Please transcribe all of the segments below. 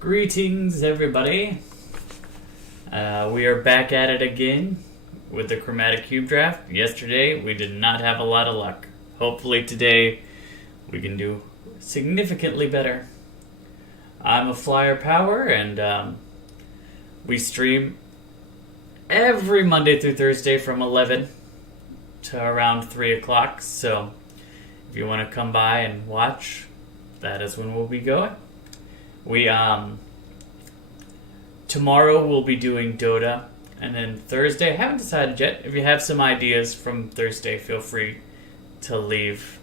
Greetings, everybody. We are back at it again with the Chromatic Cube Draft. Yesterday, we did not have a lot of luck. Hopefully today, we can do significantly better. I'm a Flyer Power, and we stream every Monday through Thursday from 11 to around 3 o'clock. So if you want to come by and watch, that is when we'll be going. Tomorrow we'll be doing Dota, and then Thursday, I haven't decided yet. If you have some ideas from Thursday, feel free to leave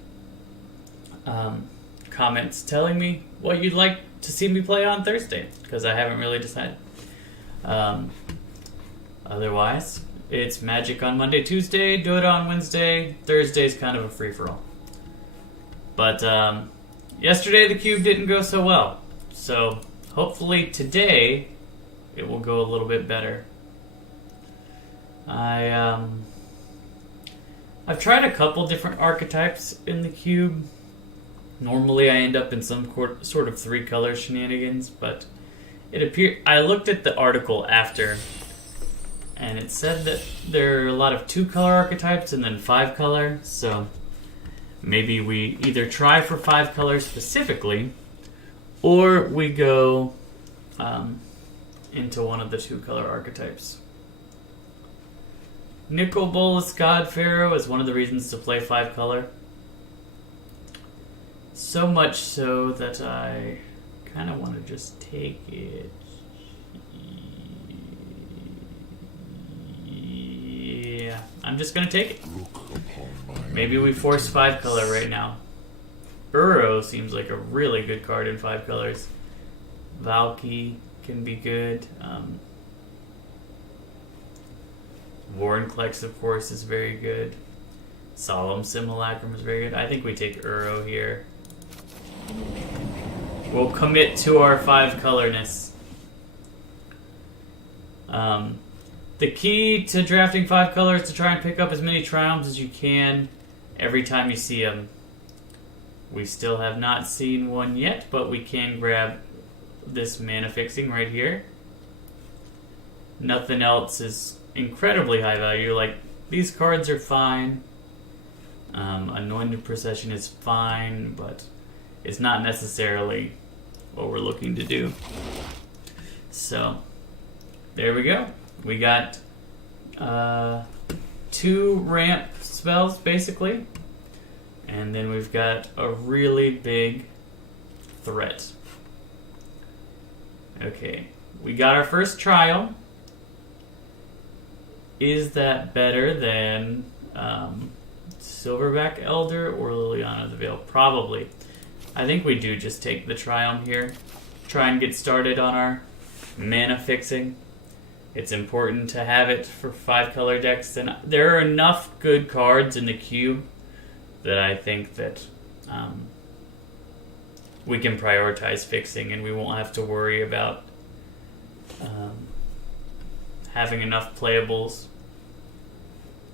comments telling me what you'd like to see me play on Thursday, because I haven't really decided. Otherwise, it's Magic on Monday, Tuesday, Dota on Wednesday, Thursday's kind of a free-for-all. But yesterday the cube didn't go so well. So, hopefully today, it will go a little bit better. I've tried a couple different archetypes in the cube. Normally I end up in some sort of 3-color shenanigans, but it appeared... I looked at the article after, and it said that there are a lot of 2-color archetypes and then 5-color, so maybe we either try for 5-color specifically, or we go into one of the 2-color archetypes. Nicol Bolas God Pharaoh is one of the reasons to play 5-color. So much so that I kind of want to just take it. Yeah, I'm just going to take it. Maybe we force 5-color right now. Uro seems like a really good card in 5 colors. Valky can be good. Vorinclex, of course, is very good. Solemn Simulacrum is very good. I think we take Uro here. We'll commit to our 5-colorness. The key to drafting 5-color is to try and pick up as many triumphs as you can every time you see them. We still have not seen one yet, but we can grab this mana fixing right here. Nothing else is incredibly high value. Like, these cards are fine. Anointed Procession is fine, but it's not necessarily what we're looking to do. So, there we go. We got 2 ramp spells, basically. And then we've got a really big threat. Okay, we got our first trial. Is that better than Silverback Elder or Liliana of the Veil? Probably. I think we do just take the Triumph here. Try and get started on our mana fixing. It's important to have it for 5-color decks, and there are enough good cards in the cube that I think that we can prioritize fixing, and we won't have to worry about having enough playables.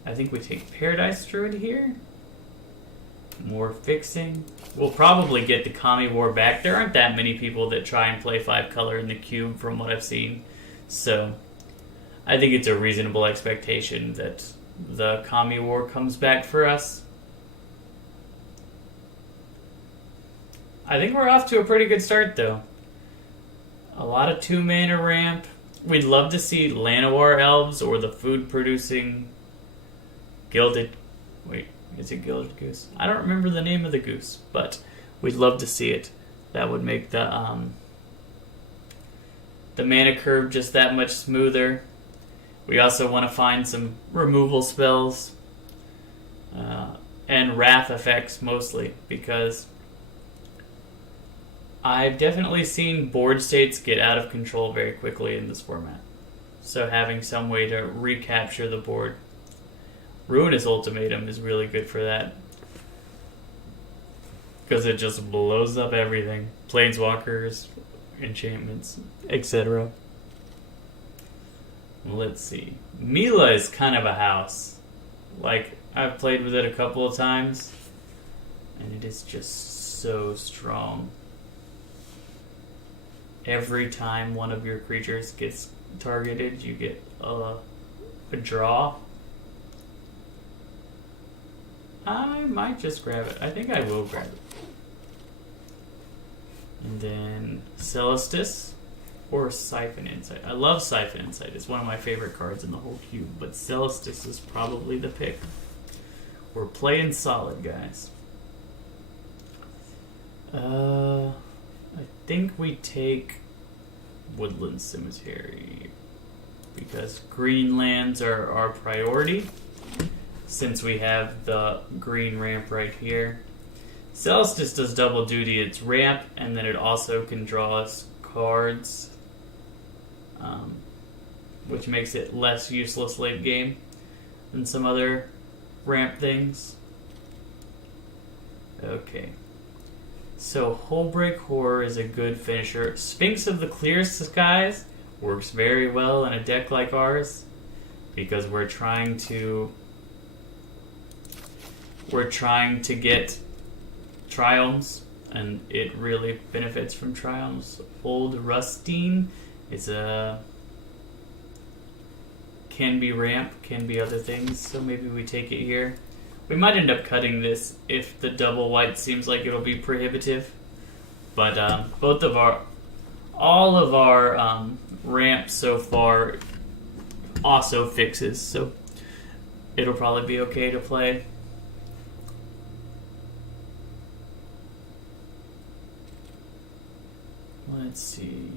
I think we take Paradise Druid here. More fixing. We'll probably get the Kami War back. There aren't that many people that try and play 5-color in the cube from what I've seen. So I think it's a reasonable expectation that the Kami War comes back for us. I think we're off to a pretty good start, though. A lot of 2-mana ramp. We'd love to see Llanowar Elves or the food-producing Gilded... Wait, is it Gilded Goose? I don't remember the name of the goose, but we'd love to see it. That would make the mana curve just that much smoother. We also want to find some removal spells and wrath effects mostly, because I've definitely seen board states get out of control very quickly in this format. So having some way to recapture the board. Ruinous Ultimatum is really good for that, because it just blows up everything. Planeswalkers, enchantments, etc. Let's see. Mila is kind of a house. Like, I've played with it a couple of times, and it is just so strong. every time one of your creatures gets targeted, you get a draw. I might just grab it. I think I will grab it. And then Celestis or Siphon Insight. I love Siphon Insight. It's one of my favorite cards in the whole cube, but Celestis is probably the pick. We're playing solid, guys. I think we take Woodland Cemetery because green lands are our priority since we have the green ramp right here. Celestis does double duty. It's ramp, and then it also can draw us cards, which makes it less useless late game than some other ramp things. Okay. So Hullbreak Horror is a good finisher. Sphinx of the Clear Skies works very well in a deck like ours because we're trying to get Triomes, and it really benefits from Triomes. Old Rustine is can be ramp, can be other things, so maybe we take it here. We might end up cutting this if the double white seems like it'll be prohibitive. But all of our ramps so far also fixes, so it'll probably be okay to play. Let's see.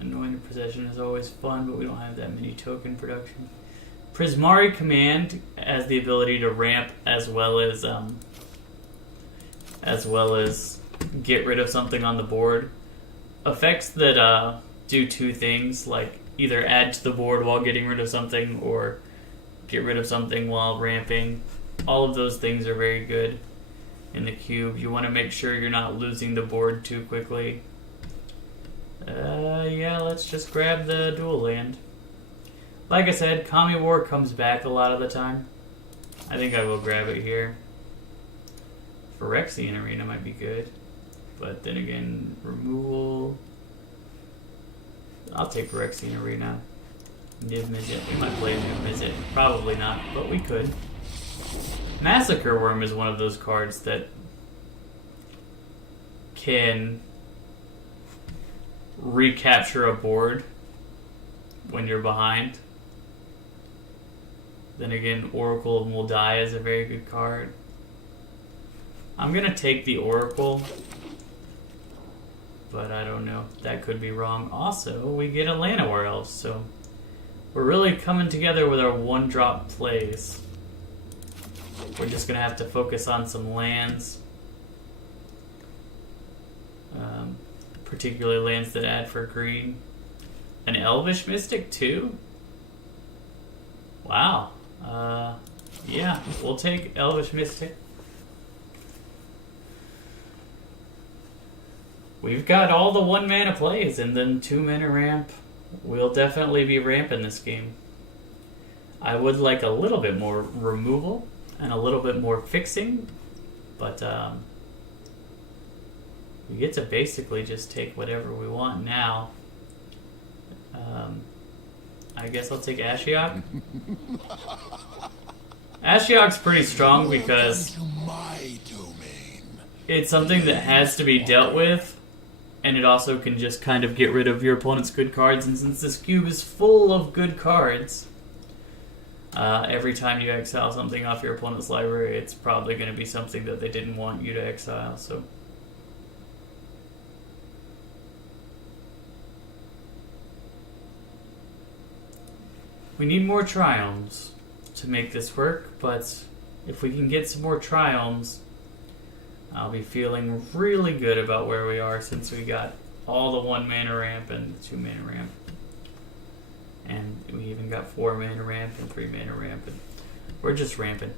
Anointed Possession is always fun, but we don't have that many token production. Prismari Command has the ability to ramp as well as get rid of something on the board. Effects that do two things, like either add to the board while getting rid of something or get rid of something while ramping. All of those things are very good in the cube. You want to make sure you're not losing the board too quickly. Yeah, let's just grab the dual land. Like I said, Kami War comes back a lot of the time. I think I will grab it here. Phyrexian Arena might be good. But then again, removal. I'll take Phyrexian Arena. Niv Mizzet. We might play Niv Mizzet. Probably not, but we could. Massacre Worm is one of those cards that can recapture a board when you're behind. Then again, Oracle of Muldaya is a very good card. I'm gonna take the Oracle, but I don't know. That could be wrong. Also, we get a Llanowar Elves, so we're really coming together with our one-drop plays. We're just gonna have to focus on some lands. Particularly lands that add for green. An Elvish Mystic too? Wow. Yeah, we'll take Elvish Mystic. We've got all the 1-mana plays and then 2-mana ramp. We'll definitely be ramping this game. I would like a little bit more removal and a little bit more fixing, but we get to basically just take whatever we want now. I guess I'll take Ashiok. Ashiok's pretty strong because it's something that has to be dealt with, and it also can just kind of get rid of your opponent's good cards, and since this cube is full of good cards, every time you exile something off your opponent's library, it's probably going to be something that they didn't want you to exile, so... We need more Triomes to make this work, but if we can get some more Triomes, I'll be feeling really good about where we are since we got all the 1-mana ramp and the 2-mana ramp. And we even got 4-mana ramp and 3-mana ramp. And we're just ramping.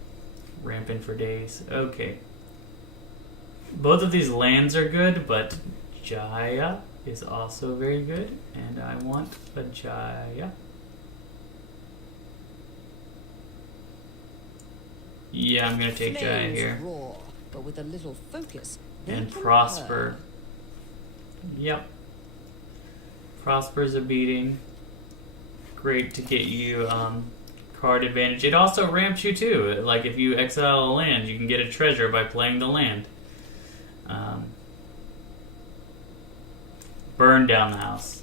Ramping for days. Okay. Both of these lands are good, but Jaya is also very good. And I want a Jaya. Yeah, I'm gonna take Jaya here. Roar, but with a little focus, and Prosper. Yep. Prosper's a beating. Great to get you card advantage. It also ramps you too. Like if you exile a land, you can get a treasure by playing the land. Burn down the house.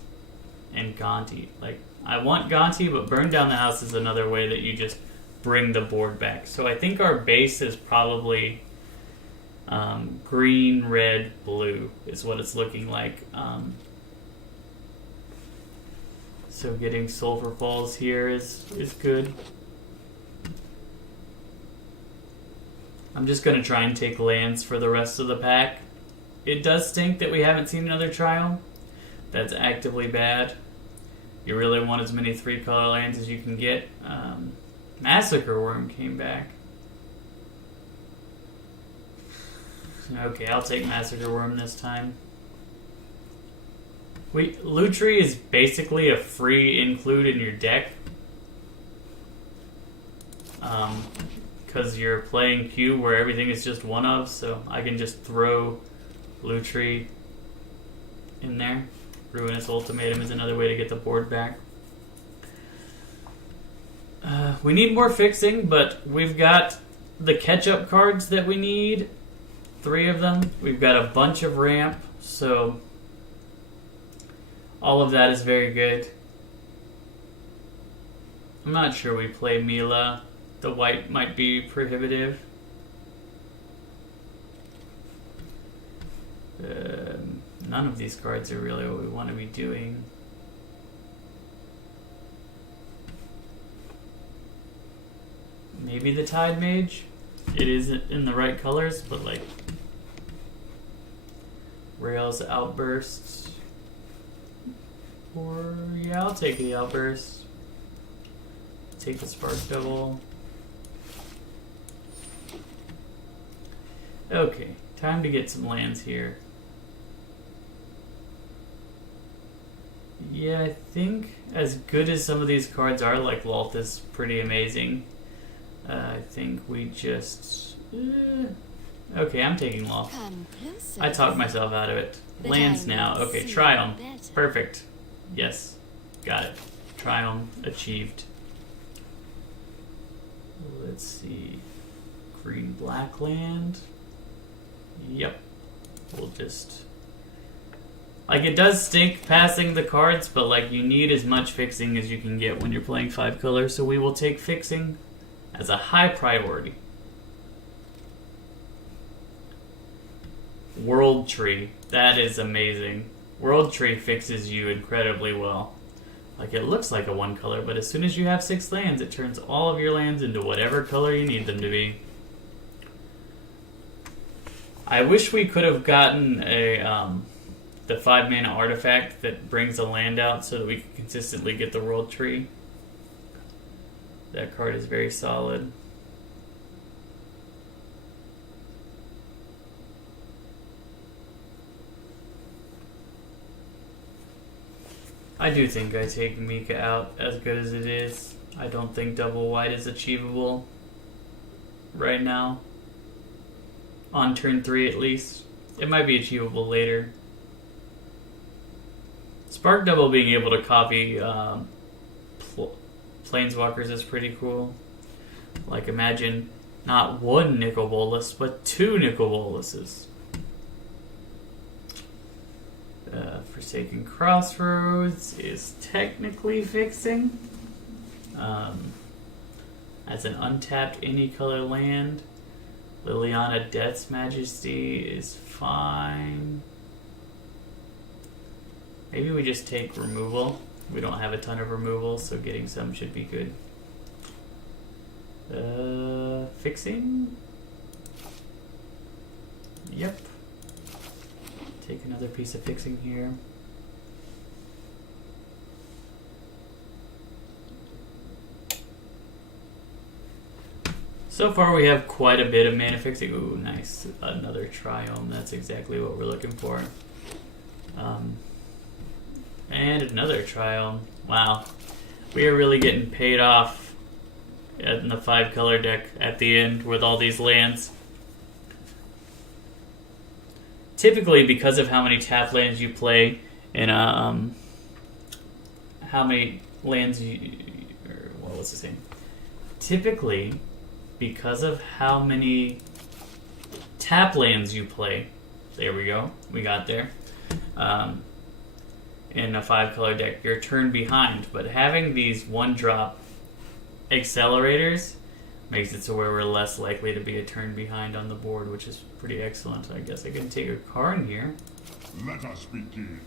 And Gonti. Like, I want Gonti, but burn down the house is another way that you just bring the board back. So I think our base is probably green, red, blue is what it's looking like. So getting Sulfur Falls here is good. I'm just going to try and take lands for the rest of the pack. It does stink that we haven't seen another trial. That's actively bad. You really want as many 3-color lands as you can get. Massacre Worm came back. Okay, I'll take Massacre Worm this time. Lutri is basically a free include in your deck. Because you're playing Q where everything is just one of, so I can just throw Lutri in there. Ruinous Ultimatum is another way to get the board back. We need more fixing, but we've got the catch-up cards that we need. 3 of them. We've got a bunch of ramp, so all of that is very good. I'm not sure we play Mila. The white might be prohibitive. None of these cards are really what we want to be doing. Maybe the Tide Mage. It isn't in the right colors, but like Rails Outburst. Or yeah, I'll take the Outburst. Take the Spark Double. Okay, time to get some lands here. Yeah, I think as good as some of these cards are, like Lolth is pretty amazing. I think we just... okay, I'm taking Lolth. I talked myself out of it. Lands now. Okay, Triumph. Perfect. Yes, got it. Triumph achieved. Let's see. Green-black land. Yep. We'll just... like, it does stink passing the cards, but, like, you need as much fixing as you can get when you're playing 5 color, so we will take fixing as a high priority. World Tree. That is amazing. World Tree fixes you incredibly well. Like, it looks like a 1 color, but as soon as you have 6 lands, it turns all of your lands into whatever color you need them to be. I wish we could have gotten a... the 5-mana artifact that brings a land out so that we can consistently get the World Tree. That card is very solid. I do think I take Mika out as good as it is. I don't think double white is achievable right now. On turn 3 at least. It might be achievable later. Spark Double being able to copy Planeswalkers is pretty cool. Like, imagine not 1 Nicol Bolas, but 2 Nicol Bolases. Forsaken Crossroads is technically fixing. As an untapped any color land. Liliana Death's Majesty is fine. Maybe we just take removal. We don't have a ton of removal, so getting some should be good. Fixing? Yep. Take another piece of fixing here. So far we have quite a bit of mana fixing. Ooh, nice. Another Triome. That's exactly what we're looking for. And another Triome. Wow. We are really getting paid off in the 5 color deck at the end with all these lands. Typically, because of how many tap lands you play in a how many lands you, or what was the same? Typically, because of how many tap lands you play, there we go, we got there. In a 5-color deck, you're a turn behind, but having these 1-drop accelerators makes it so where we're less likely to be a turn behind on the board, which is pretty excellent. I guess I can take a card here. Let us begin.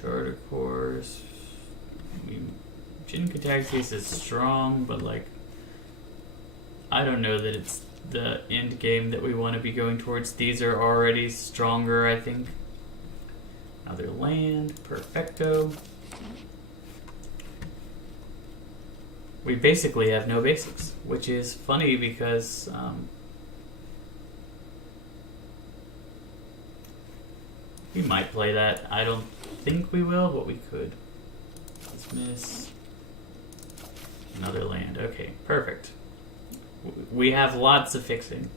Charter Course. I mean, Jin Kataxis is strong, but like, I don't know that it's the end game that we want to be going towards. These are already stronger, I think. Another land, perfecto. We basically have no basics, which is funny because we might play that. I don't think we will, but we could. Dismiss. Another land. Okay, perfect. We have lots of fixing.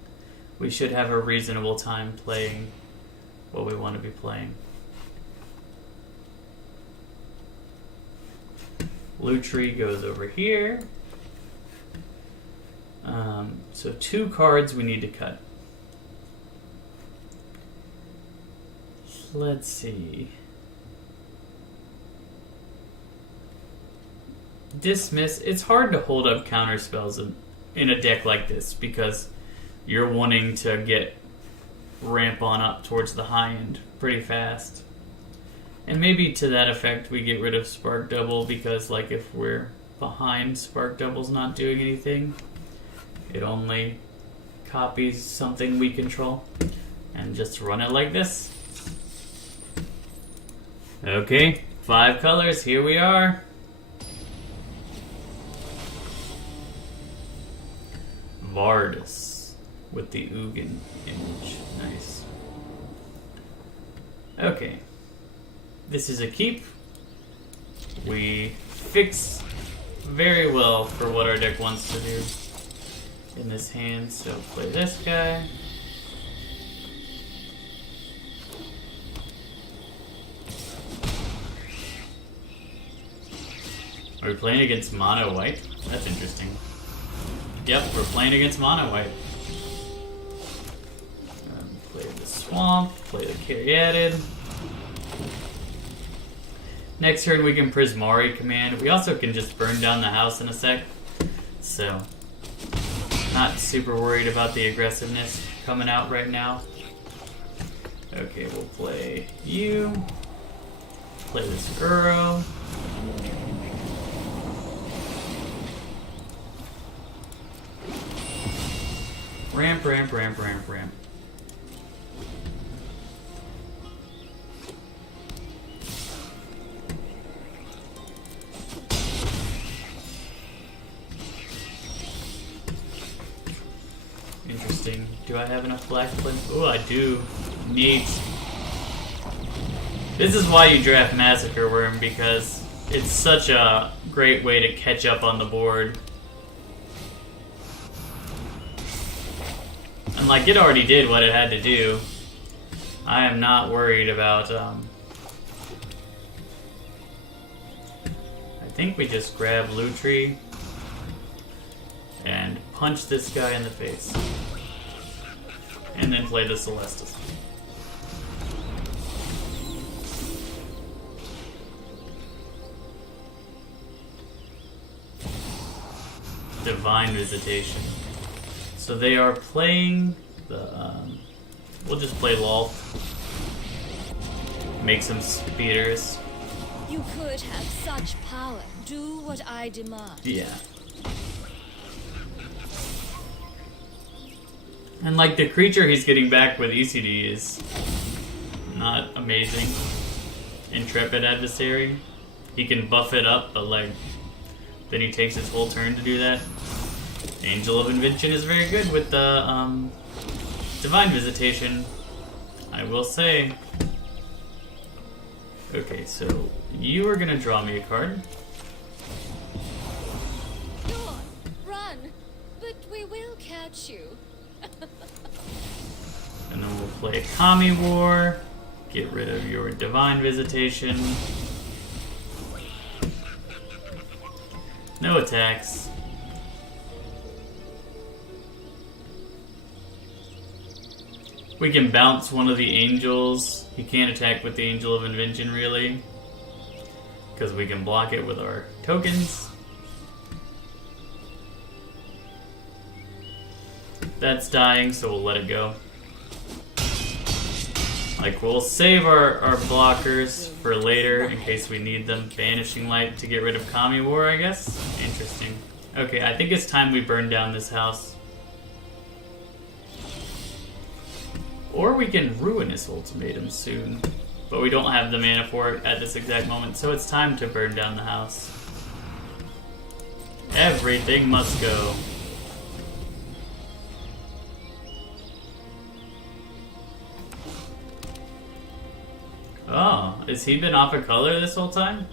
We should have a reasonable time playing what we want to be playing. Lutri goes over here. So 2 cards we need to cut. Let's see. Dismiss. It's hard to hold up counter spells in a deck like this because you're wanting to get ramp on up towards the high end pretty fast. And maybe to that effect we get rid of Spark Double because like if we're behind, Spark Double's not doing anything. It only copies something we control. And just run it like this. Okay, 5 colors, here we are. Vardis with the Ugin image. Nice. Okay. This is a keep. We fix very well for what our deck wants to do in this hand. So play this guy. Are we playing against mono white? That's interesting. Yep, we're playing against mono white. Play the swamp, play the Caryatid. Next turn we can Prismari command. We also can just burn down the house in a sec. So, not super worried about the aggressiveness coming out right now. Okay, we'll play you. Play this Uro. Ramp, ramp, ramp, ramp, ramp. Interesting. Do I have enough black flint? Oh, I do. Neat. This is why you draft Massacre Worm, because it's such a great way to catch up on the board. And like, it already did what it had to do. I am not worried about, I think we just grab Lutri and punch this guy in the face. And then play the Celestus. Divine Visitation. So they are playing the, we'll just play Lolth. Make some speeders. You could have such power. Do what I demand. Yeah. And like the creature he's getting back with ECD is not amazing. Intrepid Adversary. He can buff it up, but like then he takes his whole turn to do that. Angel of Invention is very good with the Divine Visitation, I will say. Okay, so you are gonna draw me a card. Go on, run, but we will catch you. And then we'll play Kami War. Get rid of your Divine Visitation. No attacks. We can bounce one of the angels. He can't attack with the Angel of Invention, really, because we can block it with our tokens. That's dying, so we'll let it go. Like, we'll save our blockers for later in case we need them. Banishing Light to get rid of Kami War, I guess? Interesting. Okay, I think it's time we burn down this house. Or we can Ruinous Ultimatum soon. But we don't have the mana for it at this exact moment, so it's time to burn down the house. Everything must go. Oh, has he been off of color this whole time?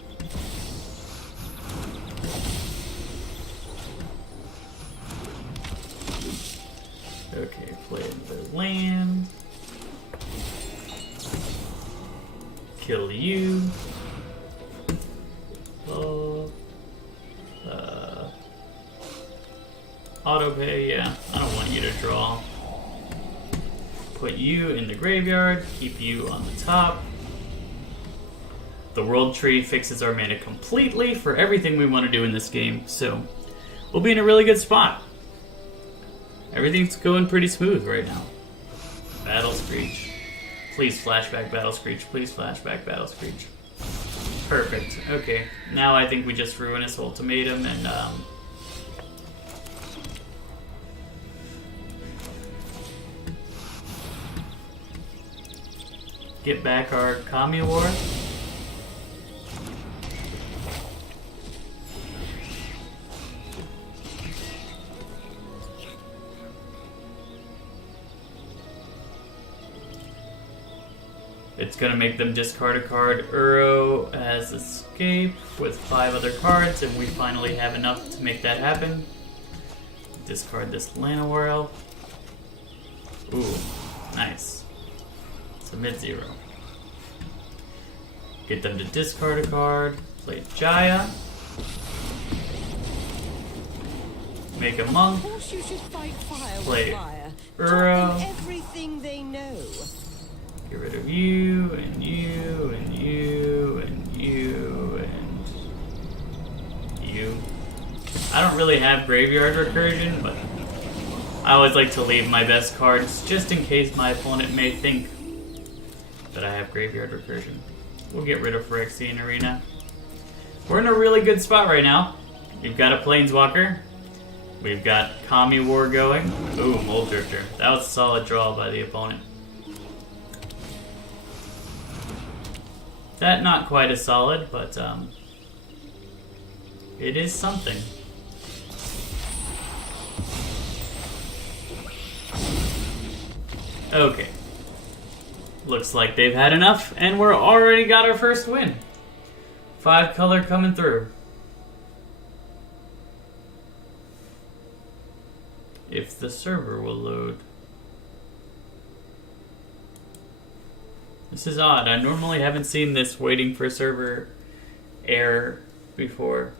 Okay, play the land. Kill you. Oh. Auto pay, yeah. I don't want you to draw. Put you in the graveyard. Keep you on the top. The World Tree fixes our mana completely for everything we want to do in this game, so we'll be in a really good spot. Everything's going pretty smooth right now. Battle Screech. Please flashback Battle Screech. Please flashback Battle Screech. Perfect. Okay, now I think we just Ruinous Ultimatum and get back our Kami War. It's going to make them discard a card. Uro has Escape with 5 other cards, and we finally have enough to make that happen. Discard this Llanowar Elf. Ooh, nice. It's a mid-0. Get them to discard a card. Play Jaya. Make a monk. Of course you should fight fire Play with fire. Uro. Taught them everything they know. Get rid of you, and you, and you, and you, and you. I don't really have graveyard recursion, but I always like to leave my best cards just in case my opponent may think that I have graveyard recursion. We'll get rid of Phyrexian Arena. We're in a really good spot right now. We've got a Planeswalker. We've got Kami War going. Ooh, Mold Drifter. That was a solid draw by the opponent. That not quite as solid, but it is something. Okay. Looks like they've had enough, and we're already got our first win. 5 color coming through. If the server will load. This is odd. I normally haven't seen this waiting for server error before.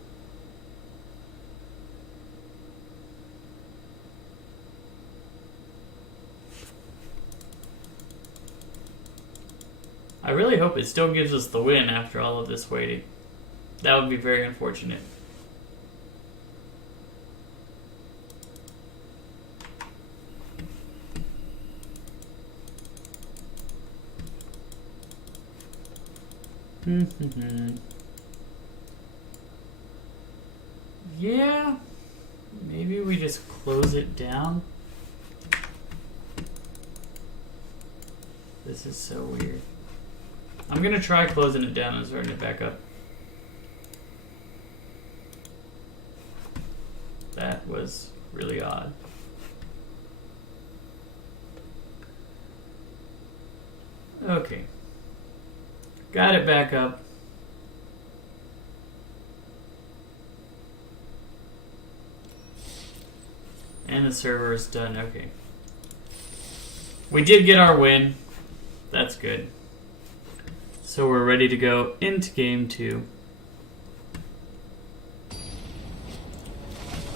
I really hope it still gives us the win after all of this waiting. That would be very unfortunate. Yeah, maybe we just close it down. This is so weird. I'm gonna try closing it down and starting it back up. That was really odd. Okay. Got it back up. And the server is done. Okay. We did get our win. That's good. So we're ready to go into game 2.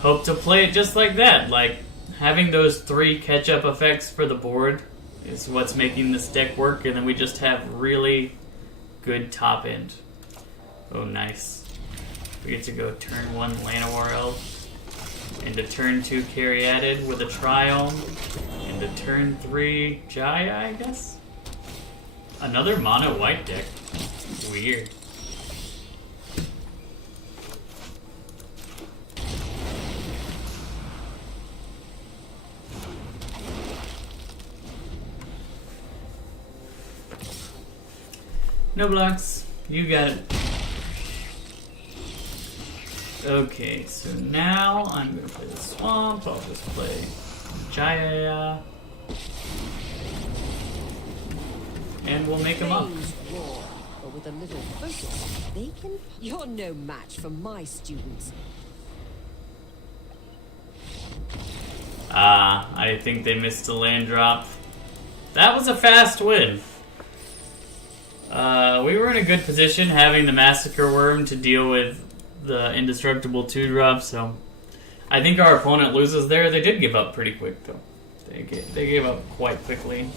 Hope to play it just like that. Like, having those 3 catch-up effects for the board is what's making this deck work, and then we just have really good top end. Oh, nice. We get to go turn 1 Llanowar Elf, into turn 2 Caryatid with a Triome, into turn 3 Jaya, I guess? Another mono white deck. Weird. No blocks. You got it. Okay, so now I'm gonna play the swamp. I'll just play Jaya. And we'll make them up. Things roar, but with a little focus, they can. You're no match for my students. I think they missed a land drop. That was a fast win. We were in a good position having the Massacre Worm to deal with the Indestructible 2-drop, so I think our opponent loses there. They did give up pretty quick, though. They gave up quite quickly.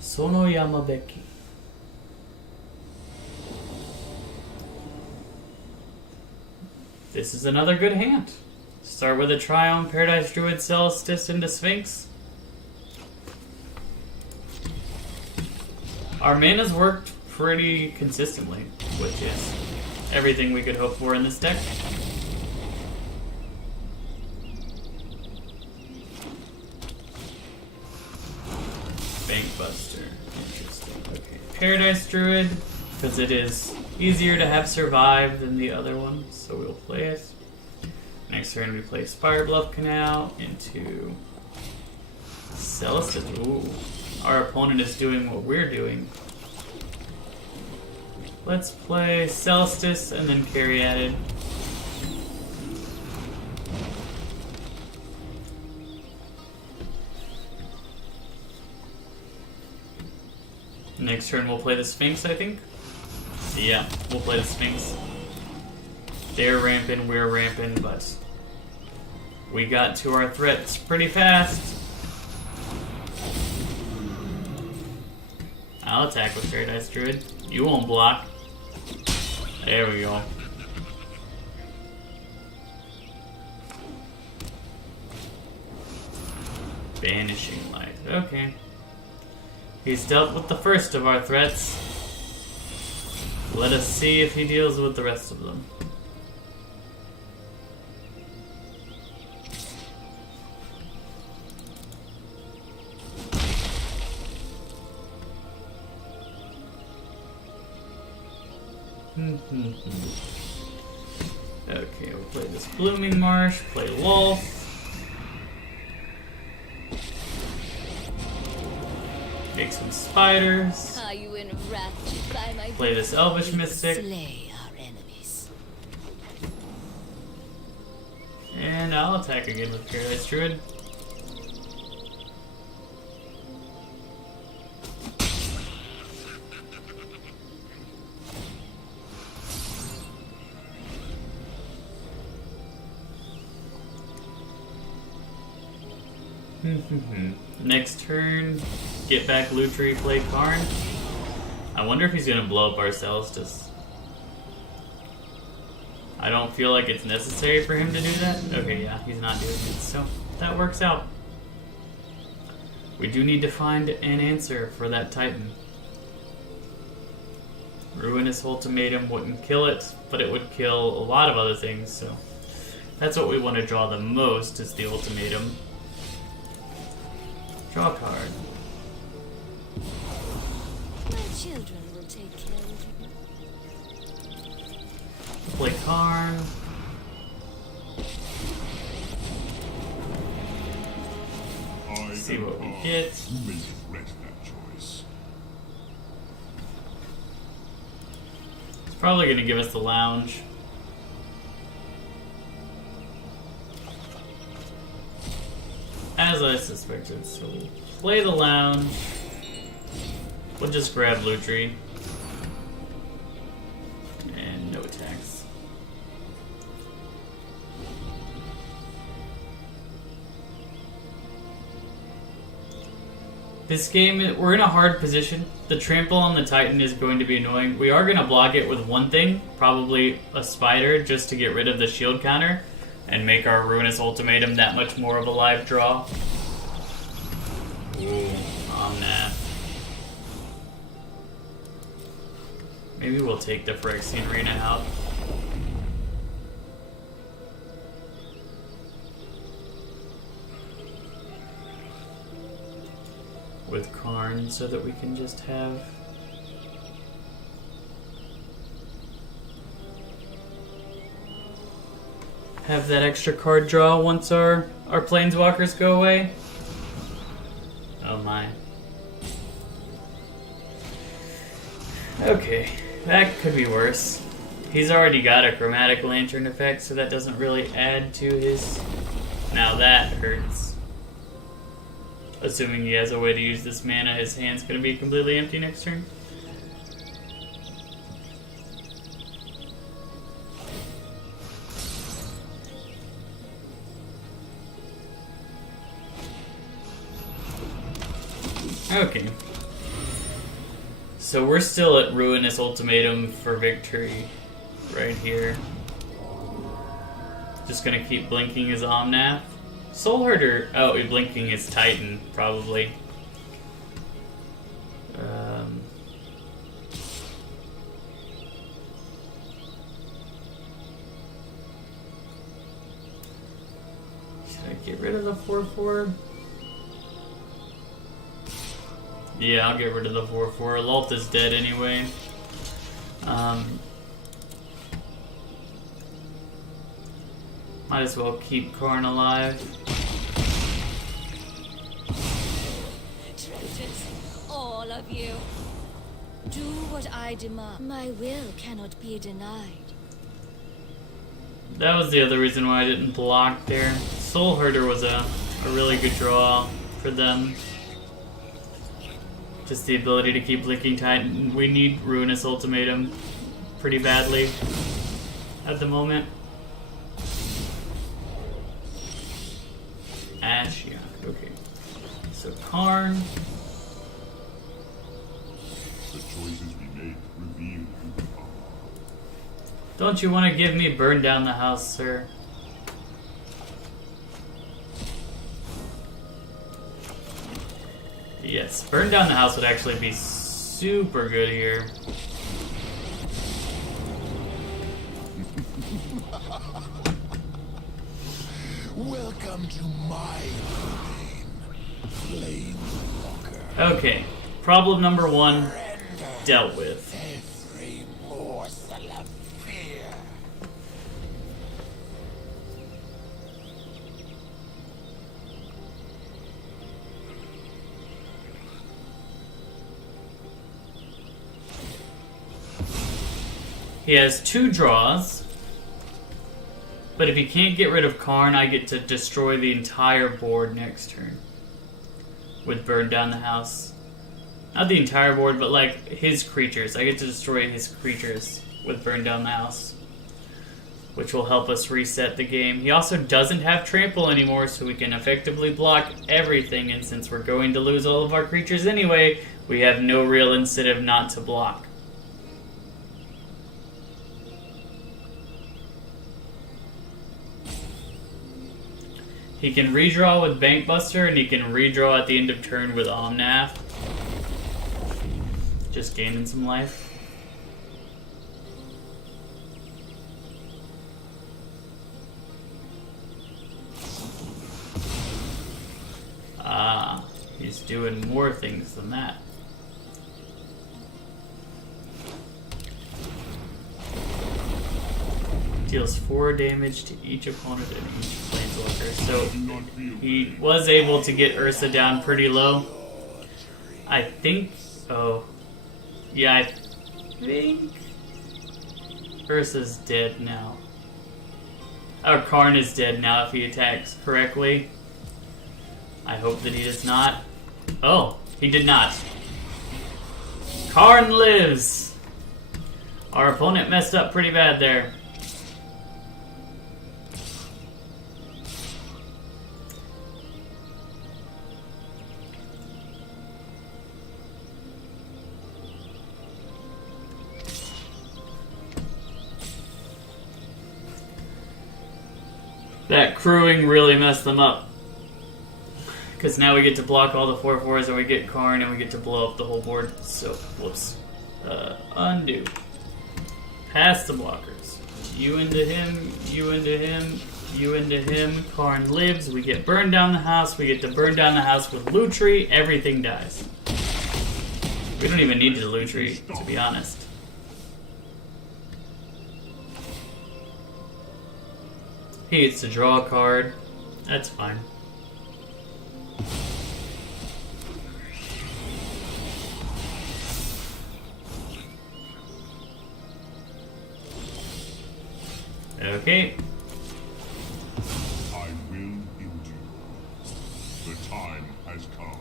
Sono Yamabeki. This is another good hand. Start with a Triome, Paradise Druid, Celestis into Sphinx. Our mana's worked pretty consistently, which is everything we could hope for in this deck. Bankbuster. Interesting. Okay. Paradise Druid, because it is easier to have survive than the other one, so we'll play it. Next turn we play Spire Bluff Canal into Celestis. Ooh. Our opponent is doing what we're doing. Let's play Celestis and then Caryatid. Next turn we'll play the Sphinx, I think. Yeah, we'll play the Sphinx. They're ramping, we're ramping, but we got to our threats pretty fast. I'll attack with Paradise Druid. You won't block. There we go. Banishing Light. Okay. He's dealt with the first of our threats. Let us see if he deals with the rest of them. Okay, we'll play this Blooming Marsh, play Wolf. Make some spiders. Are you enraptured by my Play this Elvish Mystic. slay our enemies? And I'll attack again with Paradise Druid. Next turn, get back Lutri, play Karn. I wonder if he's gonna blow up our Celestis. I don't feel like it's necessary for him to do that. Okay, yeah, he's not doing it, so that works out. We do need to find an answer for that Titan. Ruinous Ultimatum wouldn't kill it, but it would kill a lot of other things, so that's what we want to draw the most, is the Ultimatum. Draw a card. My children will take care of you. Play Karn. See what we get. You may regret that choice. It's probably going to give us the lounge. As I suspected, so we'll play the lounge. We'll just grab Lutri. And no attacks. This game, we're in a hard position. The trample on the Titan is going to be annoying. We are going to block it with one thing, probably a spider, just to get rid of the shield counter and make our Ruinous Ultimatum that much more of a live draw. Ooh, Omnath. Maybe we'll take the Phyrexian Arena out. With Karn so that we can just have that extra card draw once our planeswalkers go away. Oh my. Okay, that could be worse. He's already got a Chromatic Lantern effect, so that doesn't really add to his... Now that hurts. Assuming he has a way to use this mana, his hand's going to be completely empty next turn. Okay. So we're still at Ruinous Ultimatum for victory right here. Just going to keep blinking his Omnath. Soul Herder. Oh, he's blinking his Titan, probably. Should I get rid of the 4/4? Yeah, I'll get rid of the 4/4. Lalt is dead anyway. Might as well keep Karn alive. Traitors, all of you. Do what I demand. My will cannot be denied. That was the other reason why I didn't block there. Soul Herder was a really good draw for them. Just the ability to keep blinking Titan. We need Ruinous Ultimatum pretty badly at the moment. Ashiok, okay. So Karn. The choices we make reveal who we are. Don't you want to give me Burn Down the House, sir? Yes, Burn Down the House would actually be super good here. Welcome to my domain, Planeswalker. Okay, problem number one dealt with. Every morsel of fear. He has 2 draws, but if he can't get rid of Karn, I get to destroy the entire board next turn with Burn Down the House. Not the entire board, but like his creatures. I get to destroy his creatures with Burn Down the House, which will help us reset the game. He also doesn't have Trample anymore, so we can effectively block everything, and since we're going to lose all of our creatures anyway, we have no real incentive not to block. He can redraw with Bankbuster, and he can redraw at the end of turn with Omnath. Just gaining some life. Ah, he's doing more things than that. Deals 4 damage to each opponent and each planeswalker. So he was able to get Ursa down pretty low. I think... Oh. Yeah, I think... Ursa's dead now. Or Karn is dead now if he attacks correctly. I hope that he does not. Oh, he did not. Karn lives! Our opponent messed up pretty bad there. That crewing really messed them up. Because now we get to block all the 4/4s and we get Karn and we get to blow up the whole board. So, whoops. Undo. Past the blockers. You into him, you into him, you into him. Karn lives. We get burned down the house. We get to burn down the house with Lutri. Everything dies. We don't even need the Lutri, to be honest. He gets to draw a card. That's fine. Okay. I will endure. The time has come.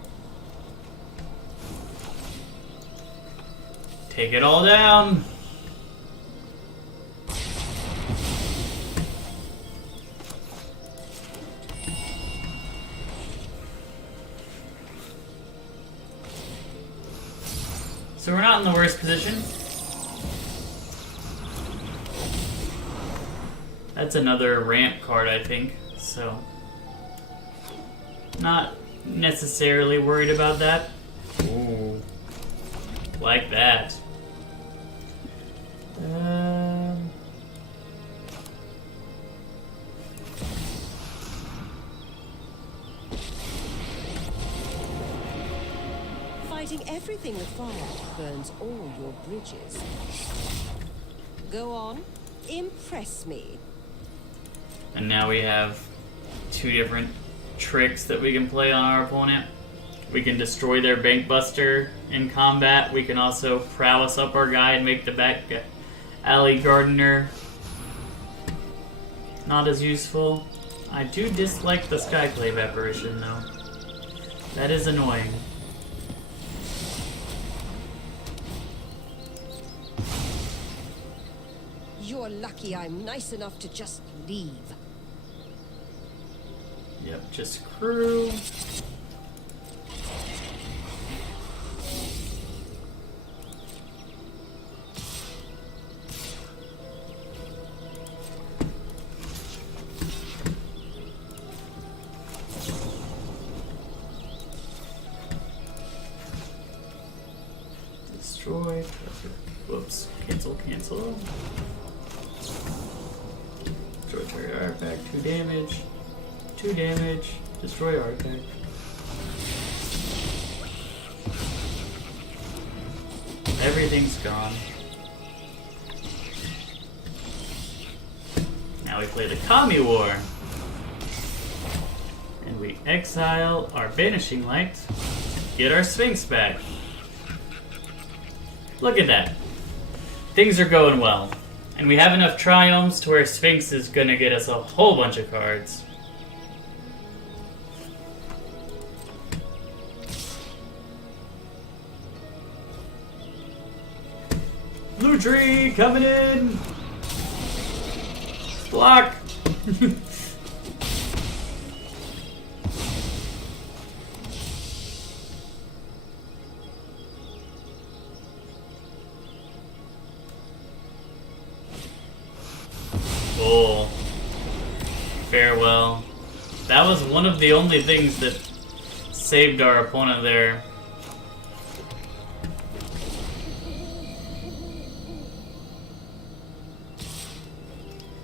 Take it all down. So we're not in the worst position. That's another ramp card, I think, so not necessarily worried about that. Ooh, like that. Fighting everything with fire burns all your bridges. Go on, impress me. And now we have two different tricks that we can play on our opponent. We can destroy their Bank Buster in combat. We can also prowess up our guy and make the back alley gardener not as useful. I do dislike the Skyclave apparition though. That is annoying. You're lucky I'm nice enough to just leave. Yep, just crew. Destroy. Whoops. Cancel, cancel. Destroy target artifact. 2 damage. 2 damage. Destroy artifact. Everything's gone. Now we play the Kami War. And we exile our Banishing Light. Get our Sphinx back. Look at that. Things are going well. And we have enough Triumphs to where Sphinx is gonna get us a whole bunch of cards. Lutri coming in! Block! Oh. Farewell. That was one of the only things that saved our opponent there.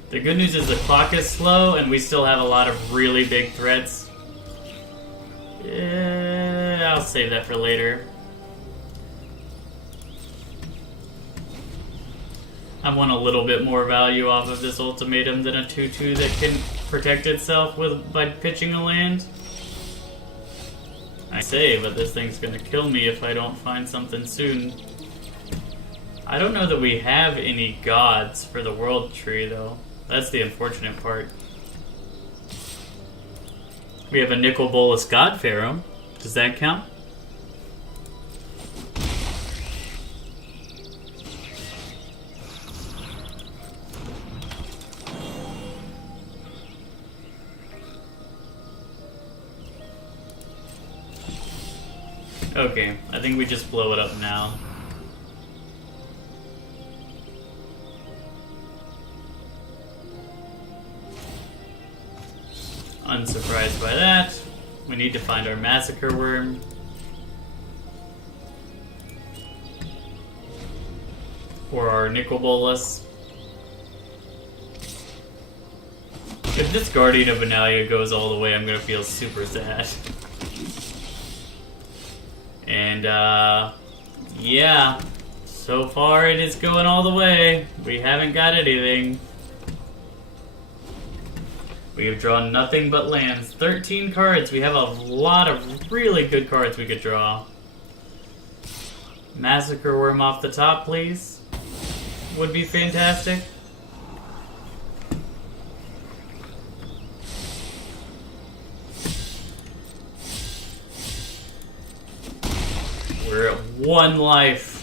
The good news is the clock is slow and we still have a lot of really big threats. Yeah, I'll save that for later. I want a little bit more value off of this ultimatum than a 2/2 that can protect itself by pitching a land. I say, but this thing's gonna kill me if I don't find something soon. I don't know that we have any gods for the world tree though. That's the unfortunate part. We have a Nicol Bolas God Pharaoh. Does that count? Okay, I think we just blow it up now. Unsurprised by that. We need to find our Massacre Worm. Or our Nicol Bolas. If this Guardian of Benalia goes all the way, I'm gonna feel super sad. And, yeah. So far it is going all the way. We haven't got anything. We have drawn nothing but lands. 13 cards. We have a lot of really good cards we could draw. Massacre Worm off the top, please. Would be fantastic. We're at 1 life.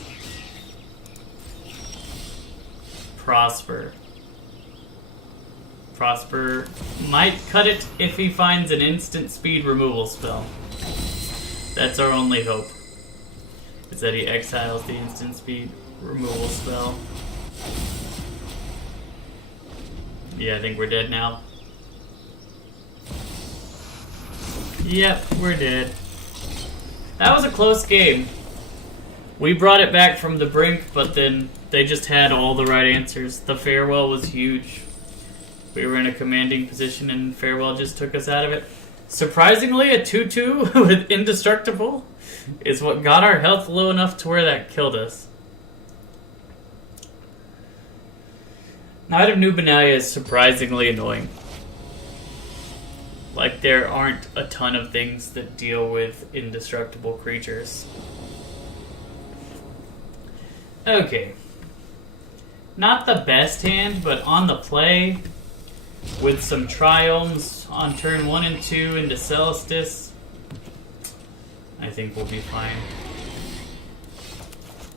Prosper. Prosper might cut it if he finds an instant speed removal spell. That's our only hope. Is that he exiles the instant speed removal spell. Yeah, I think we're dead now. Yep, we're dead. That was a close game. We brought it back from the brink, but then they just had all the right answers. The farewell was huge. We were in a commanding position and farewell just took us out of it. Surprisingly, a 2-2 with indestructible is what got our health low enough to where that killed us. Knight of New Benalia is surprisingly annoying. Like, there aren't a ton of things that deal with indestructible creatures. Okay. Not the best hand, but on the play, with some Triomes on turn 1 and 2 into Celestis, I think we'll be fine.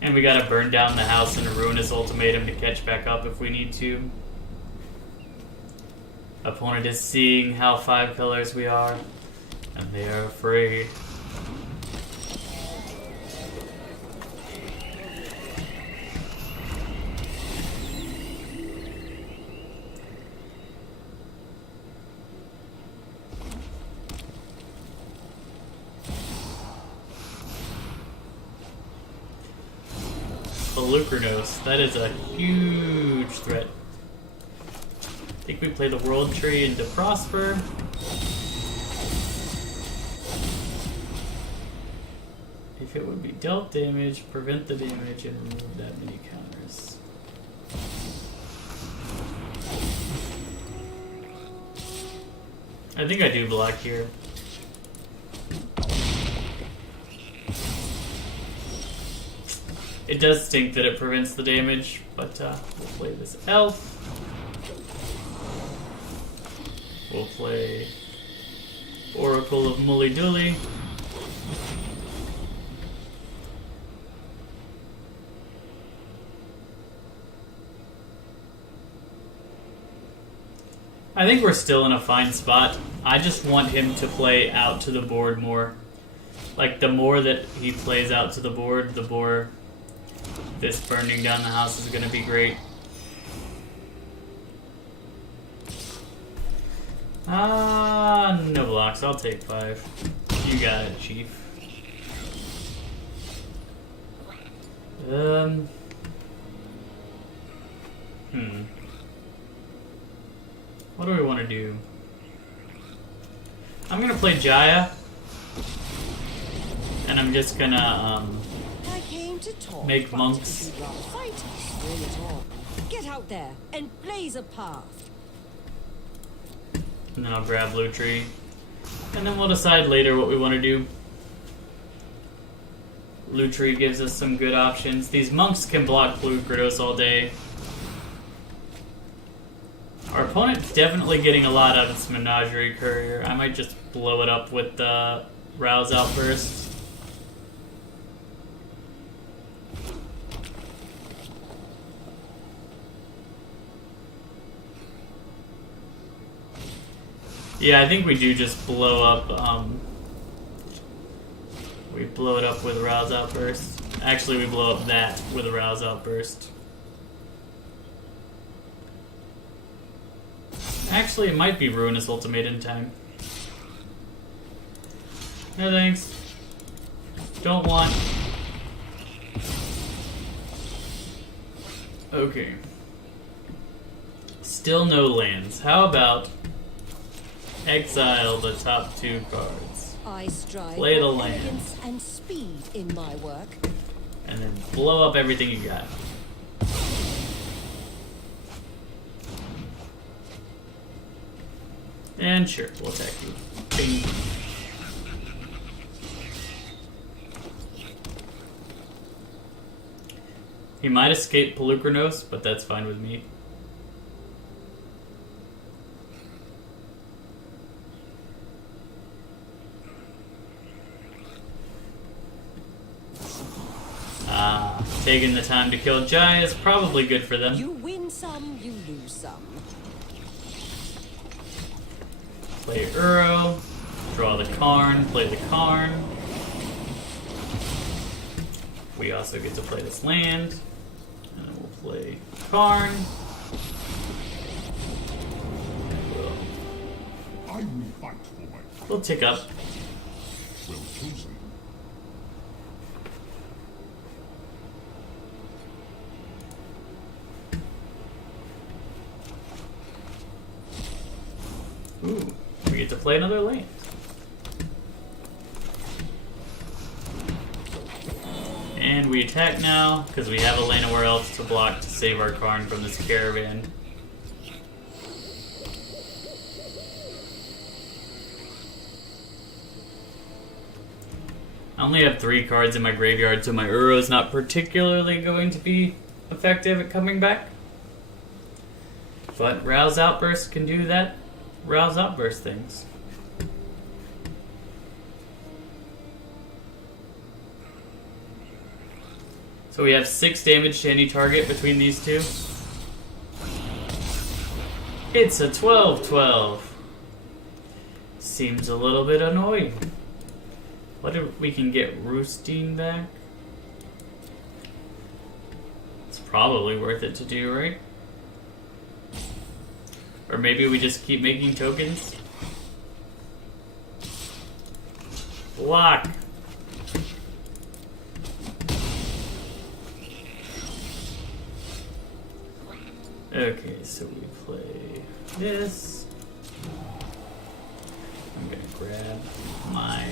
And we gotta burn down the house and ruin his ultimatum to catch back up if we need to. Opponent is seeing how 5 colors we are, and they are afraid. Lucranos, that is a huge threat. I think we play the World Tree into Prosper. If it would be dealt damage, prevent the damage and remove that many counters. I think I do block here. It does stink that it prevents the damage, but we'll play this elf. We'll play Oracle of Mully Dooly. I think we're still in a fine spot. I just want him to play out to the board more. Like, the more that he plays out to the board, the more this burning down the house is going to be great. No blocks. I'll take 5. You got it, Chief. What do we want to do? I'm going to play Jaya. And I'm just going to, make monks. Get out there and blaze a path. And then I'll grab Blue Tree. And then we'll decide later what we want to do. Blue Tree gives us some good options. These monks can block Blue Grados all day. Our opponent's definitely getting a lot out of this Menagerie Courier. I might just blow it up with the Rouse Outburst. Yeah, I think we do just blow up, we blow it up with Rouse Outburst. Actually, we blow up that with a Rouse Outburst. Actually, it might be Ruinous Ultimatum time. No thanks. Don't want. Okay. Still no lands. How about exile the top 2 cards? I strive Play the for land. elegance and speed in my work. And then blow up everything you got. And sure, we'll attack you. Bing. He might escape Pelucranos, but that's fine with me. Taking the time to kill Jai is probably good for them. You win some, you lose some. Play Uro, draw the Karn, play the Karn. We also get to play this land. And then we'll play Karn. I will fight for my We'll tick up. well chosen. Ooh, we get to play another land. And we attack now, because we have a land nowhere else to block to save our Karn from this caravan. I only have 3 cards in my graveyard, so my Uro is not particularly going to be effective at coming back. But Rouse Outburst can do that. Rouse Outburst things. So we have 6 damage to any target between these two. It's a 12-12. Seems a little bit annoying. What if we can get Roosting back? It's probably worth it to do, right? Or maybe we just keep making tokens? Block! Okay, so we play this. I'm gonna grab my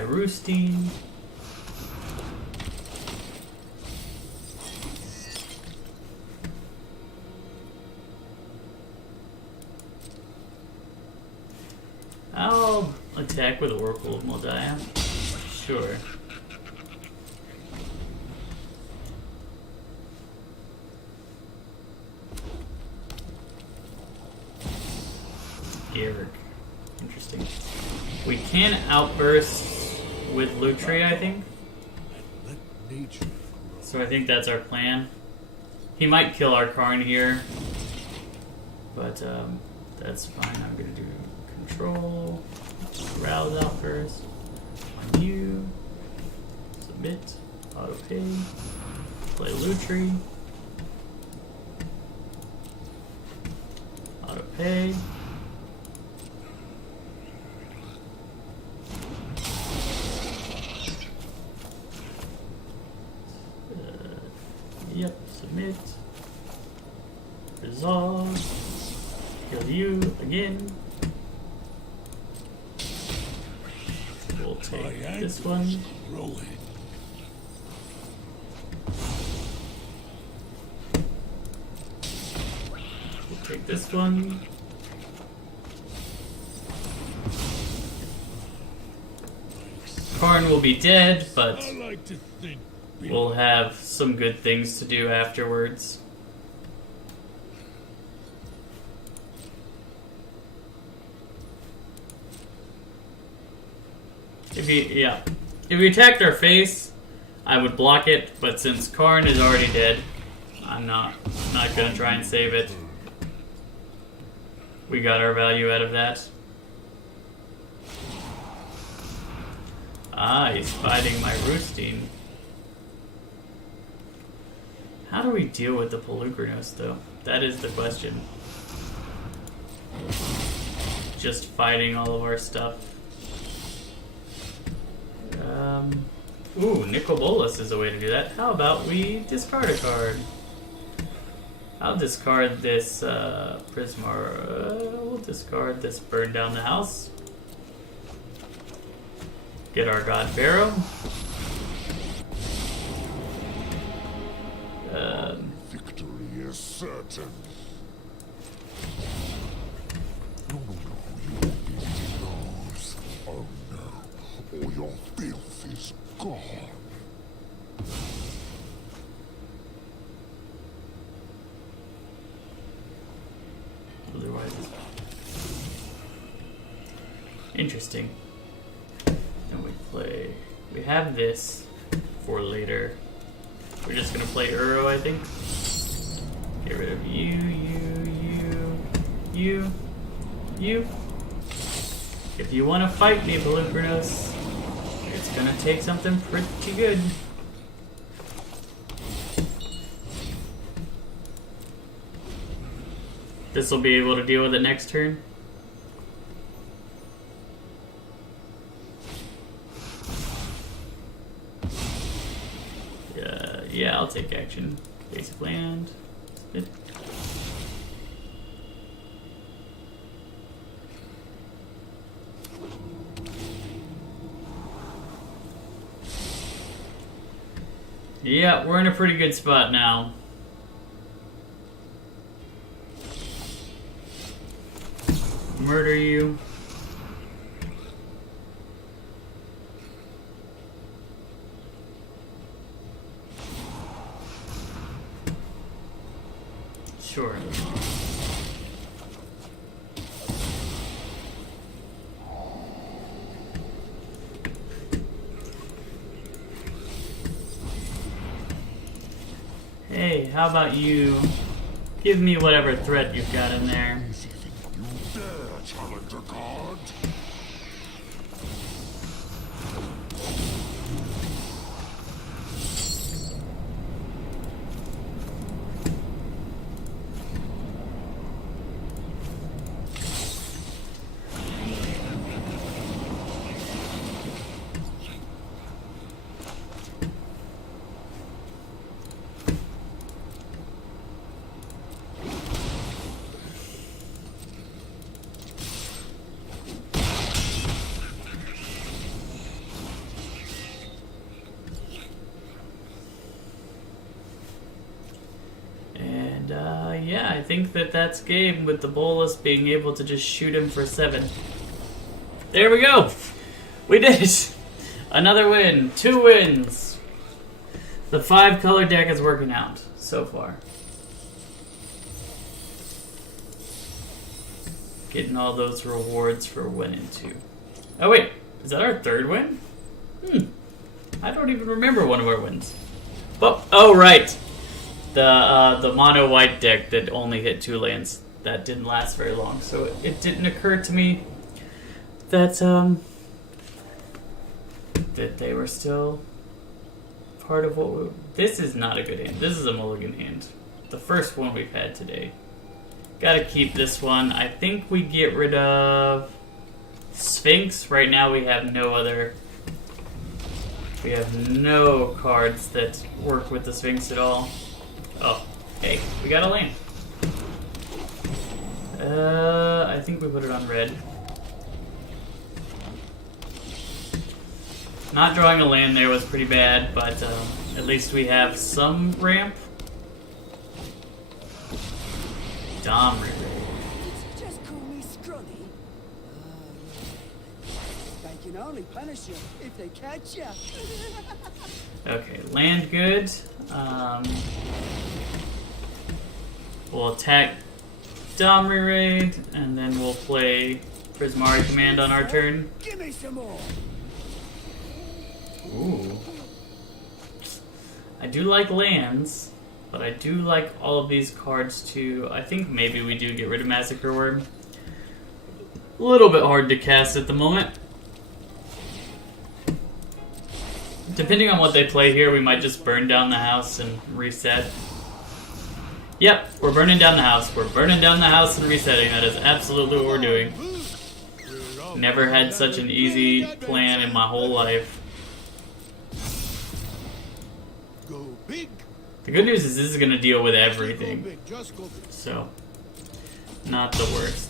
Roosting. I'll attack with Oracle of Moldiah. Sure. Eric. Interesting. We can outburst with Lutri, I think. So I think that's our plan. He might kill our Karn here, but that's fine. I'm gonna do control, rouse outburst on you, submit, auto pay, play Lutri, auto pay. Yep, submit. Resolve. Kill you again. We'll take this one. Rolling. We'll take this one. Karn will be dead, but I like to think we'll have some good things to do afterwards. If he attacked our face, I would block it, but since Karn is already dead, I'm not gonna try and save it. We got our value out of that. Ah, he's fighting my Roosteen. How do we deal with the Pelucranos, though? That is the question. Just fighting all of our stuff. Ooh, Nicol Bolas is a way to do that. How about we discard a card? I'll discard this Prismar. We'll discard this Burn Down the House. Get our God Barrow. Victory is certain. No, you will be yours. Oh no, or your filth is gone. Otherwise, interesting. Then we play. We have this for later. We're just gonna play Uro, I think. Get rid of you. If you want to fight me, Pelucranos, it's gonna take something pretty good. This will be able to deal with it next turn. Yeah, I'll take action. Basic land. Spit. Yeah, we're in a pretty good spot now. Murder you. Sure. Hey, how about you give me whatever threat you've got in there? You dare challenge a god? Yeah, I think that's game with the Bolas being able to just shoot him for 7. There we go! We did it! Another win. 2 wins. The 5-color deck is working out so far. Getting all those rewards for 1 and 2. Oh wait, is that our 3rd win? I don't even remember one of our wins. But, oh right! The mono white deck that only hit 2 lands. That didn't last very long, so it didn't occur to me that that they were still part of what we... This is not a good hand. This is a mulligan hand. The first one we've had today. Gotta keep this one. I think we get rid of Sphinx. Right now we have no other... We have no cards that work with the Sphinx at all. Oh, hey, we got a land. I think we put it on red. Not drawing a land there was pretty bad, but at least we have some ramp. Dom Raid. Did you just call me scrawny? They can only punish you if they catch you. Okay, land good. We'll attack Domri Raid, and then we'll play Prismari Command on our turn. Give me some more. Ooh. I do like lands, but I do like all of these cards too. I think maybe we do get rid of Massacre Worm. A little bit hard to cast at the moment. Depending on what they play here, we might just burn down the house and reset. Yep, we're burning down the house. We're burning down the house and resetting. That is absolutely what we're doing. Never had such an easy plan in my whole life. The good news is this is going to deal with everything. So, not the worst.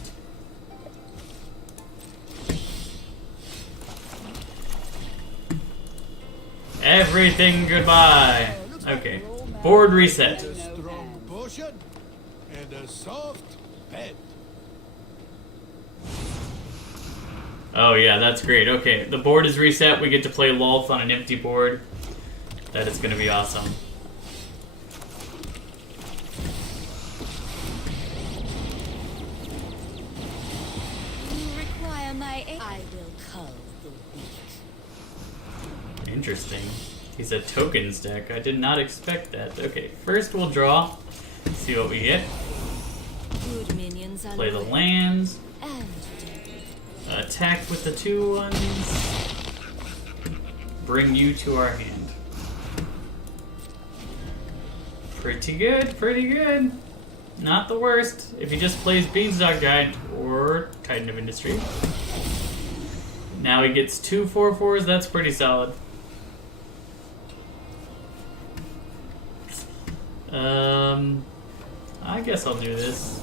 Everything goodbye. Okay, board reset. And a soft bed. Oh yeah, that's great. Okay, the board is reset. We get to play Lolth on an empty board. That is going to be awesome. You require my aid. I will cull the weak. Interesting. He's a tokens deck. I did not expect that. Okay, first we'll draw. See what we get. Good minions are Play the loyal lands. and deadly. Attack with the 2 ones. Bring you to our hand. Pretty good, pretty good. Not the worst. If he just plays Beanstalk Giant or Titan of Industry. Now he gets 2 4/4s. That's pretty solid. I guess I'll do this.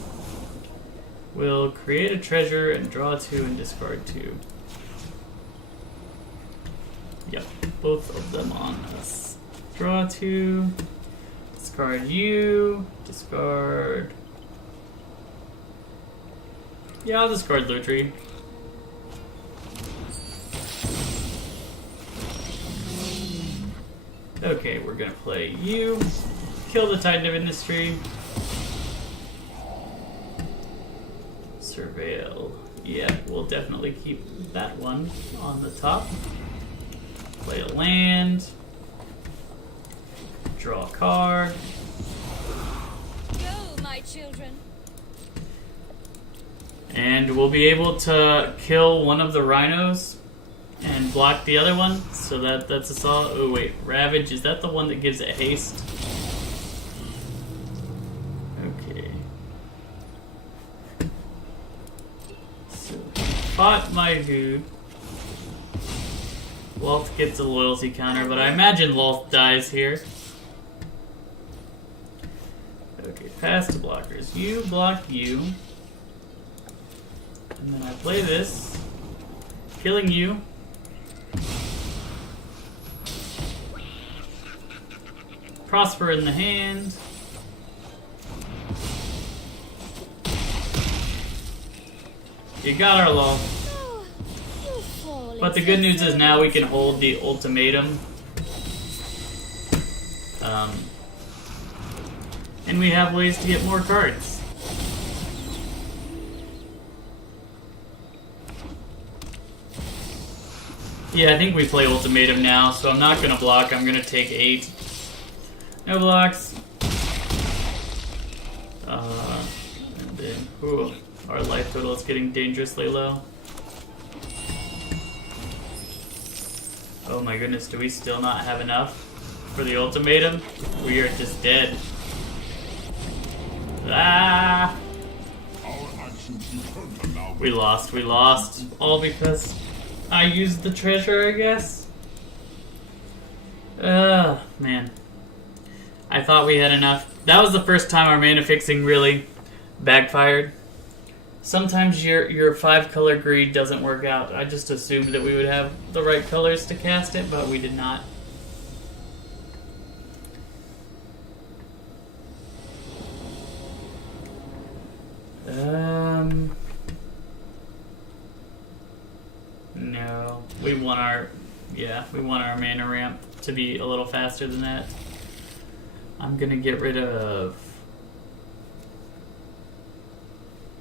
We'll create a treasure and draw 2 and discard 2. Yep, both of them on us. Draw 2, discard you, discard. Yeah, I'll discard Lutri. Okay, we're gonna play you. Kill the Titan of Industry. Surveil. Yeah, we'll definitely keep that one on the top. Play a land. Draw a card. Go, my children. And we'll be able to kill one of the rhinos and block the other one. So that's a solid. Oh wait, Ravage, is that the one that gives it haste? Okay. So fought my dude. Lolth gets a loyalty counter, but I imagine Lolth dies here. Okay, pass to blockers. You block you. And then I play this. Killing you. Prosper in the hand. You got our Lolth. Oh, you fall But the into good news is so now we much can hold the ultimatum. And we have ways to get more cards. Yeah, I think we play ultimatum now, so I'm not gonna block. I'm gonna take 8. No blocks. And then, ooh, our life total is getting dangerously low. Oh my goodness, do we still not have enough for the ultimatum? We are just dead. Ah! Our actions determine our We lost. All because I used the treasure, I guess. Man. I thought we had enough. That was the first time our mana fixing really backfired. Sometimes your 5-color greed doesn't work out. I just assumed that we would have the right colors to cast it, but we did not. No. We want our mana ramp to be a little faster than that. I'm gonna get rid of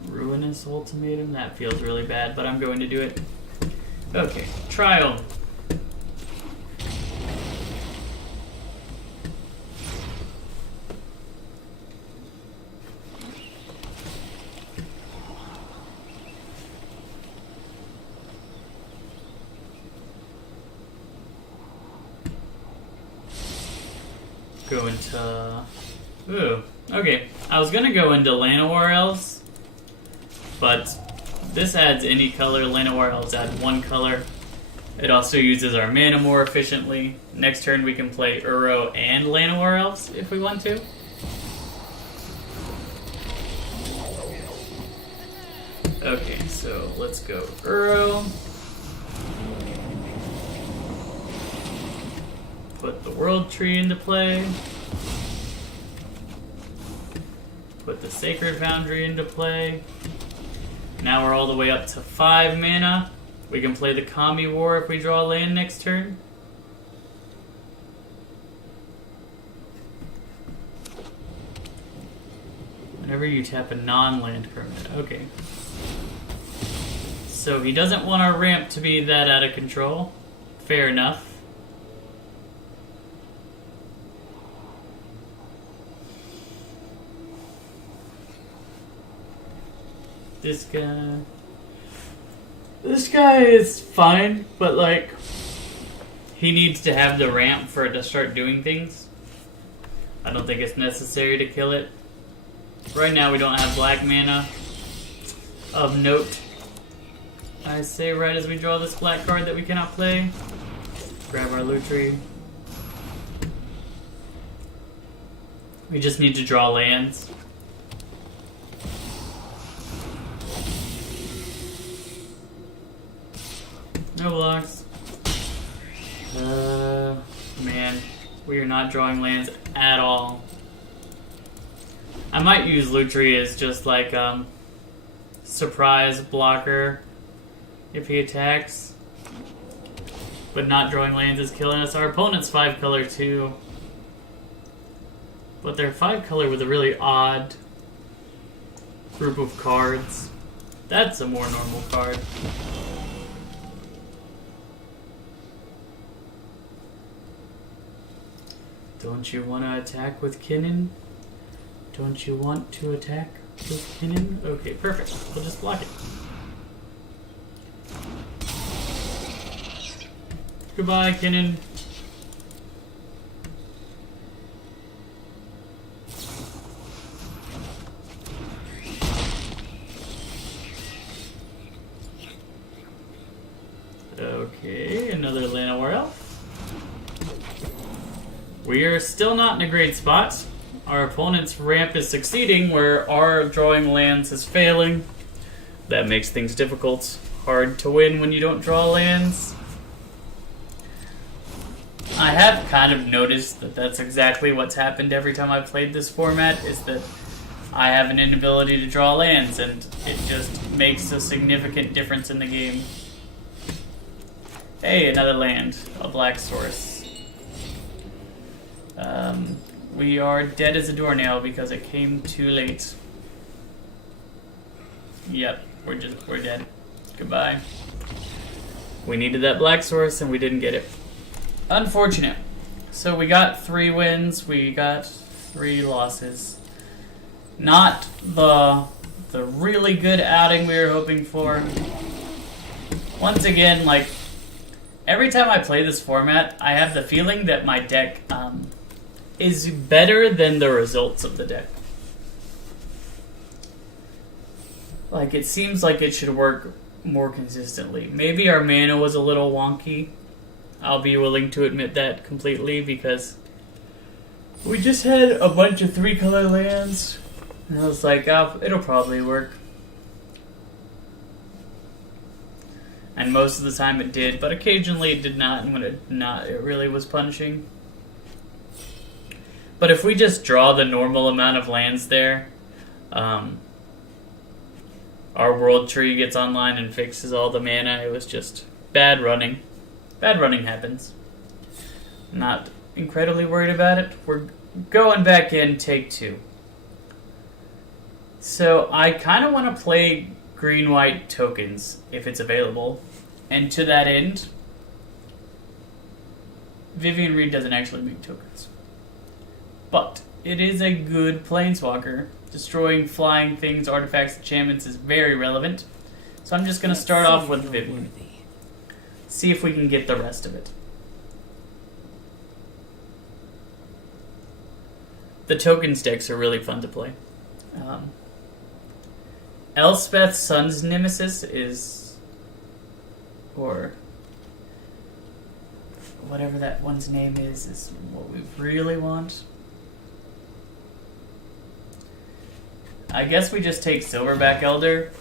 Ruinous Ultimatum. That feels really bad, but I'm going to do it. Okay, Trial. Go into... Ooh, okay. I was gonna go into Llanowar Elves, but this adds any color. Llanowar Elves add one color. It also uses our mana more efficiently. Next turn we can play Uro and Llanowar Elves if we want to. Okay, so let's go Uro. Put the World Tree into play. Put the Sacred Foundry into play. Now we're all the way up to 5 mana. We can play the Kami War if we draw land next turn. Whenever you tap a non-land permanent. Okay. So he doesn't want our ramp to be that out of control. Fair enough. This guy is fine, but like, he needs to have the ramp for it to start doing things. I don't think it's necessary to kill it. Right now we don't have black mana of note. I say right as we draw this black card that we cannot play. Grab our loot tree. We just need to draw lands. No blocks. Man, we are not drawing lands at all. I might use Lutri as just like surprise blocker if he attacks. But not drawing lands is killing us. Our opponent's 5 color too. But they're 5 color with a really odd group of cards. That's a more normal card. Don't you want to attack with Kinnan? Don't you want to attack with Kinnan? Okay, perfect. We'll just block it. Goodbye, Kinnan. Okay, another Llanowar Elf. We are still not in a great spot. Our opponent's ramp is succeeding where our drawing lands is failing. That makes things difficult. Hard to win when you don't draw lands. I have kind of noticed that that's exactly what's happened every time I've played this format, is that I have an inability to draw lands, and it just makes a significant difference in the game. Hey, another land. A black source. We are dead as a doornail because it came too late. Yep, we're dead. Goodbye. We needed that black source and we didn't get it. Unfortunate. So we got 3 wins, we got 3 losses. Not the really good outing we were hoping for. Once again, like, every time I play this format, I have the feeling that my deck is better than the results of the deck. Like, it seems like it should work more consistently. Maybe our mana was a little wonky. I'll be willing to admit that completely, because we just had a bunch of 3-color lands, and I was like, oh, it'll probably work. And most of the time it did, but occasionally it did not, and when it did not, it really was punishing. But if we just draw the normal amount of lands there, our World Tree gets online and fixes all the mana. It was just bad running. Bad running happens. Not incredibly worried about it. We're going back in take 2. So I kind of want to play green-white tokens if it's available. And to that end, Vivian Reed doesn't actually make tokens. But it is a good planeswalker. Destroying flying things, artifacts, enchantments is very relevant. So I'm just going to start off with Vivian. See if we can get the rest of it. the tokens decks are really fun to play. Elspeth Sun's Nemesis is, or whatever that one's name is what we really want. I guess we just take Silverback Elder,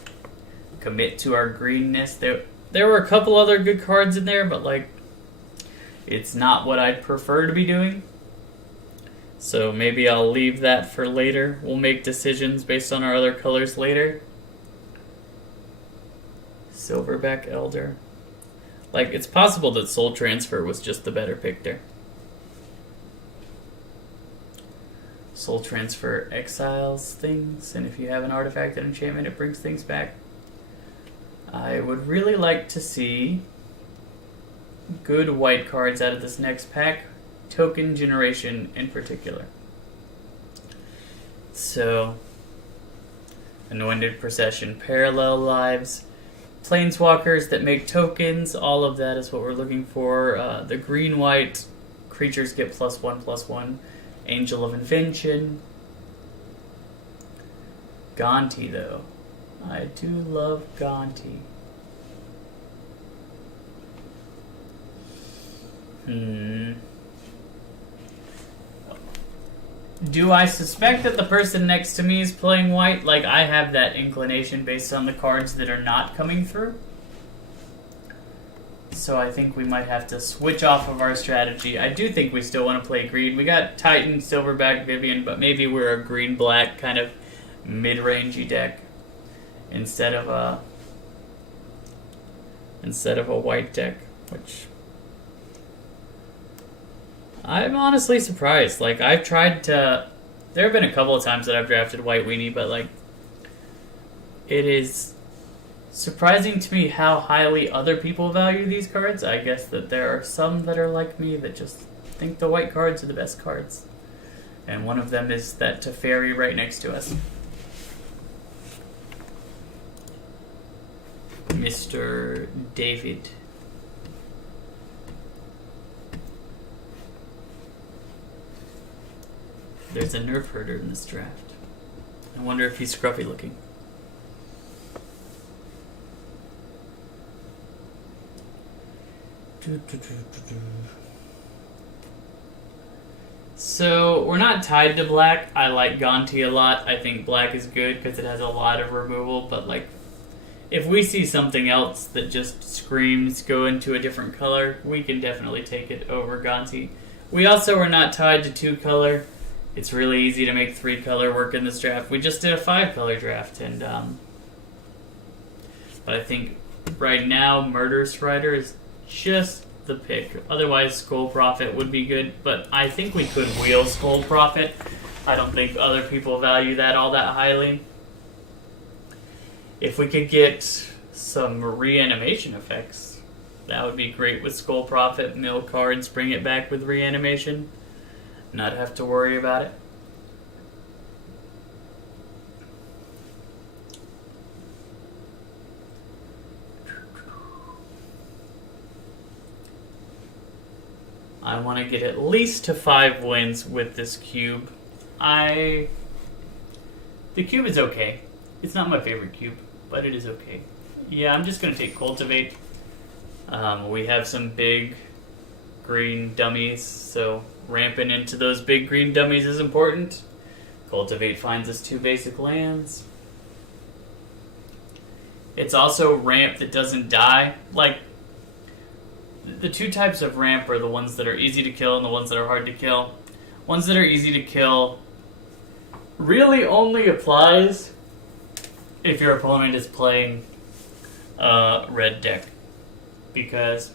commit to our greenness. There were a couple other good cards in there, but like, it's not what I'd prefer to be doing. So maybe I'll leave that for later. We'll make decisions based on our other colors later. Silverback Elder. Like, it's possible that Soul Transfer was just the better pick there. Soul Transfer exiles things, and if you have an artifact and enchantment, it brings things back. I would really like to see good white cards out of this next pack, token generation in particular. So, Anointed Procession, Parallel Lives, Planeswalkers that make tokens, all of that is what we're looking for. The green-white creatures get +1/+1. Angel of Invention. Gonti, though. I do love Gonti. Do I suspect that the person next to me is playing white? Like, I have that inclination based on the cards that are not coming through. So I think we might have to switch off of our strategy. I do think we still want to play green. We got Titan, Silverback, Vivian, but maybe we're a green-black kind of mid-rangey deck instead of a white deck, which I'm honestly surprised. Like, I've tried to... There have been a couple of times that I've drafted White Weenie, but, like, it is surprising to me how highly other people value these cards. I guess that there are some that are like me that just think the white cards are the best cards. And one of them is that Teferi right next to us. Mr. David. There's a nerf herder in this draft. I wonder if he's scruffy looking. So, we're not tied to black. I like Gonti a lot. I think black is good because it has a lot of removal, but like, if we see something else that just screams go into a different color, we can definitely take it over Gonti. We also are not tied to 2-color. It's really easy to make 3-color work in this draft. We just did a 5-color draft, and but I think right now Murderous Rider is just the pick. Otherwise, Skull Prophet would be good, but I think we could wheel Skull Prophet. I don't think other people value that all that highly. If we could get some reanimation effects, that would be great with Skull Prophet. Mill cards, bring it back with reanimation. Not have to worry about it. I want to get at least to 5 wins with this cube. The cube is okay. It's not my favorite cube, but it is okay. Yeah, I'm just going to take Cultivate. We have some big green dummies, so ramping into those big green dummies is important. Cultivate finds us 2 basic lands. It's also ramp that doesn't die. Like, the 2 types of ramp are the ones that are easy to kill and the ones that are hard to kill. Ones that are easy to kill really only applies if your opponent is playing a red deck. Because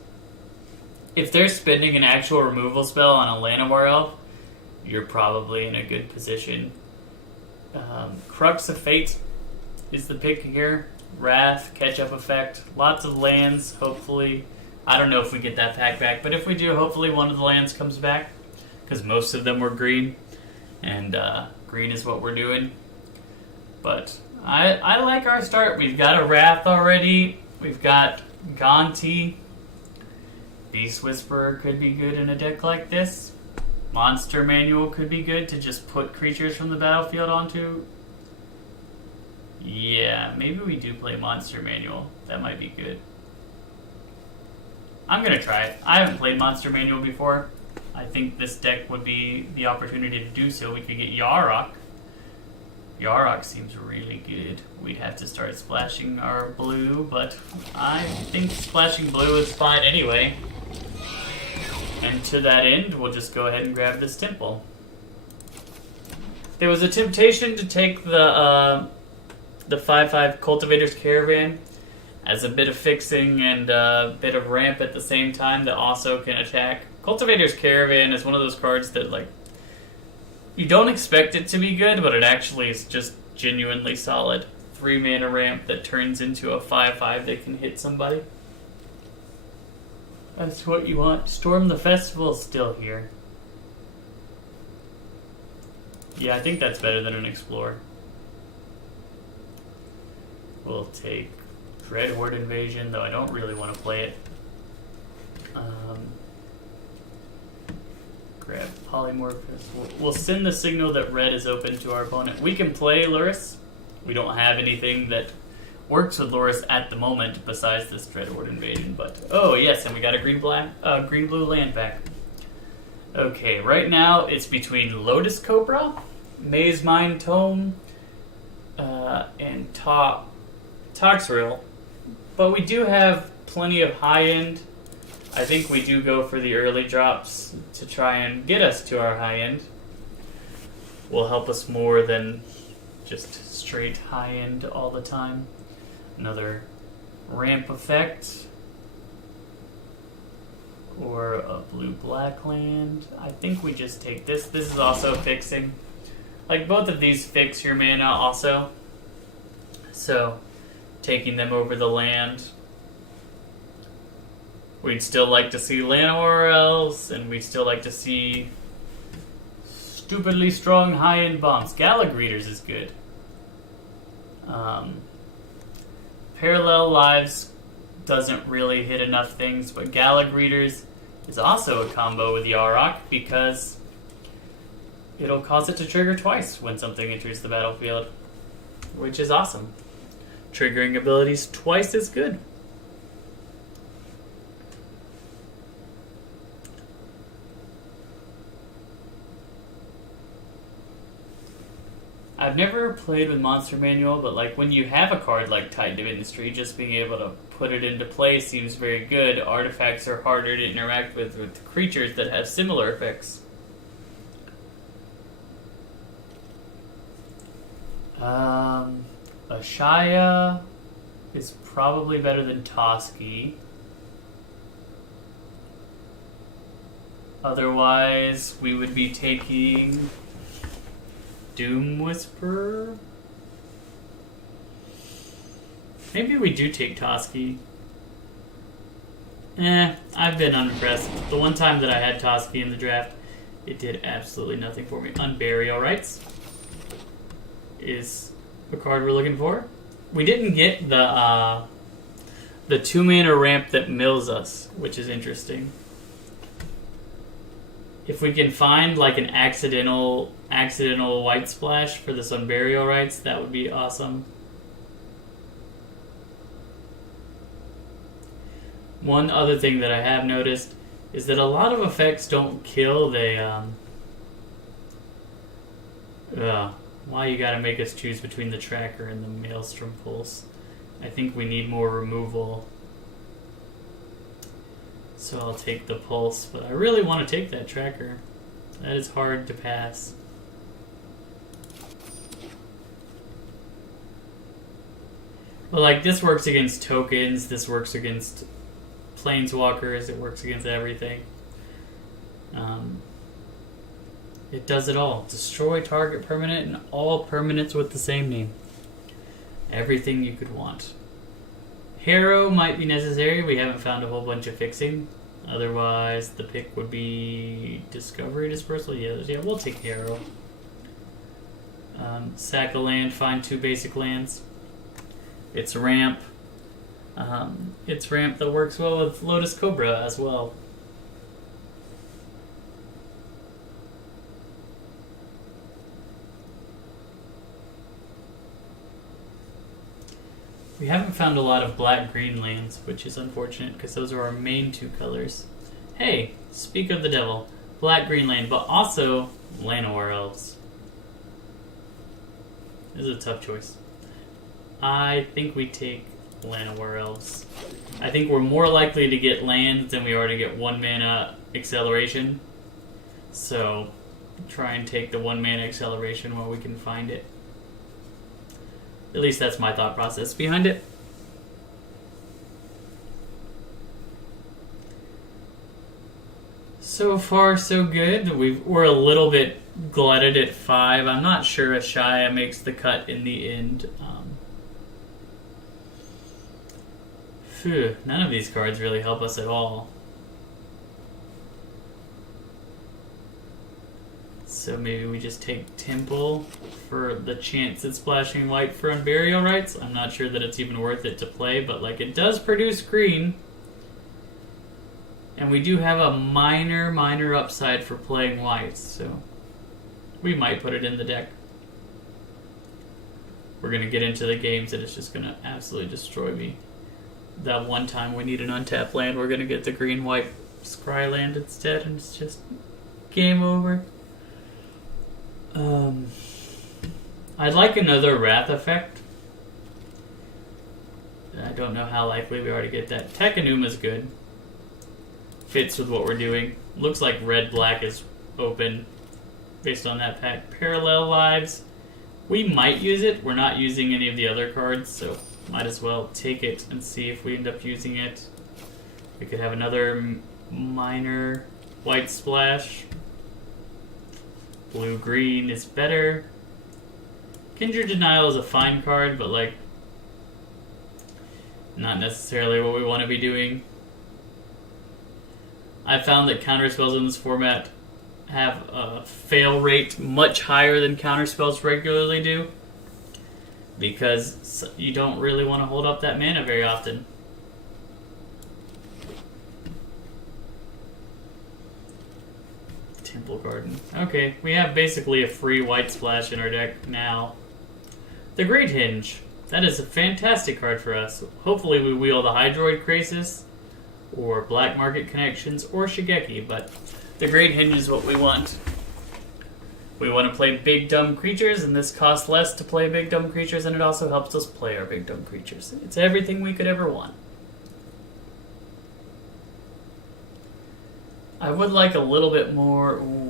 if they're spending an actual removal spell on a Llanowar Elf, you're probably in a good position. Crux of Fate is the pick here. Wrath, catch-up effect, lots of lands, hopefully. I don't know if we get that pack back, but if we do, hopefully one of the lands comes back, because most of them were green, and green is what we're doing. But I like our start. We've got a Wrath already. We've got Gonti. Beast Whisperer could be good in a deck like this. Monster Manual could be good to just put creatures from the battlefield onto. Yeah, maybe we do play Monster Manual. That might be good. I'm gonna try it. I haven't played Monster Manual before. I think this deck would be the opportunity to do so. We could get Yarok. Yarok seems really good. We'd have to start splashing our blue, but I think splashing blue is fine anyway. And to that end, we'll just go ahead and grab this temple. There was a temptation to take the 5/5 Cultivator's Caravan as a bit of fixing and a bit of ramp at the same time that also can attack. Cultivator's Caravan is one of those cards that, like, you don't expect it to be good, but it actually is just genuinely solid. 3 mana ramp that turns into a 5/5 that can hit somebody. That's what you want. Storm the Festival is still here. Yeah, I think that's better than an Explorer. We'll take Dread Horde Invasion, though I don't really want to play it. Grab Polymorphous. We'll send the signal that red is open to our opponent. We can play Lurrus. We don't have anything that works with Lurrus at the moment besides this Dread Horde Invasion, but oh yes, and we got a green-blue land back. Okay, right now it's between Lotus Cobra, Maze Mind Tome, and Toxrill, but we do have plenty of high-end. I think we do go for the early drops to try and get us to our high-end. Will help us more than just straight high-end all the time. Another ramp effect. Or a blue-black land. I think we just take this. This is also fixing. Like, both of these fix your mana also. So, taking them over the land. We'd still like to see Llanowar Elves, and we'd still like to see stupidly strong high-end bombs. Gallagreeters is good. Parallel Lives doesn't really hit enough things, but Gallagreeters is also a combo with Yarok because it'll cause it to trigger twice when something enters the battlefield, which is awesome. Triggering abilities twice as good. I've never played with Monster Manual, but like when you have a card like Titan of Industry, just being able to put it into play seems very good. Artifacts are harder to interact with creatures that have similar effects. Ashaya is probably better than Toski. Otherwise, we would be taking Doom Whisperer. Maybe we do take Toski. I've been unimpressed. The one time that I had Toski in the draft, it did absolutely nothing for me. Unburial Rights is a card we're looking for. We didn't get the 2 mana ramp that mills us, which is interesting. If we can find like an accidental white splash for this Unburial Rights, that would be awesome. One other thing that I have noticed is that a lot of effects don't kill. They why you gotta make us choose between the Tracker and the Maelstrom Pulse? I think we need more removal. So I'll take the Pulse, but I really want to take that Tracker. That is hard to pass. But like, this works against tokens, this works against planeswalkers, it works against everything. It does it all. Destroy target permanent and all permanents with the same name. Everything you could want. Harrow might be necessary. We haven't found a whole bunch of fixing. Otherwise, the pick would be Discovery Dispersal. Yeah, we'll take Harrow. Sack a land, find 2 basic lands. It's ramp. It's ramp that works well with Lotus Cobra as well. We haven't found a lot of black-green lands, which is unfortunate because those are our main two colors. Hey, speak of the devil. Black-green land, but also Llanowar Elves. This is a tough choice. I think we take Llanowar Elves. I think we're more likely to get lands than we are to get 1 mana acceleration. So, try and take the 1 mana acceleration while we can find it. At least that's my thought process behind it. So far, so good. We're a little bit glutted at 5. I'm not sure Ashaya makes the cut in the end. None of these cards really help us at all. So maybe we just take Temple for the chance at splashing white for Unburial Rites. I'm not sure that it's even worth it to play, but like it does produce green. And we do have a minor upside for playing white, so we might put it in the deck. We're going to get into the games and it's just going to absolutely destroy me. That one time we need an untapped land, we're going to get the green-white Scry land instead, and it's just game over. I'd like another Wrath effect. I don't know how likely we are to get that. Techanuma's good. Fits with what we're doing. Looks like red-black is open based on that pack. Parallel Lives. We might use it. We're not using any of the other cards, so might as well take it and see if we end up using it. We could have another minor white splash. Blue-green is better. Kindred Denial is a fine card, but like not necessarily what we want to be doing. I found that counterspells in this format have a fail rate much higher than counterspells regularly do, because you don't really want to hold up that mana very often. Temple Garden. Okay, we have basically a free white splash in our deck now. The Great Hinge. That is a fantastic card for us. Hopefully we wheel the Hydroid Krasis, or Black Market Connections, or Shigeki, but the Great Hinge is what we want. We want to play big dumb creatures, and this costs less to play big dumb creatures, and it also helps us play our big dumb creatures. It's everything we could ever want. I would like a little bit more. Ooh.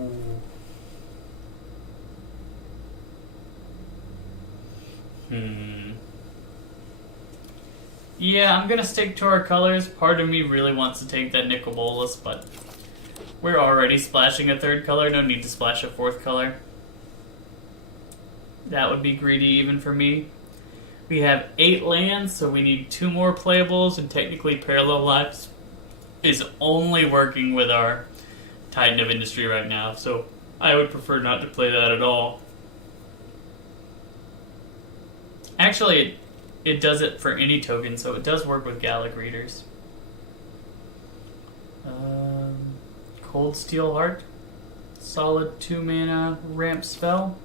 Yeah, I'm gonna stick to our colors. Part of me really wants to take that Nicol Bolas, but we're already splashing a 3rd color. No need to splash a 4th color. That would be greedy even for me. We have 8 lands, so we need 2 more playables, and technically Parallel Lives is only working with our Titan of Industry right now, so I would prefer not to play that at all. Actually, it does it for any token, so it does work with Gallic Readers. Cold Steel Heart. Solid 2 mana ramp spell.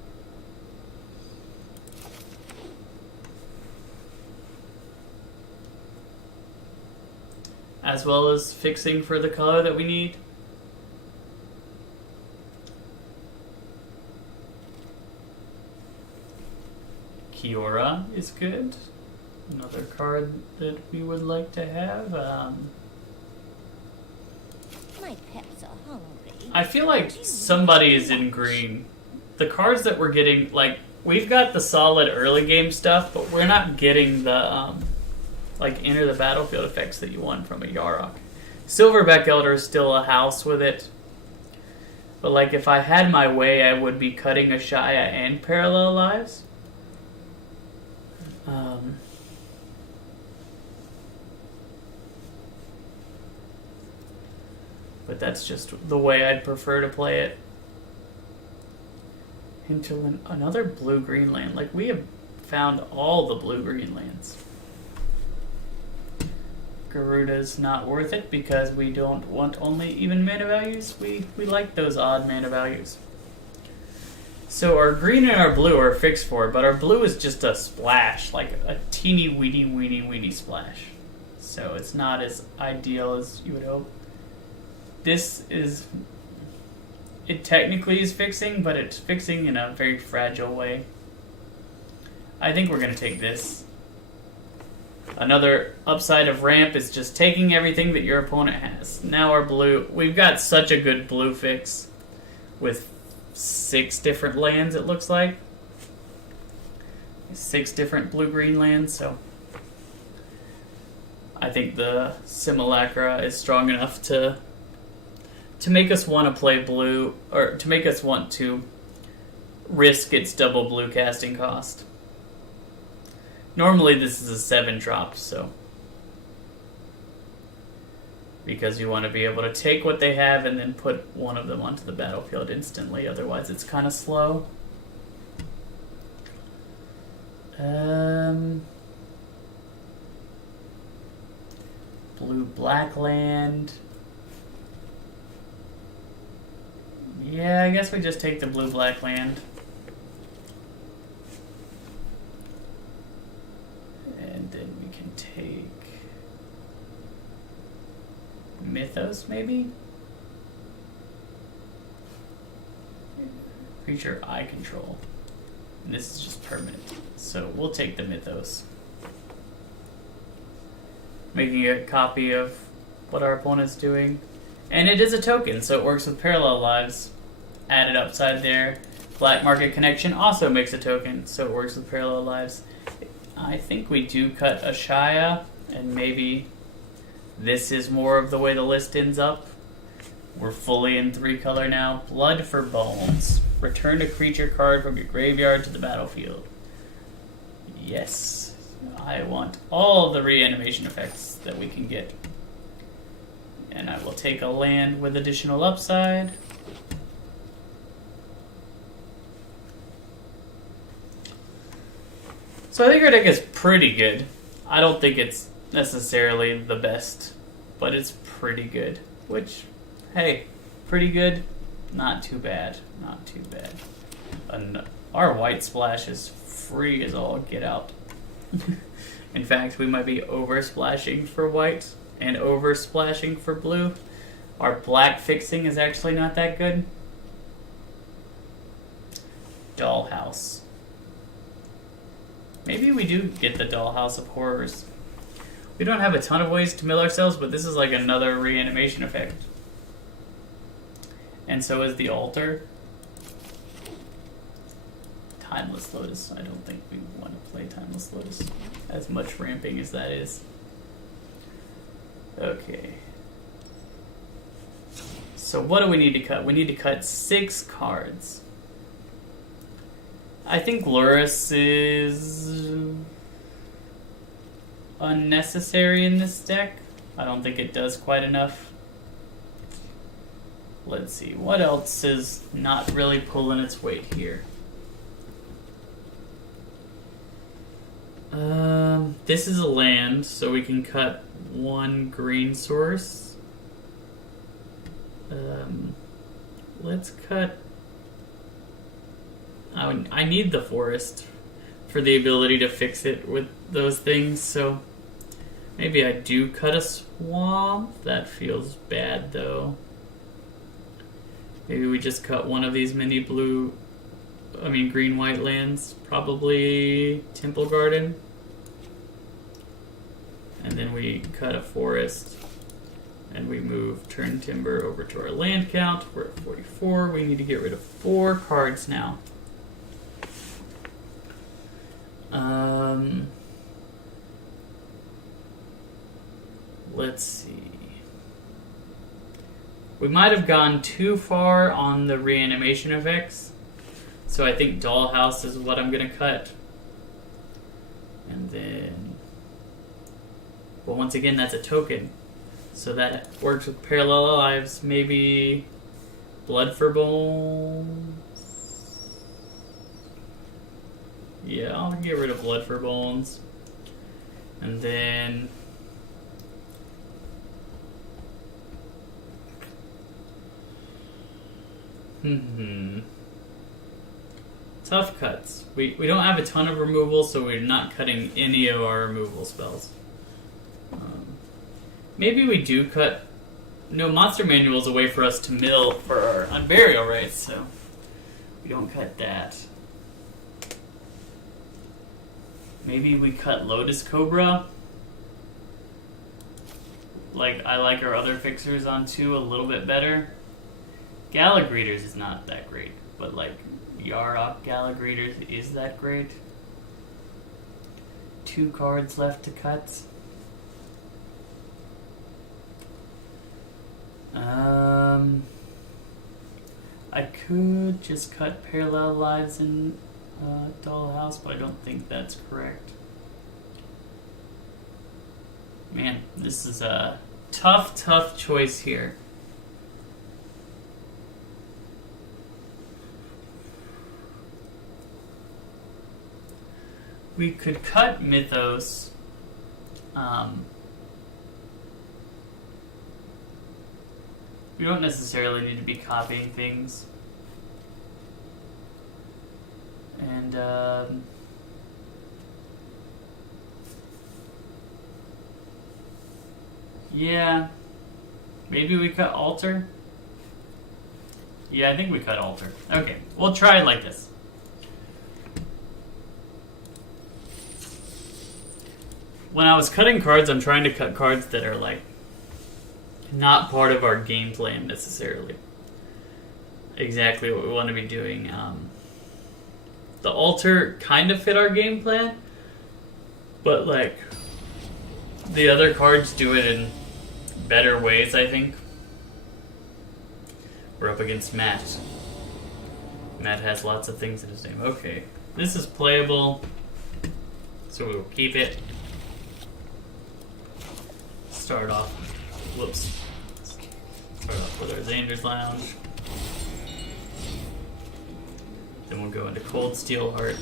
As well as fixing for the color that we need. Kiora is good. Another card that we would like to have. My pets are hungry. I feel like somebody is in green. The cards that we're getting, like, we've got the solid early game stuff, but we're not getting the, like, enter the battlefield effects that you want from a Yarok. Silverback Elder is still a house with it. But, like, if I had my way, I would be cutting Ashaya and Parallel Lives. But that's just the way I'd prefer to play it. Hinterland, another blue-green land. Like, we have found all the blue-green lands. Garuda's not worth it because we don't want only even mana values. We like those odd mana values. So our green and our blue are fixed for, but our blue is just a splash, like a teeny weeny splash. So it's not as ideal as you would hope. This is, it technically is fixing, but it's fixing in a very fragile way. I think we're going to take this. Another upside of ramp is just taking everything that your opponent has. Now our blue, we've got such a good blue fix with 6 different lands, it looks like. 6 different blue-green lands, so I think the Simulacra is strong enough to make us want to play blue, or to make us want to risk its double blue casting cost. Normally this is a 7 drop, so because you want to be able to take what they have and then put one of them onto the battlefield instantly, otherwise it's kind of slow. Blue-black land. Yeah, I guess we just take the blue-black land. And then we can take Mythos, maybe? Creature I control. And this is just permanent. So we'll take the Mythos. Making a copy of what our opponent's doing. And it is a token, so it works with Parallel Lives. Added upside there. Black Market Connection also makes a token, so it works with Parallel Lives. I think we do cut a Shia, and maybe this is more of the way the list ends up. We're fully in 3 color now. Blood for Bones. Return a creature card from your graveyard to the battlefield. Yes. I want all the reanimation effects that we can get. And I will take a land with additional upside. So I think our deck is pretty good. I don't think it's necessarily the best, but it's pretty good. Which, hey, pretty good, not too bad. Not too bad. Our white splash is free as all get out. In fact, we might be over-splashing for white and over-splashing for blue. Our black fixing is actually not that good. Dollhouse. Maybe we do get the Dollhouse of Horrors. We don't have a ton of ways to mill ourselves, but this is like another reanimation effect. And so is the Altar. Timeless Lotus. I don't think we want to play Timeless Lotus. As much ramping as that is. Okay. So what do we need to cut? We need to cut 6 cards. I think Lurrus is unnecessary in this deck. I don't think it does quite enough. Let's see, what else is not really pulling its weight here? This is a land, so we can cut 1 green source. Let's cut... I need the forest for the ability to fix it with those things, so maybe I do cut a swamp. That feels bad, though. Maybe we just cut one of these mini green-white lands. Probably Temple Garden. And then we cut a forest. And we move Turn Timber over to our land count. We're at 44. We need to get rid of 4 cards now. Let's see. We might have gone too far on the reanimation effects. So I think Dollhouse is what I'm going to cut. And then... Well, once again, that's a token. So that works with Parallel Lives. Maybe Blood for Bones? Yeah, I'll get rid of Blood for Bones. And then... Tough cuts. We don't have a ton of removal, so we're not cutting any of our removal spells. Maybe we do cut... No, Monster Manual is a way for us to mill for our Unburial Rites, so we don't cut that. Maybe we cut Lotus Cobra. Like, I like our other fixers on 2 a little bit better. Galagreeters is not that great, but like Yarok Galagreeters is that great. 2 cards left to cut. I could just cut Parallel Lives in Dollhouse, but I don't think that's correct. Man, this is a tough choice here. We could cut Mythos. We don't necessarily need to be copying things. And, yeah. Maybe we cut Altar? Yeah, I think we cut Altar. Okay, we'll try it like this. When I was cutting cards, I'm trying to cut cards that are, like, not part of our game plan necessarily. Exactly what we want to be doing. The Altar kind of fit our game plan, but like the other cards do it in better ways, I think. We're up against Matt. Matt has lots of things in his name. Okay, this is playable, so we'll keep it. Start off. Whoops. Start off with our Xander's Lounge. Then we'll go into Cold Steel Heart.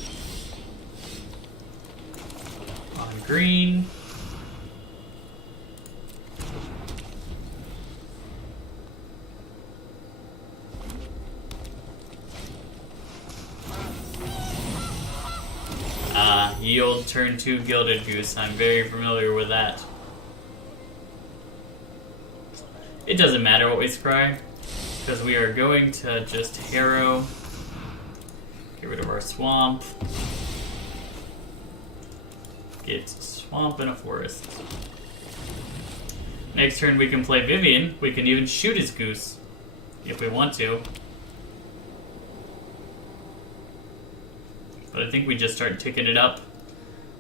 On green. Yield turn 2 Gilded Goose. I'm very familiar with that. It doesn't matter what we scry, because we are going to just Harrow. Get rid of our Swamp. Get Swamp and a Forest. Next turn we can play Vivian. We can even shoot his Goose, if we want to. But I think we just start ticking it up.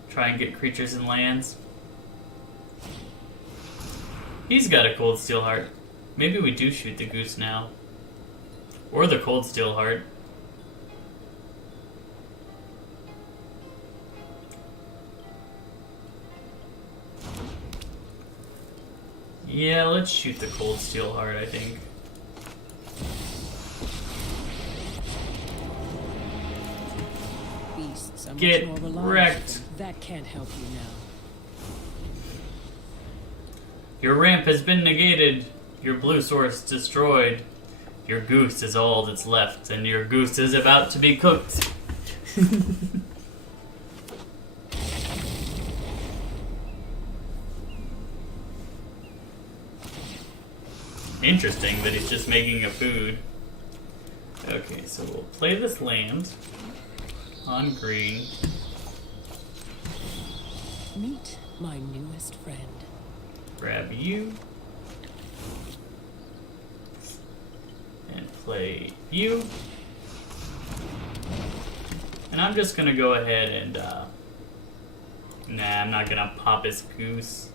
Try and get creatures and lands. He's got a Cold Steel Heart. Maybe we do shoot the Goose now. Or the Cold Steel Heart. Yeah, let's shoot the Cold Steel Heart, I think. Beasts are Get much more reliable. wrecked. That can't help you now. Your ramp has been negated. Your blue source destroyed. Your goose is all that's left, and your goose is about to be cooked. Interesting that he's just making a food. Okay, so we'll play this land on green. Meet my newest friend. Grab you. And play you. And I'm just gonna go ahead and, nah, I'm not gonna pop his goose.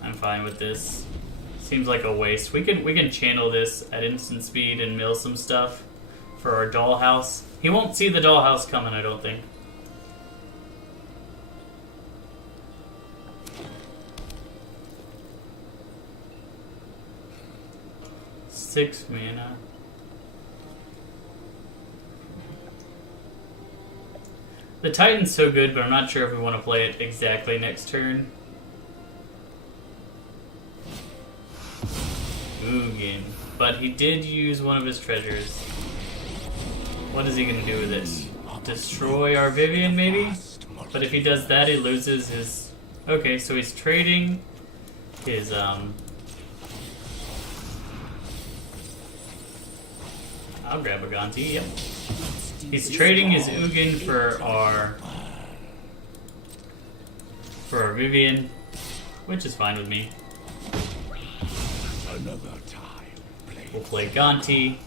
I'm fine with this. Seems like a waste. We can channel this at instant speed and mill some stuff for our dollhouse. He won't see the dollhouse coming, I don't think. Six mana. The Titan's so good, but I'm not sure if we want to play it exactly next turn. Ugin. But he did use one of his treasures. What is he gonna do with it? Destroy our Vivian, maybe? But if he does that, he loses his... Okay, so he's trading his, I'll grab a Gonti, yep. He's trading his Ugin for our Vivian, which is fine with me. Another time. We'll play Gonti.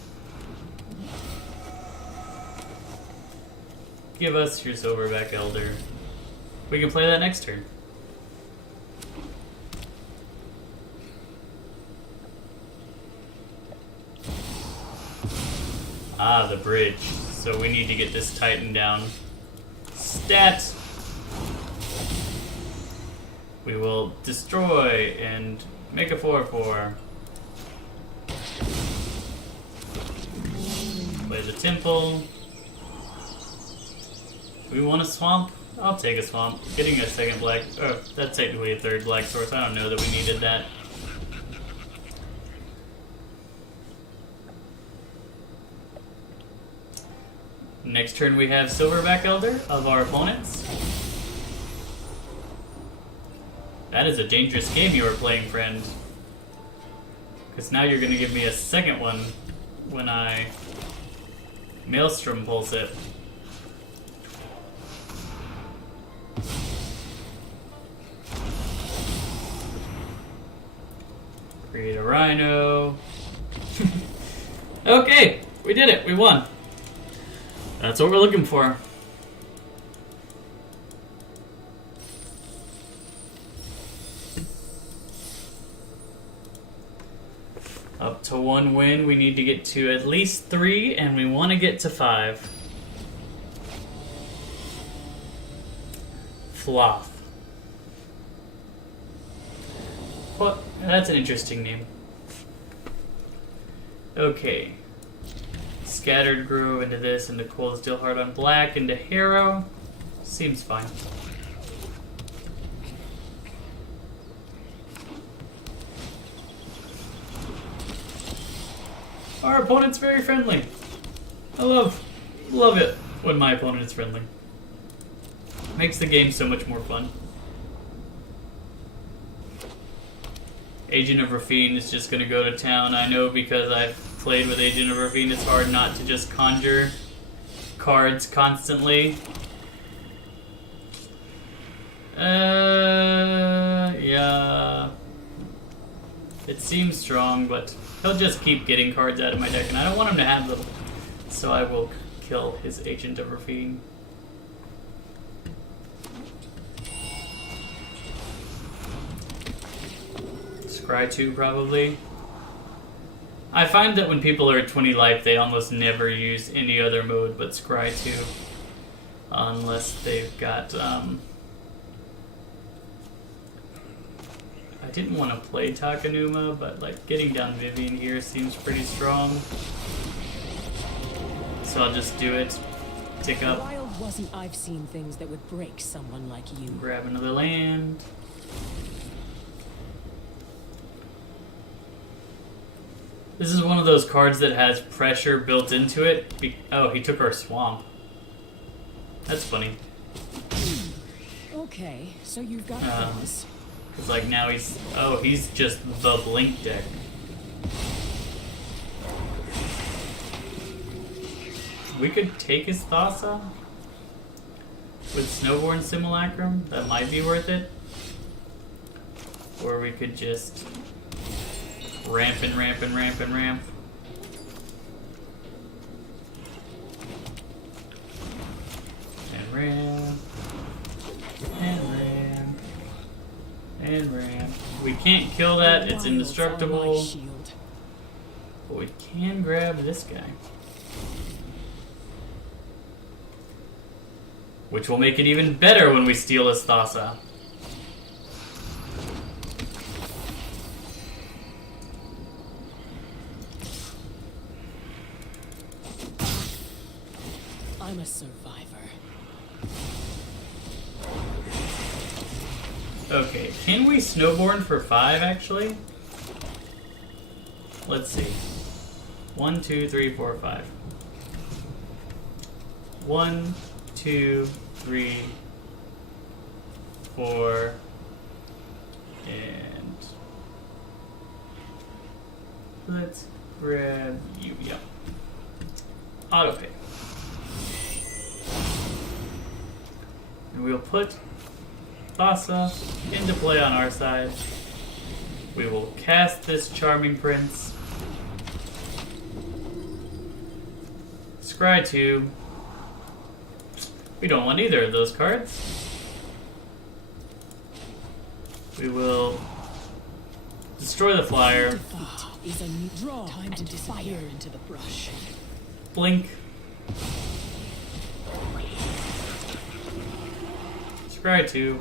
Give us your Silverback Elder. We can play that next turn. Ah, the bridge. So we need to get this Titan down. Stat! We will destroy and make a 4/4. Play the temple. We want a swamp? I'll take a swamp. Getting a second black... Oh, that's technically a third black source. I don't know that we needed that. Next turn we have Silverback Elder of our opponents. That is a dangerous game you are playing, friend. Because now you're going to give me a second one when I Maelstrom pulse it. Create a Rhino. Okay, we did it. We won. That's what we're looking for. Up to 1 win, we need to get to at least 3, and we want to get to 5. Floth. What? That's an interesting name. Okay. Scattered Grove into this, into Cold Steel Heart on black, into Harrow. Seems fine. Our opponent's very friendly. I love it when my opponent is friendly. Makes the game so much more fun. Agent of Rafine is just gonna go to town. I know because I've played with Agent of Rafine, it's hard not to just conjure cards constantly. Yeah. It seems strong, but he'll just keep getting cards out of my deck, and I don't want him to have them. So I will kill his Agent of Rafine. Scry 2, probably. I find that when people are at 20 life, they almost never use any other mode but Scry 2. Unless they've got, I didn't want to play Takanuma, but like getting down Vivian here seems pretty strong. So I'll just do it. Tick up. Wild wasn't I've seen things that would break someone like you. Grab another land. This is one of those cards that has pressure built into it. Oh, he took our swamp. That's funny. Okay, so you've got this. It's like now he's... Oh, he's just the Blink deck. We could take his Thassa with Snowborn Simulacrum. That might be worth it. Or we could just ramp and ramp and ramp and ramp. And ramp. And ramp. And ramp. We can't kill that, it's indestructible. But we can grab this guy. Which will make it even better when we steal his Thassa. I'm a survivor. Okay, can we Snowborn for 5 actually? Let's see. 1, 2, 3, 4, 5. 1, 2, 3, 4, and let's grab you. Yep. Autopay. And we'll put Thassa into play on our side. We will cast this Charming Prince. Scry 2. We don't want either of those cards. We will destroy the flyer. Is a new draw. Time to disappear into the brush. Blink. Scry 2.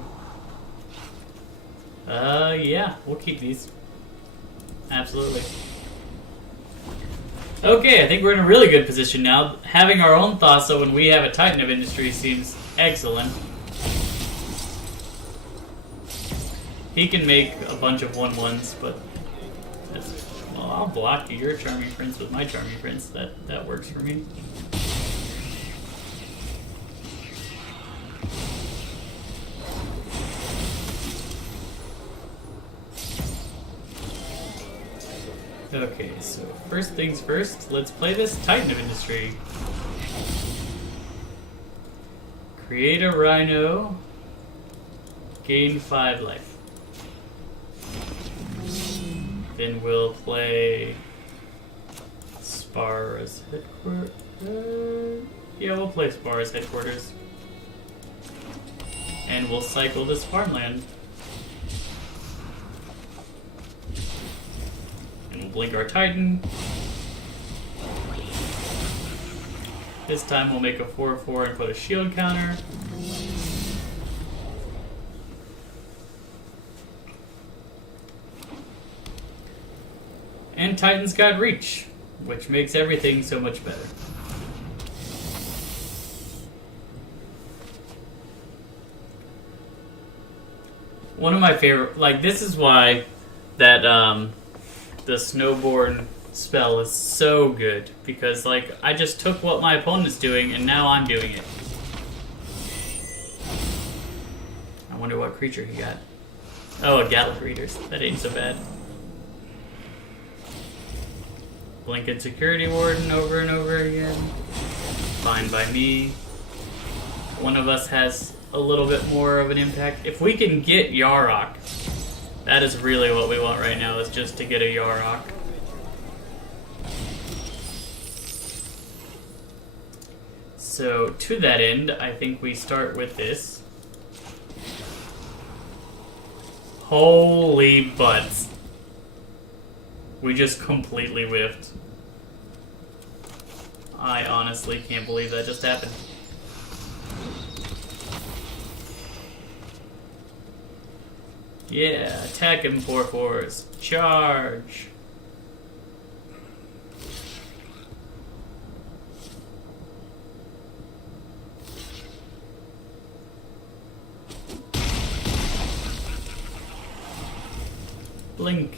Yeah, we'll keep these. Absolutely. Okay, I think we're in a really good position now. Having our own Thassa when we have a Titan of Industry seems excellent. He can make a bunch of 1/1s, but that's, well, I'll block your Charming Prince with my Charming Prince. That works for me. Okay, so first things first, let's play this Titan of Industry. Create a Rhino, gain 5 life. Then we'll play Spara's Headquarters. Yeah, we'll play Spara's Headquarters. And we'll cycle this farmland. Blink our Titan. This time we'll make a 4/4 and put a shield counter. And Titan's got reach, which makes everything so much better. One of my favorite, like, this is why that, the Snowborn spell is so good, because like I just took what my opponent's doing and now I'm doing it. I wonder what creature he got. Oh, a Gallic Readers. That ain't so bad. Blinking Security Warden over and over again. Fine by me. One of us has a little bit more of an impact. If we can get Yarok, that is really what we want right now, is just to get a Yarok. So, to that end, I think we start with this. Holy butts. We just completely whiffed. I honestly can't believe that just happened. Yeah, attack him 4/4s. Charge! Blink.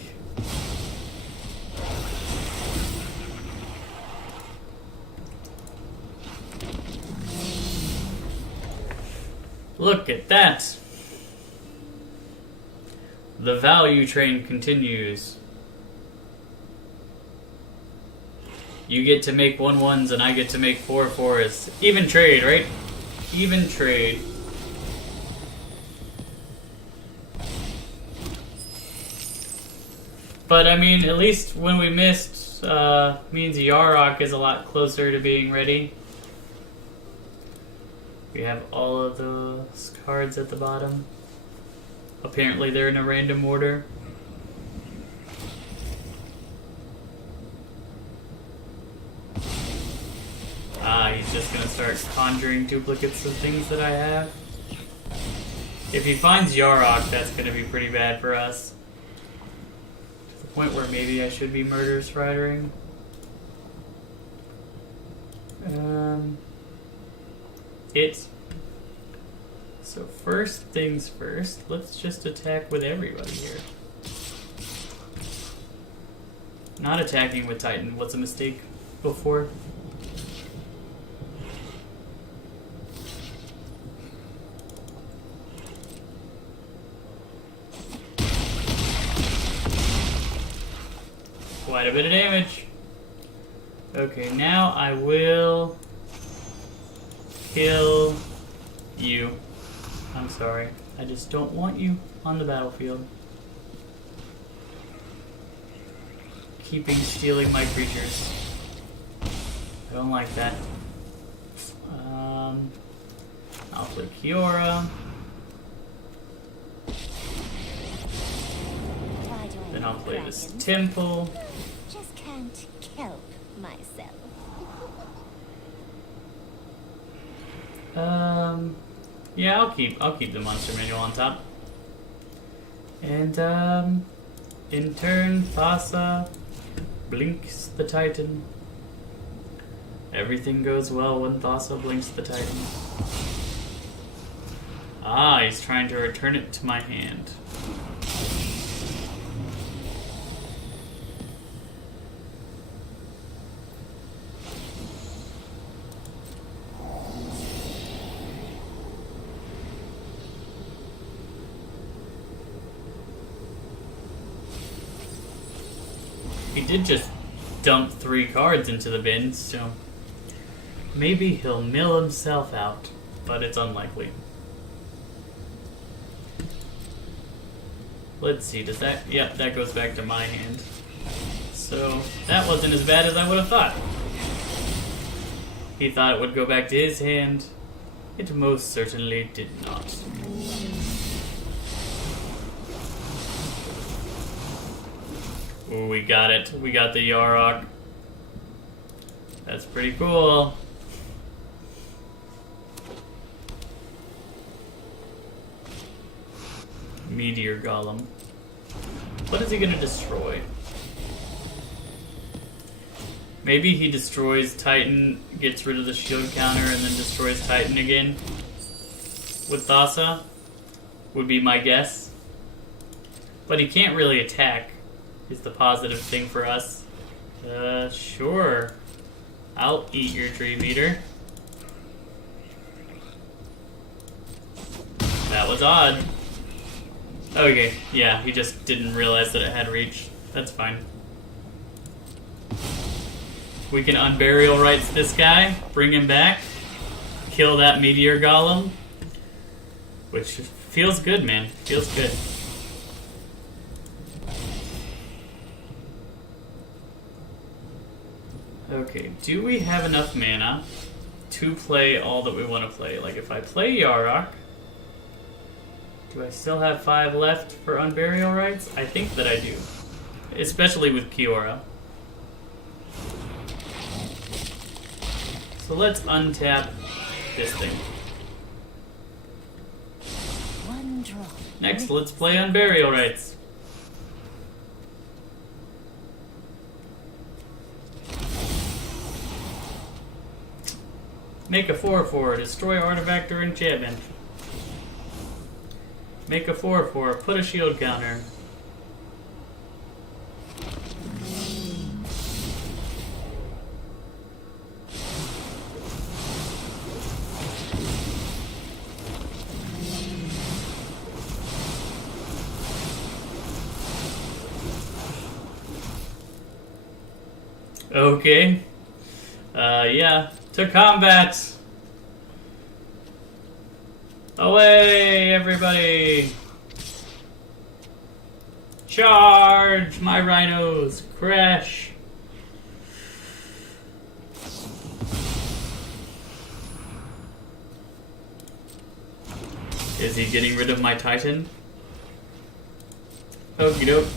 Look at that! The value train continues. You get to make 1/1s and I get to make 4/4s. Even trade, right? Even trade. But I mean, at least when we missed, means Yarok is a lot closer to being ready. We have all of those cards at the bottom. Apparently they're in a random order. He's just gonna start conjuring duplicates of things that I have. If he finds Yarok, that's gonna be pretty bad for us. To the point where maybe I should be Murder Stridering. So first things first, let's just attack with everybody here. Not attacking with Titan. What's a mistake before? quite a bit of damage. Okay, now I will kill you. I'm sorry. I just don't want you on the battlefield. Keeping stealing my creatures. I don't like that. I'll play Kiora. Then I'll play this temple. Just can't help myself. Yeah, I'll keep the monster manual on top. And in turn, Thassa blinks the Titan. Everything goes well when Thassa blinks the Titan. Ah, he's trying to return it to my hand. He did just dump 3 cards into the bin, so maybe he'll mill himself out, but it's unlikely. Let's see, does that... Yep, that goes back to my hand. So, that wasn't as bad as I would have thought. He thought it would go back to his hand. It most certainly did not. Ooh, we got it. We got the Yarok. That's pretty cool. Meteor Golem. What is he gonna destroy? Maybe he destroys Titan, gets rid of the shield counter, and then destroys Titan again with Thassa, would be my guess. But he can't really attack, is the positive thing for us. Sure. I'll eat your Dream Eater. That was odd. Okay, yeah, he just didn't realize that it had reach. That's fine. We can Unburial Rights this guy, bring him back, kill that Meteor Golem. Which feels good, man. Feels good. Okay, do we have enough mana to play all that we want to play? Like, if I play Yarok, do I still have 5 left for Unburial Rights? I think that I do. Especially with Kiora. So let's untap this thing. One drop. Next, let's play Unburial Rights. Make a 4/4, destroy artifact or enchantment. Make a 4/4, put a shield counter. Okay. Yeah. To combat! Away, everybody! Charge, my rhinos! Crash! Is he getting rid of my Titan? Okie doke.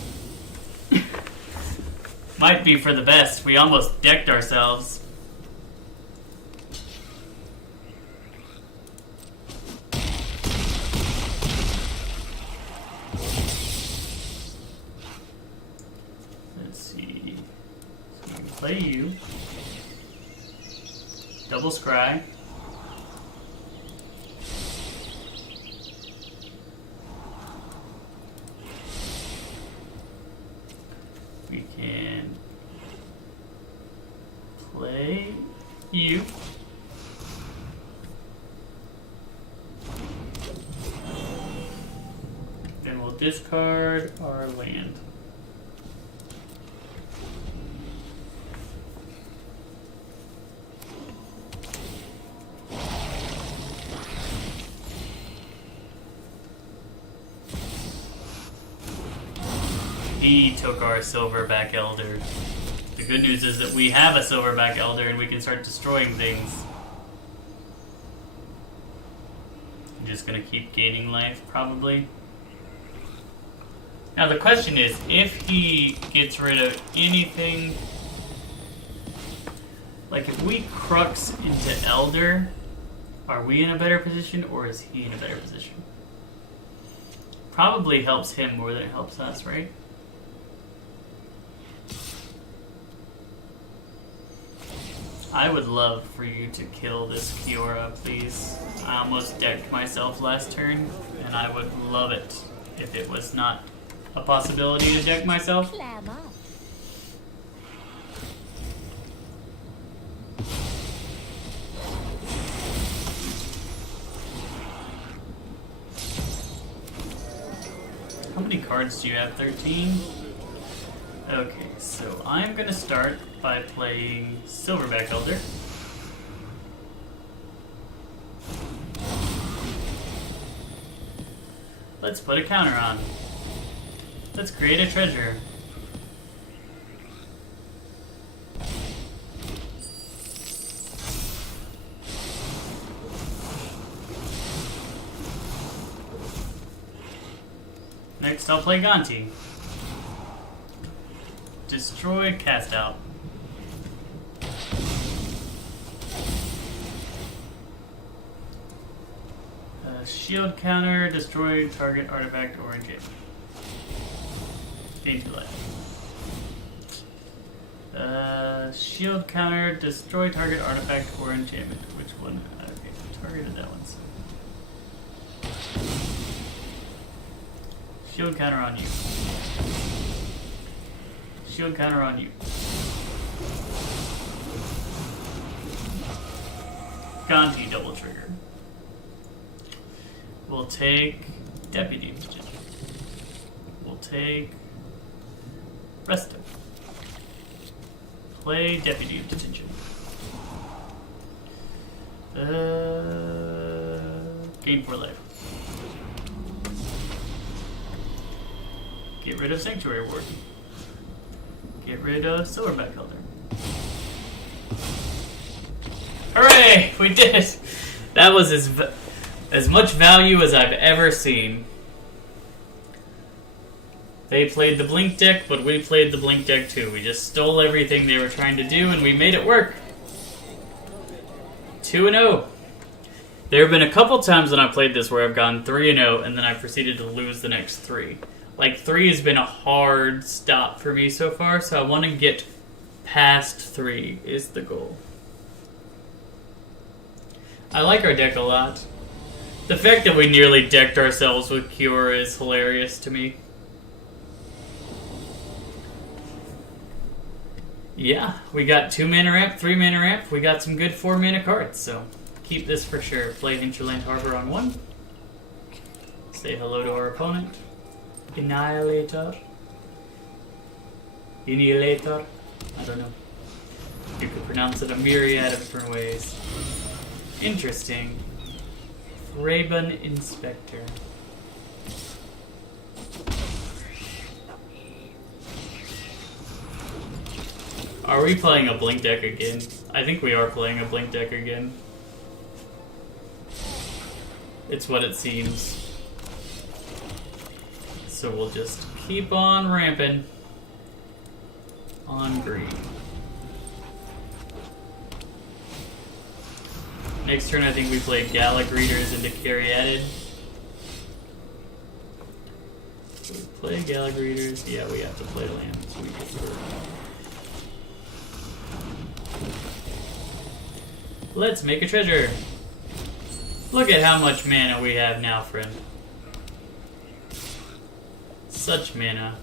Might be for the best. We almost decked ourselves. Let's see. So we can play you. Double scry. We can play you. Then we'll discard our land. he took our Silverback Elder. The good news is that we have a Silverback Elder and we can start destroying things. I'm just gonna keep gaining life, probably. Now the question is, if he gets rid of anything... Like, if we Crux into Elder, are we in a better position, or is he in a better position? Probably helps him more than it helps us, right? I would love for you to kill this Kiora, please. I almost decked myself last turn, and I would love it if it was not a possibility to deck myself. Clam up. How many cards do you have? 13? Okay, so I'm gonna start by playing Silverback Elder. Let's put a counter on. Let's create a treasure. Next, I'll play Gonti. Destroy, cast out. Shield counter, destroy target artifact or enchantment. Gain 2 life. Shield counter, destroy target artifact or enchantment. Which one? Okay, targeted that one. Shield counter on you. Shield counter on you. Gonti double trigger. We'll take Deputy. We'll take Resto. Play Deputy of Detention. Gain 4 life. Get rid of Sanctuary Ward. Get rid of Silverback Elder. Hooray! We did it! That was as much value as I've ever seen. They played the Blink deck, but we played the Blink deck too. We just stole everything they were trying to do, and we made it work. 2-0. There have been a couple times when I played this where I've gone 3-0, and then I proceeded to lose the next 3. Like, 3 has been a hard stop for me so far, so I want to get past 3 is the goal. I like our deck a lot. The fact that we nearly decked ourselves with Cure is hilarious to me. Yeah, we got 2 mana ramp, 3 mana ramp. We got some good 4 mana cards, so keep this for sure. Play Hinterland Harbor on 1. Say hello to our opponent. Annihilator. Annihilator. I don't know. You could pronounce it a myriad of different ways. Interesting. Raven Inspector. Are we playing a Blink deck again? I think we are playing a Blink deck again. It's what it seems. So we'll just keep on ramping on green. Next turn, I think we play Gala Greeters into Caryatid. So we play Gala Greeters. Yeah, we have to play land. So we prefer. Let's make a treasure. Look at how much mana we have now, friend. Such mana.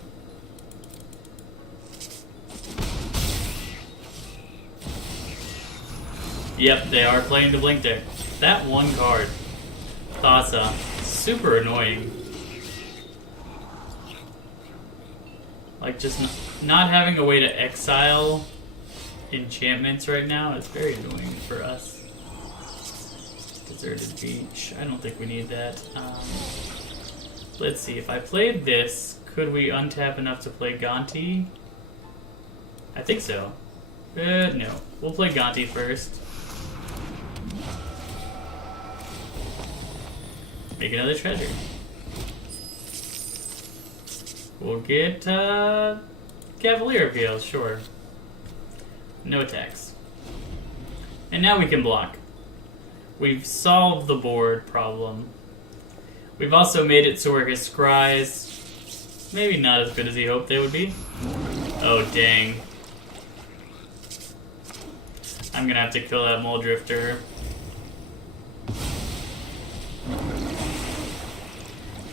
Yep, they are playing the Blink deck. That one card, Thassa, super annoying. Like, just not having a way to exile enchantments right now is very annoying for us. Deserted Beach. I don't think we need that. Let's see, if I played this, Could we untap enough to play Gonti? I think so. No. We'll play Gonti first. Make another treasure. We'll get Cavalier of Gales, sure. No attacks. And now we can block. We've solved the board problem. We've also made it so where his scries maybe not as good as he hoped they would be. Oh dang. I'm gonna have to kill that Mole Drifter.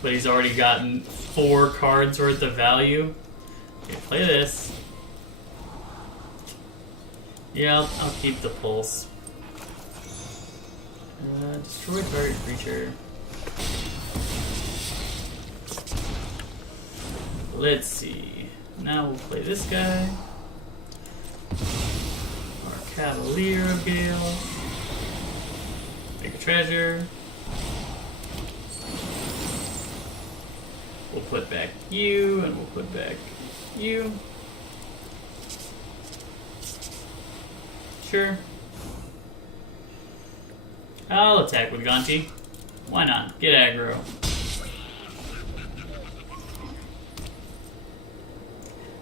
But he's already gotten 4 cards worth of value. Okay, play this. Yeah, I'll keep the pulse. Destroy target creature. Let's see. Now we'll play this guy. Our Cavalier of Gale. Make a treasure. We'll put back you, and we'll put back you. Sure. I'll attack with Gonti. Why not? Get aggro.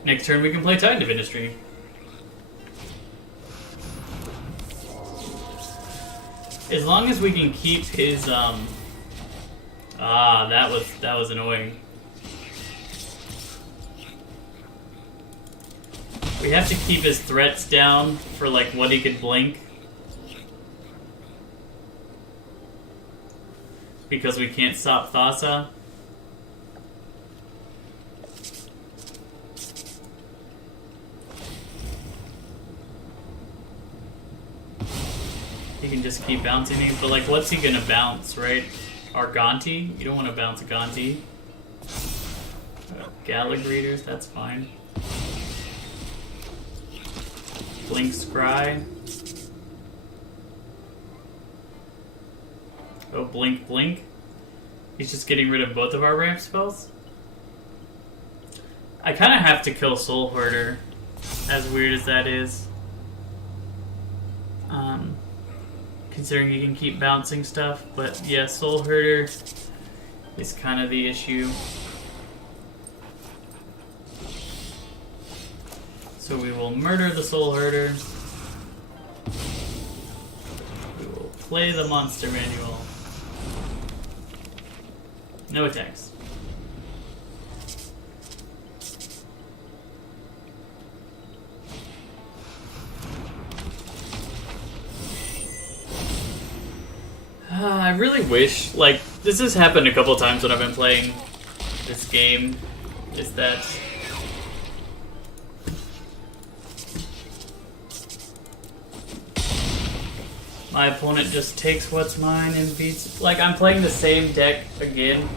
Next turn we can play Titan of Industry. As long as we can keep his that was annoying. We have to keep his threats down for like what he could blink. Because we can't stop Thassa. He can just keep bouncing me, but like what's he gonna bounce, right? Our Gonti? You don't want to bounce a Gonti. Gallag Readers, that's fine. Blink Scry. Oh, Blink Blink. He's just getting rid of both of our ramp spells. I kind of have to kill Soul Hoarder, as weird as that is. Considering he can keep bouncing stuff, but yeah, Soul Hoarder is kind of the issue. So we will murder the Soul Hoarder. We will play the Monster Manual. No attacks. I really wish, like, this has happened a couple times when I've been playing this game, is that my opponent just takes what's mine and beats. Like, I'm playing the same deck again.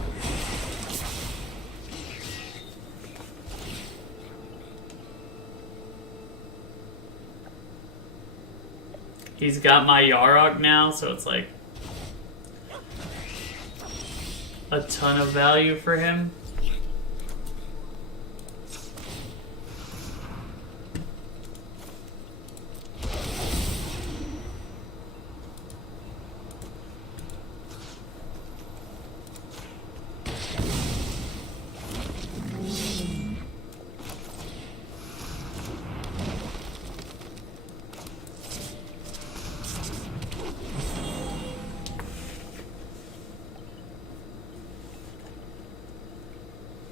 He's got my Yarok now, so it's like a ton of value for him.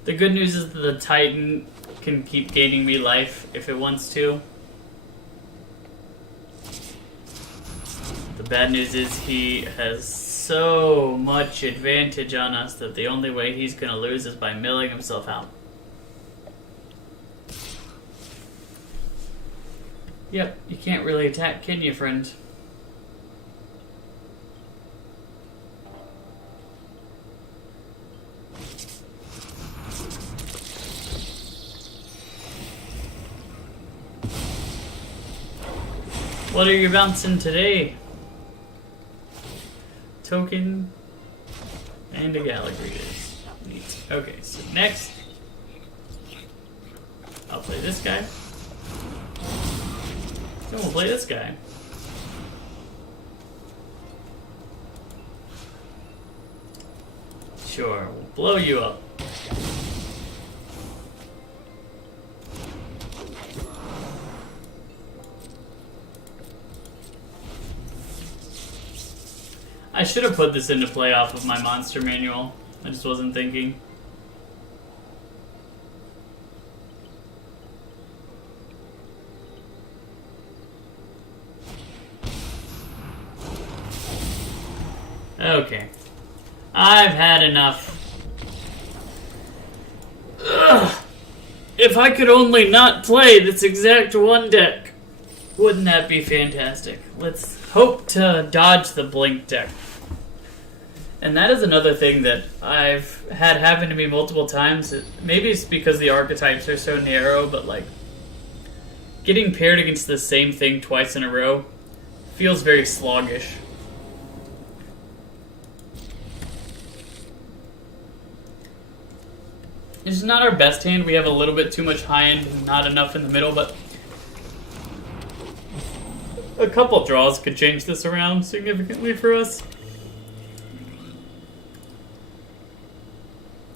The good news is that the Titan can keep gaining me life if it wants to. The bad news is he has so much advantage on us that the only way he's gonna lose is by milling himself out. Yep, you can't really attack, can you, friend? What are you bouncing today? Token and a Gallag Reader. Neat. Okay, so next play this guy. Then we'll play this guy. Sure, we'll blow you up. I should have put this into play off of my monster manual. I just wasn't thinking. Okay. I've had enough. Ugh. If I could only not play this exact one deck, wouldn't that be fantastic? Let's hope to dodge the blink deck. And that is another thing that I've had happen to me multiple times. Maybe it's because the archetypes are so narrow, but like getting paired against the same thing twice in a row feels very sluggish. It's not our best hand. We have a little bit too much high end and not enough in the middle, but a couple draws could change this around significantly for us.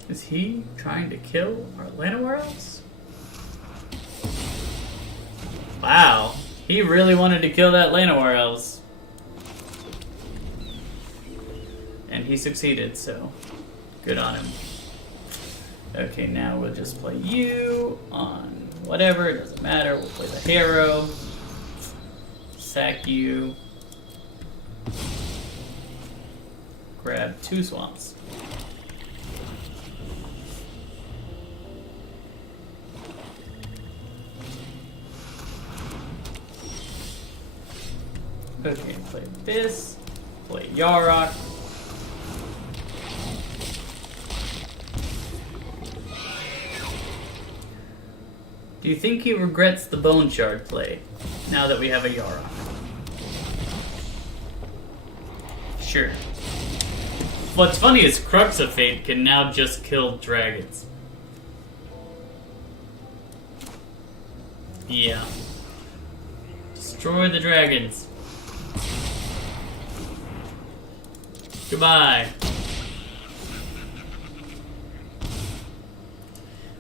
Is he trying to kill our Llanowar Elves? Wow, he really wanted to kill that Llanowar Elves. And he succeeded, so good on him. Okay, now we'll just play you on whatever, it doesn't matter. We'll play the Harrow. Sack you. Grab 2 swamps. Okay, play this. Play Yarok. Do you think he regrets the Bone Shard play, now that we have a Yarok? Sure. What's funny is Crux of Fate can now just kill dragons. Yeah. Destroy the dragons. Goodbye.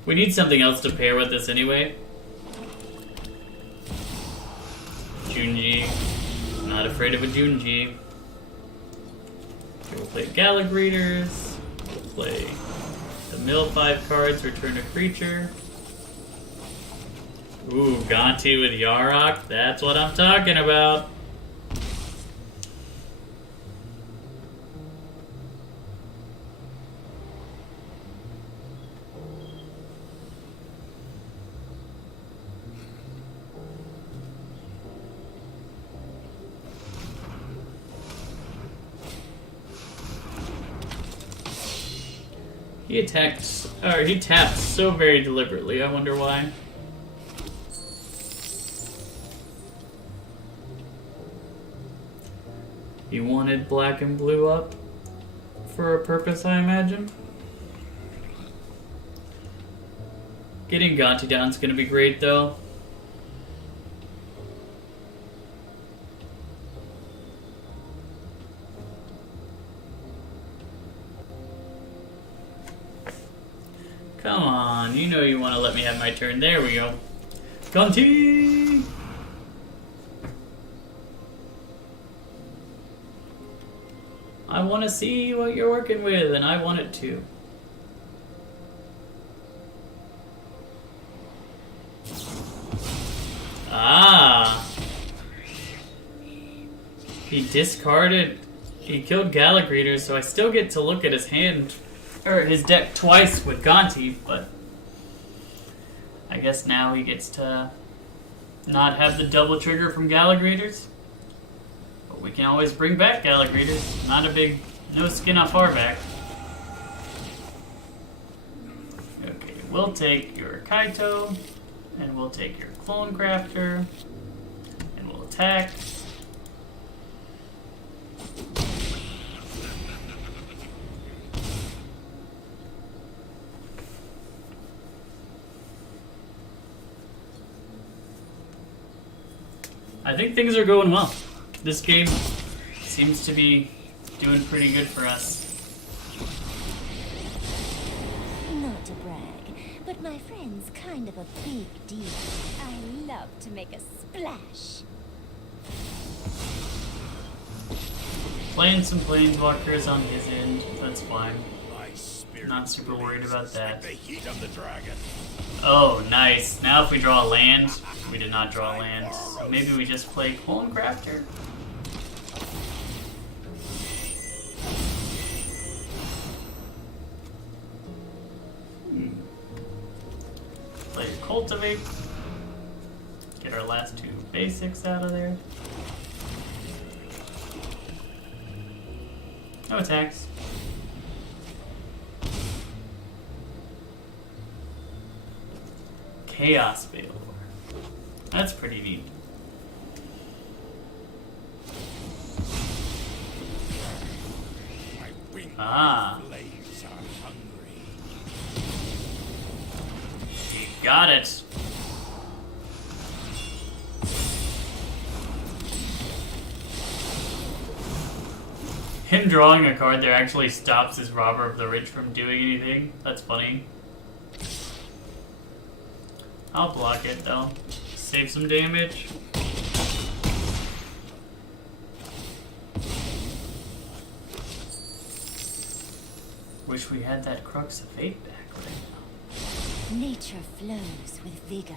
We need something else to pair with this anyway. Junji. Not afraid of a Junji. We'll play Gallic Readers. We'll play the mill 5 cards, return a creature. Ooh, Gonti with Yarok. That's what I'm talking about. He attacks, or he taps so very deliberately. I wonder why. He wanted black and blue up for a purpose, I imagine. Getting Gonti down is going to be great, though. Come on, you know you want to let me have my turn. There we go. Gonti! I want to see what you're working with, and I want it too. Ah! He discarded... He killed Gallic Readers, so I still get to look at his hand... or his deck twice with Gonti, but... I guess now he gets to... not have the double trigger from Gallic Readers. But we can always bring back Gallic Readers. Not a big... no skin off our back. Okay, we'll take your Kaito, and we'll take your Clone Crafter, and we'll attack. I think things are going well. This game seems to be doing pretty good for us. Not to brag, but my friend's kind of a big deal. I love to make a splash. Playing some planeswalkers on his end, that's fine. Not super worried about that. Oh, nice. Now if we draw a land, we did not draw a land. So maybe we just play Clone Crafter. Play Cultivate. Get our last two basics out of there. No attacks. Chaos Veil. That's pretty neat. Ah. You got it. Him drawing a card there actually stops his Robber of the Rich from doing anything. That's funny. I'll block it though. Save some damage. Wish we had that Crux of Fate back right now. Nature flows with vigor.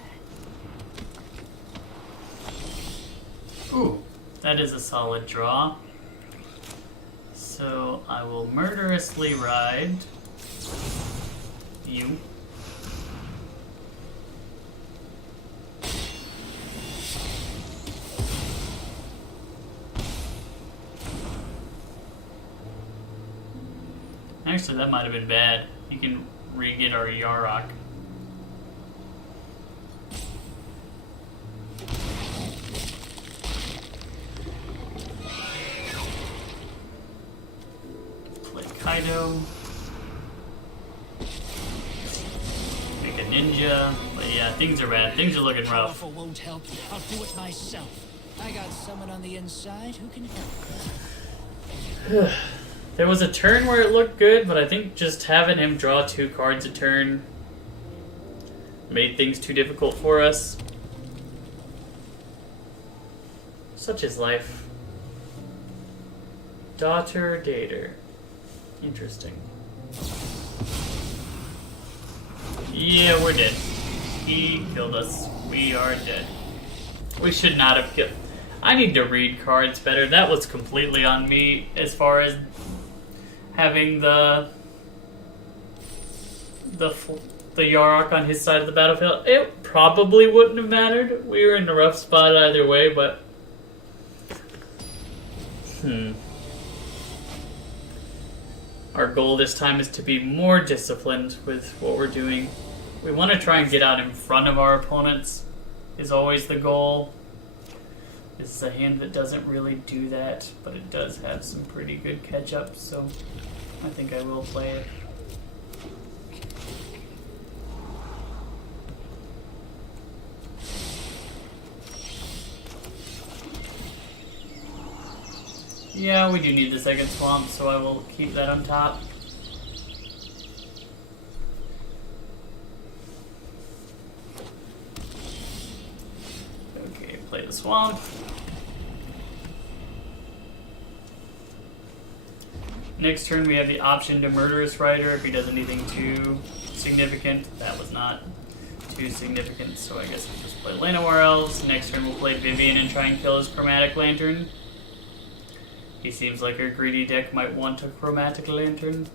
Ooh, that is a solid draw. So I will murderously ride you. Actually, that might have been bad. You can re-get our Yarok. Play Kaido. Make a ninja. But yeah, things are bad. Things are looking rough. Powerful won't help. I'll do it myself. I got someone on the inside who can help. There was a turn where it looked good, but I think just having him draw 2 cards a turn made things too difficult for us. Such is life. Daughter Dater. Interesting. Yeah, we're dead. He killed us. We are dead. We should not have killed. I need to read cards better. That was completely on me as far as having the Yarok on his side of the battlefield. It probably wouldn't have mattered. We were in a rough spot either way, but our goal this time is to be more disciplined with what we're doing. We want to try and get out in front of our opponents is always the goal. This is a hand that doesn't really do that, but it does have some pretty good catch-ups, so I think I will play it. Yeah, we do need the second swamp, so I will keep that on top. Okay, play the swamp. Next turn we have the option to Murderous Rider if he does anything too significant. That was not too significant, so I guess we'll just play Llanowar Elves. Next turn we'll play Vivian and try and kill his Chromatic Lantern. He seems like our greedy deck might want a Chromatic Lantern.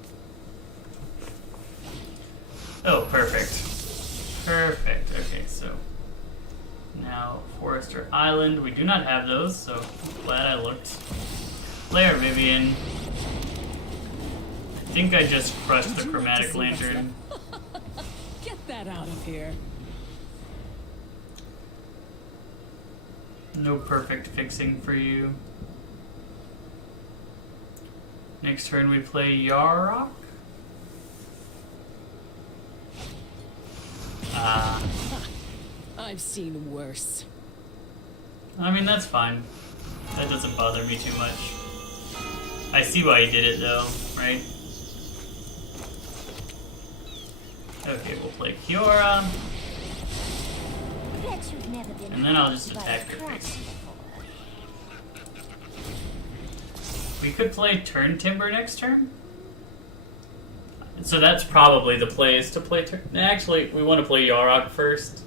Oh, perfect. Perfect. Okay, so now Forester Island. We do not have those, so glad I looked. Play our Vivian. I think I just crushed the Chromatic Lantern. Get that out of here. No perfect fixing for you. Next turn we play Yarok. I've seen worse. I mean, that's fine. That doesn't bother me too much. I see why he did it, though, right? Okay, we'll play Kiora. Bet you've never been And then I'll just haunted by attack a your crack face. before. We could play Turn Timber next turn. So that's probably the play, is to play Actually, we want to play Yarok first.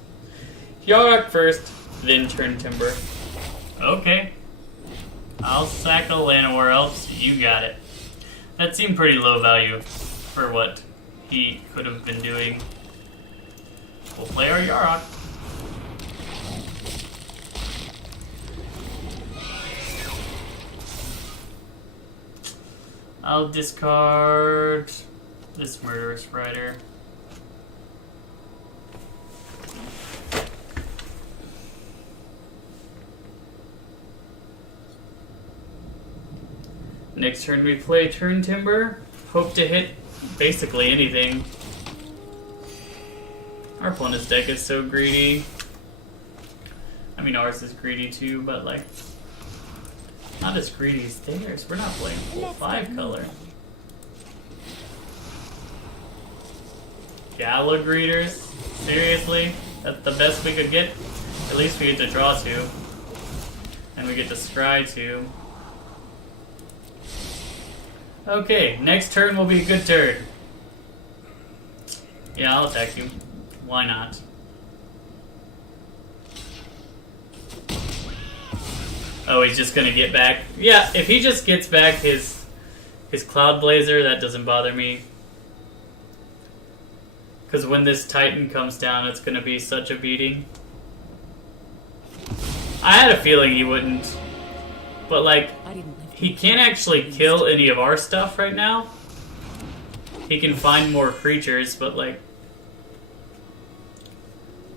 Yarok first, then Turn Timber. Okay. I'll sack a Llanowar Elves. You got it. That seemed pretty low value for what he could have been doing. We'll play our Yarok. I'll discard this Murderous Rider. Next turn we play Turn Timber. Hope to hit basically anything. Our opponent's deck is so greedy. I mean, ours is greedy too, but like, not as greedy as theirs. We're not playing full 5 color. Gala Greeters? Seriously? That's the best we could get? At least we get to draw 2. And we get to scry 2. Okay, next turn will be a good turn. Yeah, I'll attack you. Why not? Oh, he's just gonna get back. Yeah, if he just gets back his Cloud Blazer, that doesn't bother me. Because when this Titan comes down, it's gonna be such a beating. I had a feeling he wouldn't. But like, he can't actually kill any of our stuff right now. He can find more creatures, but like,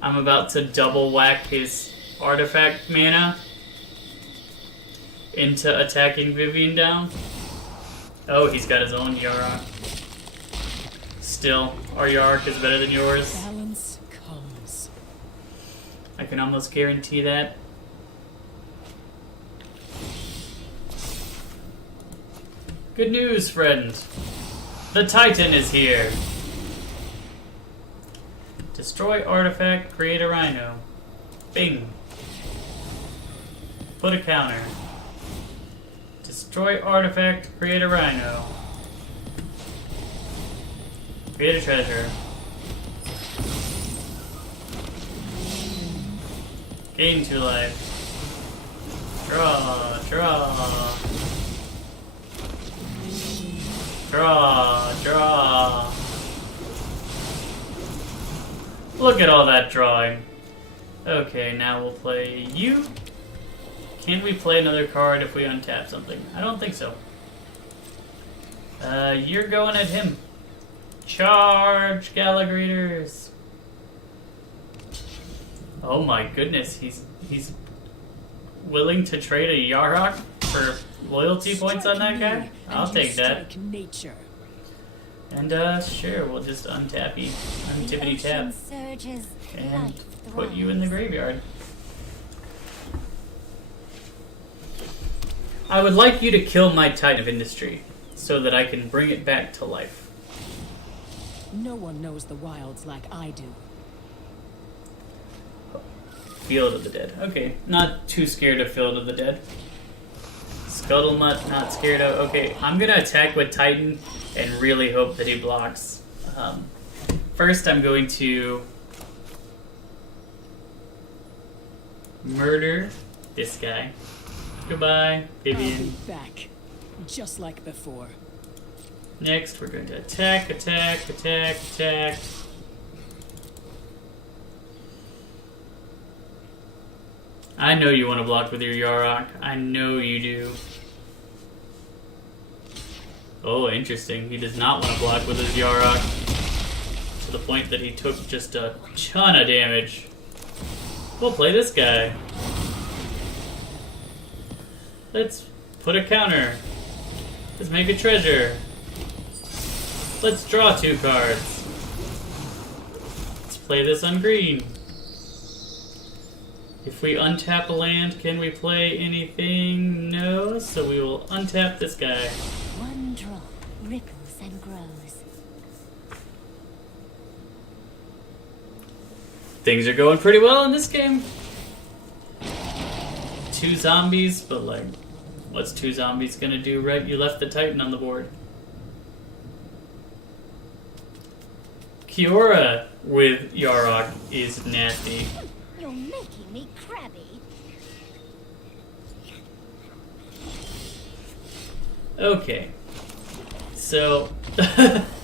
I'm about to double whack his artifact mana into attacking Vivian down. Oh, he's got his own Yarok. Still, our Yarok is better than yours. Balance comes. I can almost guarantee that. Good news, friend. The Titan is here. Destroy artifact, create a rhino. Bing. Put a counter. Destroy artifact, create a rhino. Create a treasure. Gain 2 life. Draw, draw. Draw, draw. Look at all that drawing. Okay, now we'll play you. Can we play another card if we untap something? I don't think so. You're going at him. Charge, Galagreeters. Oh my goodness, he's willing to trade a Yarok for loyalty points on that guy? I'll take that. Nature. And sure, we'll just untippity tap Surges, and life put you in the thrives. graveyard. I would like you to kill my Titan of Industry so that I can bring it back to life. No one knows the wilds like I do. Field of the Dead. Okay, not too scared of Field of the Dead. Scuttlemutt, not scared of. Okay, I'm gonna attack with Titan and really hope that he blocks. First, I'm going to murder this guy. Goodbye, I'll be Vivian. back, just like before. Next, we're going to attack, attack, attack, attack. I know you want to block with your Yarok. I know you do. Oh, interesting. He does not want to block with his Yarok. To the point that he took just a ton of damage. We'll play this guy. Let's put a counter. Let's make a treasure. Let's draw 2 cards. Let's play this on green. If we untap a land, can we play anything? No, so we will untap this guy. One drop ripples and grows. Things are going pretty well in this game. 2 zombies, but like, what's 2 zombies gonna do, right? You left the Titan on the board. Kiora with Yarok is nasty. You're making me crabby. Okay. So,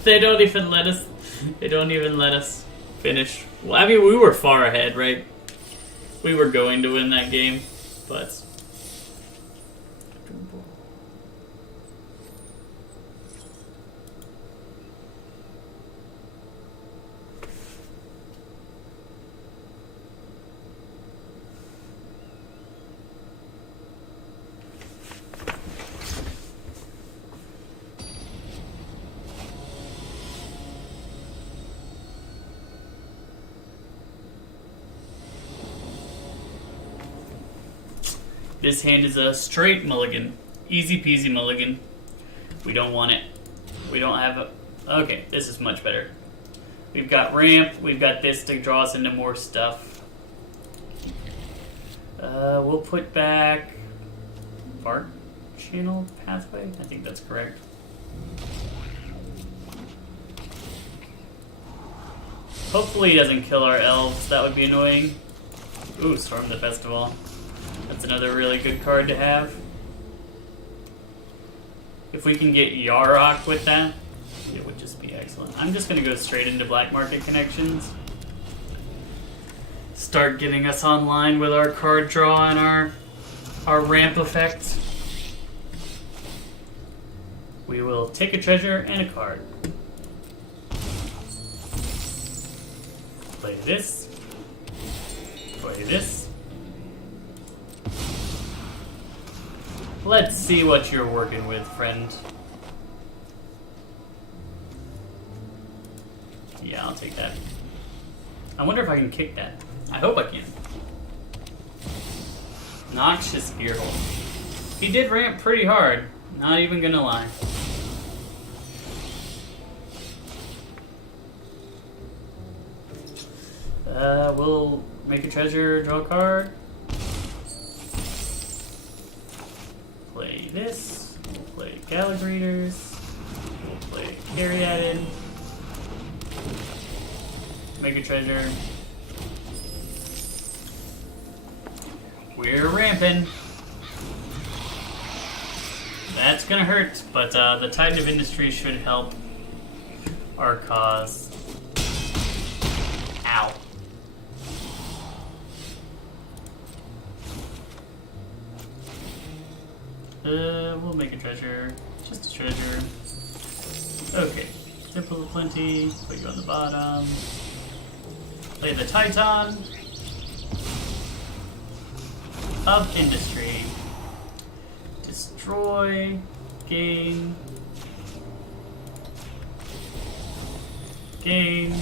they don't even let us finish. Well, I mean, we were far ahead, right? We were going to win that game, but... This hand is a straight mulligan. Easy peasy mulligan. We don't want it. We don't have a... Okay, this is much better. We've got ramp. We've got this to draw us into more stuff. We'll put back... Bark channel pathway? I think that's correct. Hopefully he doesn't kill our elves. That would be annoying. Ooh, Storm the Festival. That's another really good card to have. If we can get Yarok with that, it would just be excellent. I'm just going to go straight into Black Market Connections. Start getting us online with our card draw and our ramp effect. We will take a treasure and a card. Play this. Play this. Let's see what you're working with, friend. Yeah, I'll take that. I wonder if I can kick that. I hope I can. Noxious Earhole. He did ramp pretty hard. Not even gonna lie. We'll make a treasure, draw a card. Play this. We'll play Gallagreators. We'll play Caryatid. Make a treasure. We're ramping. That's gonna hurt, but the Titan of Industry should help our cause. Ow. We'll make a treasure. Just a treasure. Okay. Temple of Plenty. Put you on the bottom. Play the Titan of Industry. Destroy. Gain. Gain.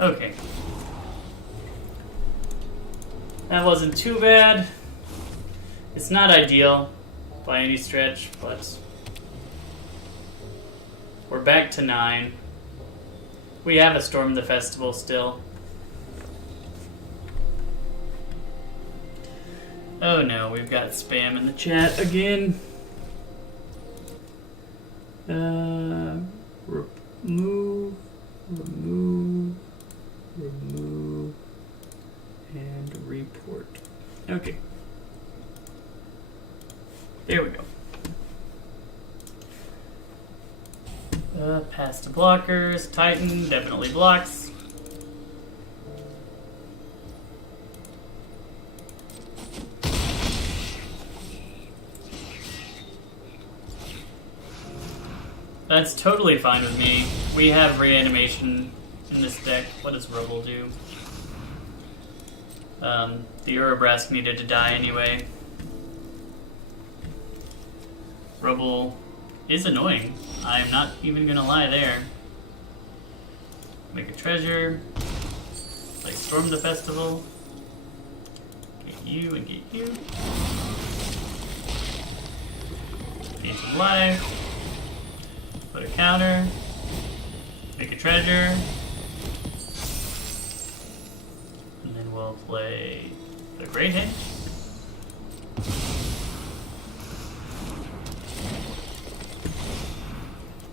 Okay. That wasn't too bad. It's not ideal by any stretch, but we're back to 9. We have a Storm the Festival still. Oh no, we've got spam in the chat again. Remove, and report. Okay. There we go. Pass to blockers. Titan definitely blocks. That's totally fine with me. We have reanimation in this deck. What does Rubble do? The Urabrask needed to die anyway. Rubble is annoying. I'm not even gonna lie there. Make a treasure. Play Storm the Festival. Get you and get you. Ancient Life. Put a counter. Make a treasure. And then we'll play the Great Hint.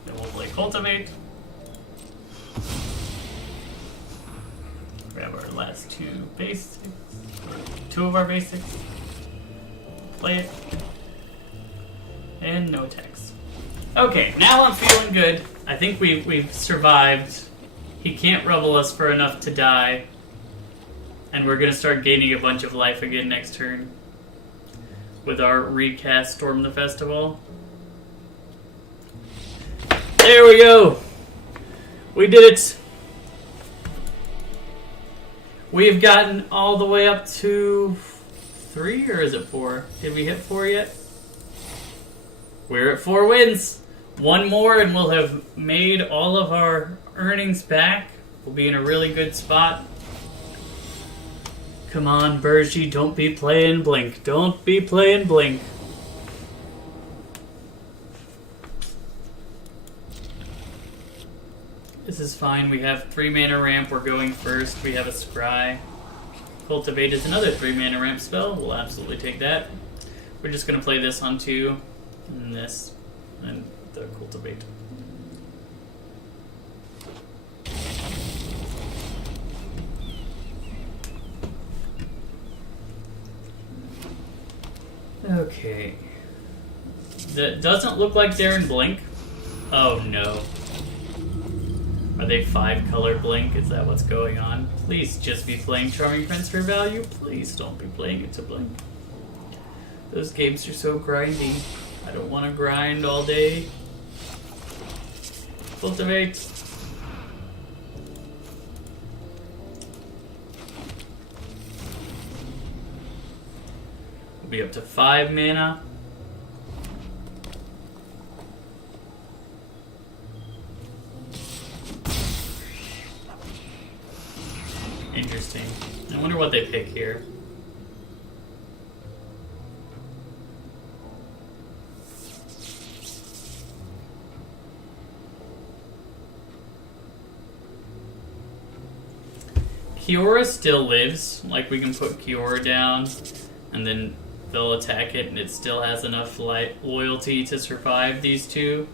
Then we'll play Cultivate. Grab our last two basics. Or two of our basics. Play it. And no attacks. Okay, now I'm feeling good. I think we've survived. He can't rubble us for enough to die. And we're gonna start gaining a bunch of life again next turn. With our recast Storm the Festival. There we go! We did it! We've gotten all the way up to 3, or is it 4? Did we hit 4 yet? We're at 4 wins! One more and we'll have made all of our earnings back. We'll be in a really good spot. Come on, Bergie, don't be playing Blink. Don't be playing Blink. This is fine. We have 3 mana ramp. We're going first. We have a Scry. Cultivate is another 3 mana ramp spell. We'll absolutely take that. We're just going to play this on 2. And this. And the Cultivate. Okay. That doesn't look like they're in Blink. Oh no. Are they 5-color Blink? Is that what's going on? Please just be playing Charming Prince for value. Please don't be playing it to Blink. Those games are so grindy. I don't want to grind all day. Cultivate. We'll be up to 5 mana. Interesting. I wonder what they pick here. Kiora still lives. Like, we can put Kiora down, and then they'll attack it, and it still has enough loyalty to survive these two.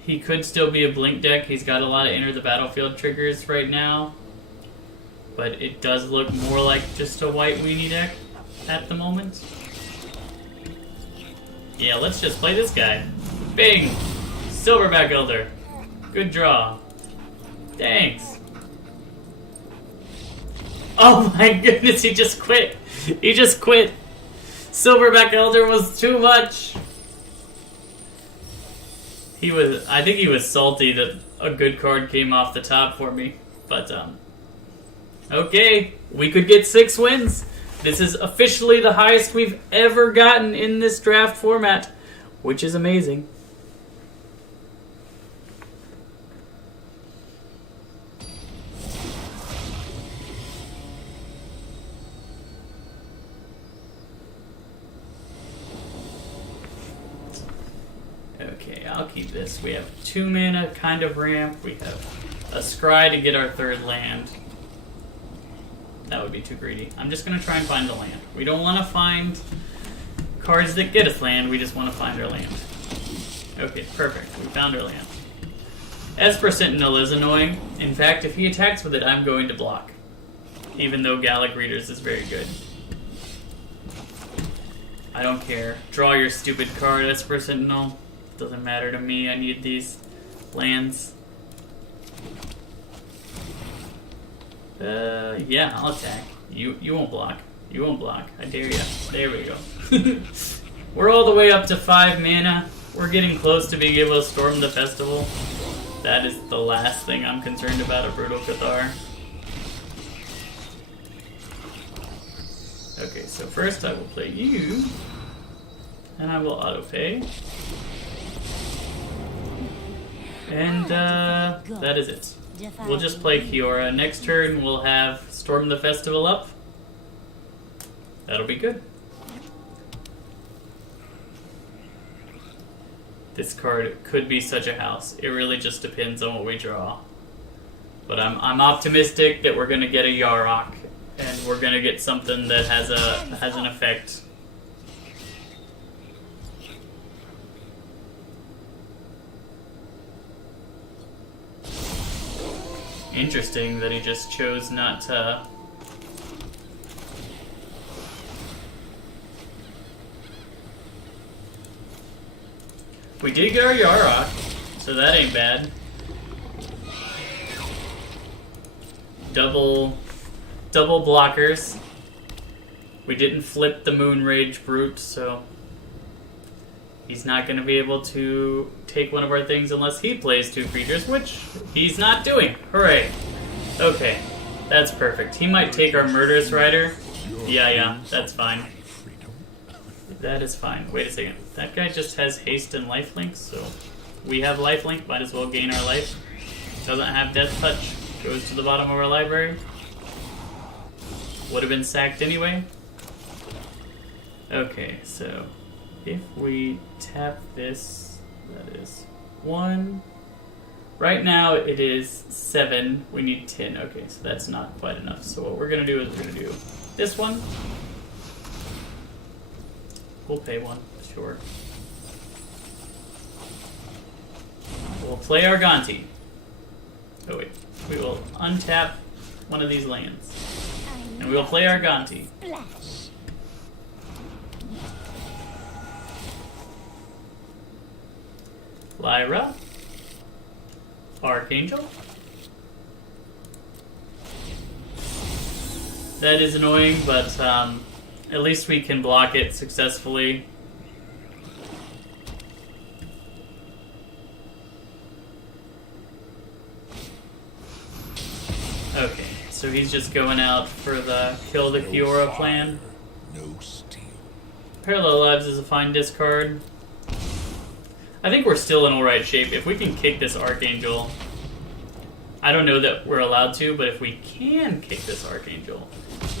He could still be a Blink deck. He's got a lot of Enter the Battlefield triggers right now. But it does look more like just a white weenie deck at the moment. Yeah, let's just play this guy. Bing! Silverback Elder. Good draw. Thanks. Oh my goodness, he just quit. He just quit. Silverback Elder was too much. I think he was salty that a good card came off the top for me. But, okay. We could get 6 wins. This is officially the highest we've ever gotten in this draft format, which is amazing. Okay, I'll keep this. We have 2 mana, kind of ramp. We have a Scry to get our 3rd land. That would be too greedy. I'm just going to try and find the land. We don't want to find cards that get us land. We just want to find our land. Okay, perfect. We found our land. Esper Sentinel is annoying. In fact, if he attacks with it, I'm going to block. Even though Gallic Readers is very good. I don't care. Draw your stupid card, Esper Sentinel. Doesn't matter to me. I need these lands. Yeah, I'll attack. You won't block. You won't block. I dare ya. There we go. We're all the way up to 5 mana. We're getting close to being able to storm the festival. That is the last thing I'm concerned about, a Brutal Cathar. Okay, so first I will play you. And I will autopay. And that is it. We'll just play Kiora. Next turn we'll have Storm the Festival up. That'll be good. This card could be such a house. It really just depends on what we draw. But I'm optimistic that we're gonna get a Yarok, and we're gonna get something that has an effect. Interesting that he just chose not to. We did get our Yarok, so that ain't bad. Double blockers. We didn't flip the Moonrage Brute, so he's not going to be able to take one of our things unless he plays 2 creatures, which he's not doing. Hooray. Okay, that's perfect. He might take our Murderous Rider. Yeah, that's fine. That is fine. Wait a second. That guy just has haste and lifelink, so we have lifelink. Might as well gain our life. Doesn't have Death Touch. Goes to the bottom of our library. Would have been sacked anyway. Okay, so if we tap this, that is 1. Right now it is 7. We need 10. Okay, so that's not quite enough. So what we're going to do is we're going to do this one. We'll pay 1, sure. We'll play Arganti. Oh wait, we will untap one of these lands. And we will play Arganti. Splash. Lyra. Archangel. That is annoying, but at least we can block it successfully. Okay, so he's just going out for the kill the Kiora plan. No steel. Parallel Lives is a fine discard. I think we're still in alright shape. If we can kick this Archangel, I don't know that we're allowed to, but if we can kick this Archangel,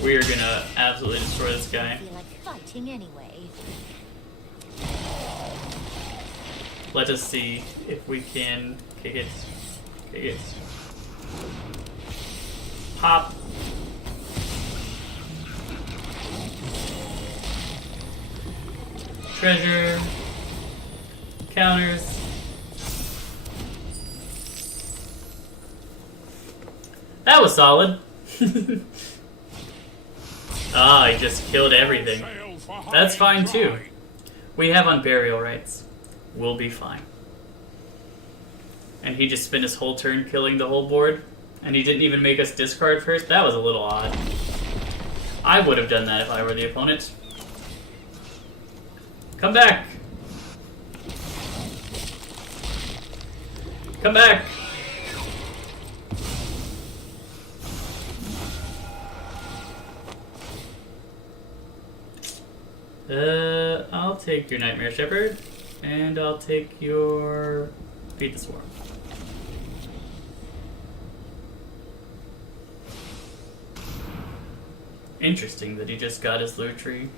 we are gonna absolutely destroy this guy. I feel like fighting anyway. Let us see if we can kick it. Kick it. Pop. Treasure. Counters. That was solid. Ah, he just killed everything. That's fine too. We have Unburial Rights. We'll be fine. And he just spent his whole turn killing the whole board. And he didn't even make us discard first? That was a little odd. I would have done that if I were the opponent. Come back! Come back! I'll take your Nightmare Shepherd, and I'll take your Feed the Swarm. Interesting that he just got his Lutri.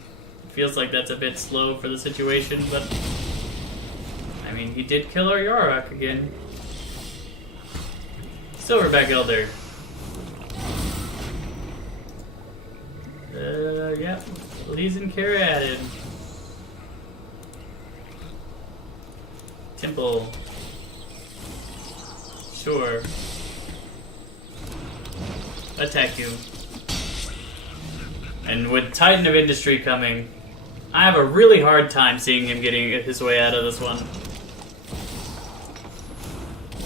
Feels like that's a bit slow for the situation, but I mean, he did kill our Yarok again. Silverback Elder. Yep. Leeson Kara added. Temple. Sure. Attack you. And with Titan of Industry coming, I have a really hard time seeing him getting his way out of this one.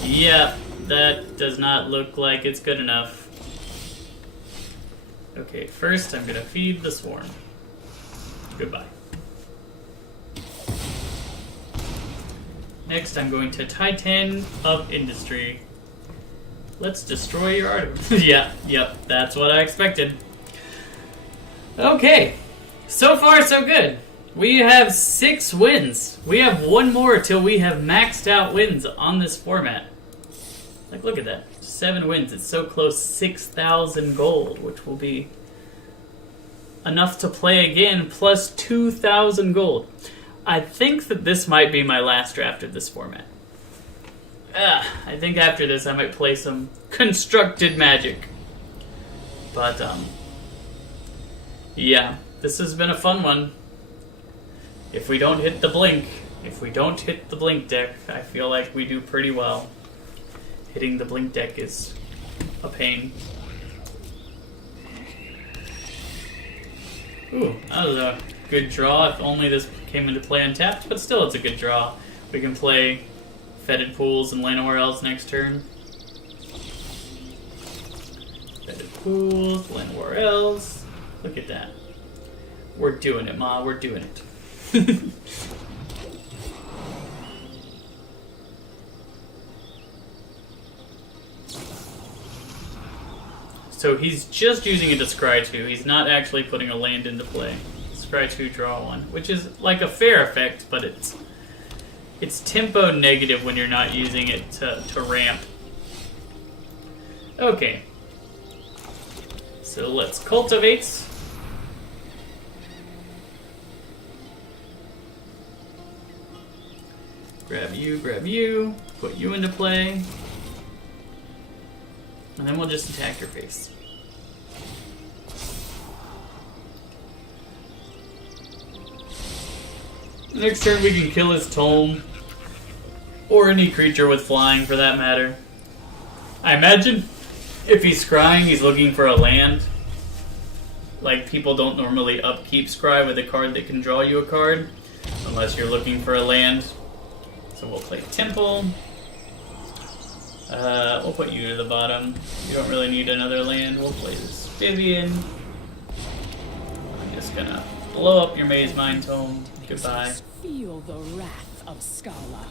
Yeah, that does not look like it's good enough. Okay, first I'm gonna feed the Swarm. Goodbye. Next I'm going to Titan of Industry. Let's destroy your art. Yep, that's what I expected. Okay, so far so good. We have 6 wins. We have 1 more till we have maxed out wins on this format. Like, look at that. 7 wins. It's so close. 6,000 gold, which will be enough to play again, plus 2,000 gold. I think that this might be my last draft of this format. I think after this I might play some constructed magic. But, yeah, this has been a fun one. If we don't hit the blink deck, I feel like we do pretty well. Hitting the blink deck is a pain. Ooh, that was a good draw. If only this came into play untapped, but still it's a good draw. We can play Fetid Pools and Llanowar Elves next turn. Fetid Pools, Llanowar Elves. Look at that. We're doing it, Ma. We're doing it. So he's just using it to scry 2. He's not actually putting a land into play. Scry 2, draw 1, which is like a fair effect, but it's tempo negative when you're not using it to ramp. Okay. So let's cultivate. Grab you, put you into play. And then we'll just attack your face. Next turn we can kill his tome. Or any creature with flying for that matter. I imagine if he's scrying, he's looking for a land. Like, people don't normally upkeep scry with a card that can draw you a card. Unless you're looking for a land. So we'll play Temple. We'll put you to the bottom. You don't really need another land. We'll play this Vivian. I'm just gonna blow up your Maze Mind Tome. Goodbye. Feel the wrath of Scala.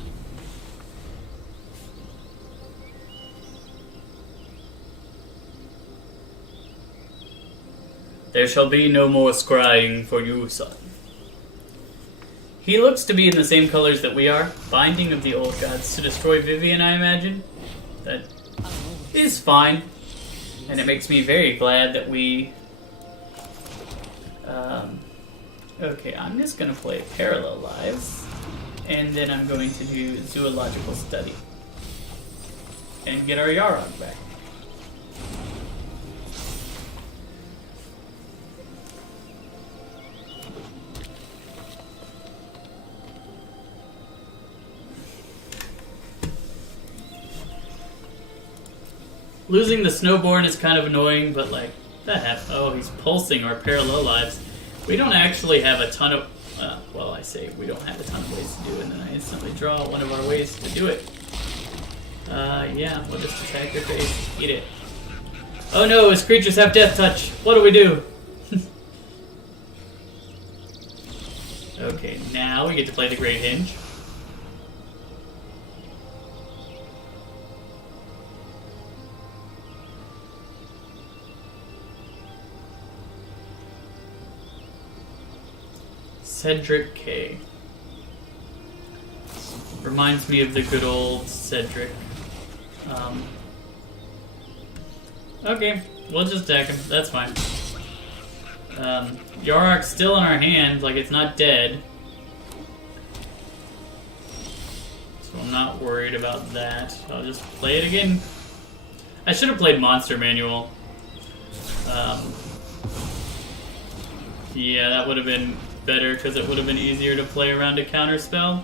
There shall be no more scrying for you, son. He looks to be in the same colors that we are. Binding of the Old Gods to destroy Vivian, I imagine. That is fine. And it makes me very glad that we... okay, I'm just going to play Parallel Lives. And then I'm going to do Zoological Study. And get our Yarok back. Losing the Snowborn is kind of annoying, but like, that happened. Oh, he's pulsing our Parallel Lives. We don't actually have a ton of, well, I say we don't have a ton of ways to do it, and then I instantly draw one of our ways to do it. Yeah, we'll just attack your face. Eat it. Oh no, his creatures have Death Touch. What do we do? Okay, now we get to play the Great Hinge. Cedric K. Reminds me of the good old Cedric. Okay, we'll just attack him. That's fine. Yarok's still in our hand, like it's not dead. So I'm not worried about that. I'll just play it again. I should have played Monster Manual. Yeah, that would have been better because it would have been easier to play around a counterspell.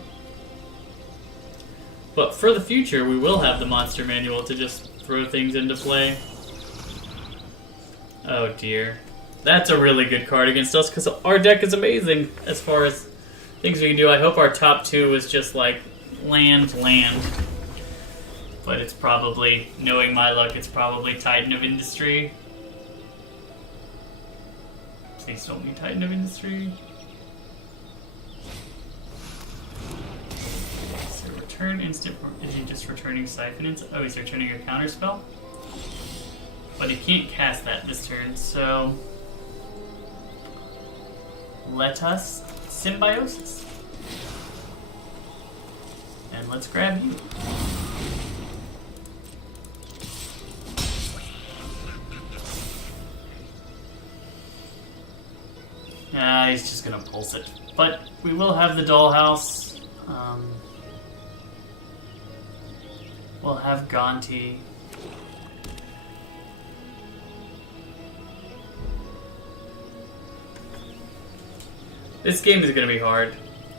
But for the future, we will have the Monster Manual to just throw things into play. Oh dear. That's a really good card against us because our deck is amazing as far as things we can do. I hope our top two is just like land. But it's probably, knowing my luck, it's probably Titan of Industry. Please don't be Titan of Industry. So return instant. Is he just returning Siphon? Oh, he's returning a counterspell? But he can't cast that this turn, so let us Symbiosis. And let's grab you. He's just gonna pulse it. But we will have the dollhouse. We'll have Gonti. This game is gonna be hard.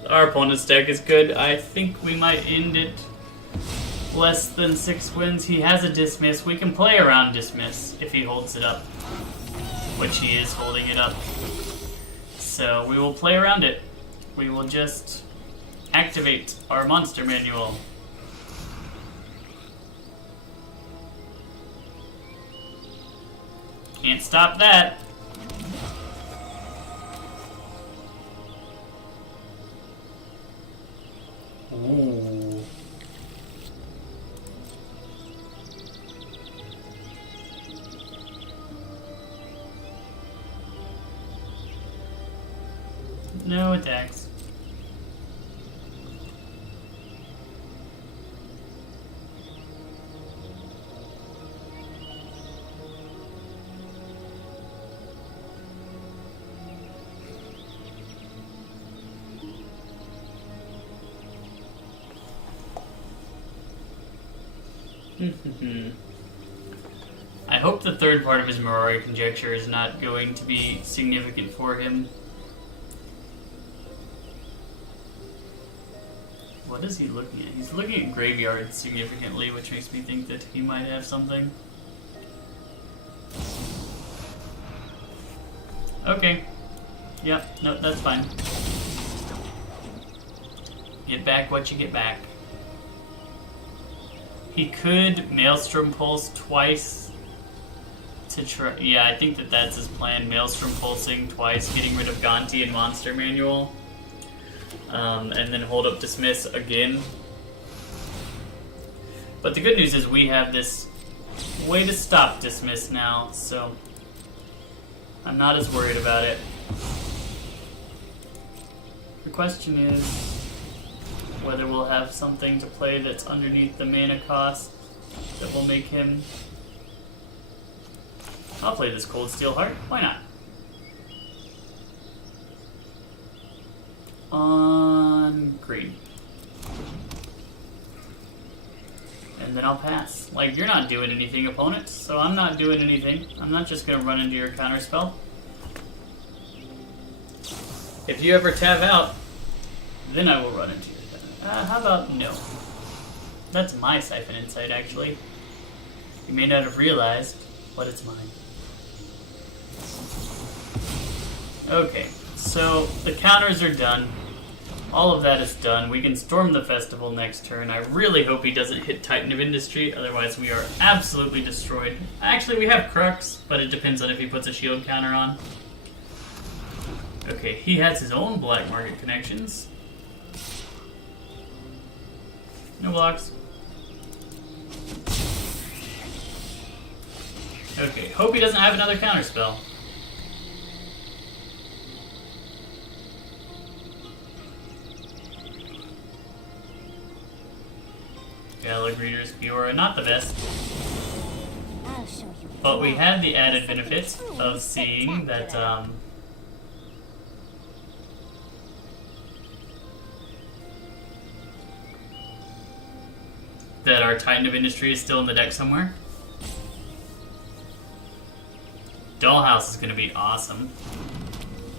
Our opponent's deck is good. I think we might end it less than 6 wins. He has a dismiss. We can play around dismiss if he holds it up, which he is holding it up. So we will play around it. We will just activate our monster manual. Can't stop that. Ooh. No attacks. I hope the third part of his Mirari conjecture is not going to be significant for him. What is he looking at? He's looking at graveyard significantly, which makes me think that he might have something. Okay. Yep, no, that's fine. Get back what you get back. He could Maelstrom Pulse twice to try. Yeah, I think that that's his plan. Maelstrom Pulsing twice, getting rid of Gonti and Monster Manual. And then hold up Dismiss again. But the good news is we have this way to stop Dismiss now, so I'm not as worried about it. The question is whether we'll have something to play that's underneath the mana cost that will make him... I'll play this Cold Steel Heart. Why not? On green. And then I'll pass. Like, you're not doing anything, opponent, so I'm not doing anything. I'm not just going to run into your counterspell. If you ever tab out, then I will run into your how about no? That's my Siphon Insight, actually. You may not have realized, but it's mine. Okay, so the counters are done. All of that is done. We can storm the festival next turn. I really hope he doesn't hit Titan of Industry, otherwise we are absolutely destroyed. Actually, we have Crux, but it depends on if he puts a shield counter on. Okay, he has his own black market connections. No blocks. Okay, hope he doesn't have another counterspell. Gallag Reader's Fiora, not the best. I'll show you. But we had the added benefit of seeing that, that our Titan of Industry is still in the deck somewhere. Dollhouse is going to be awesome.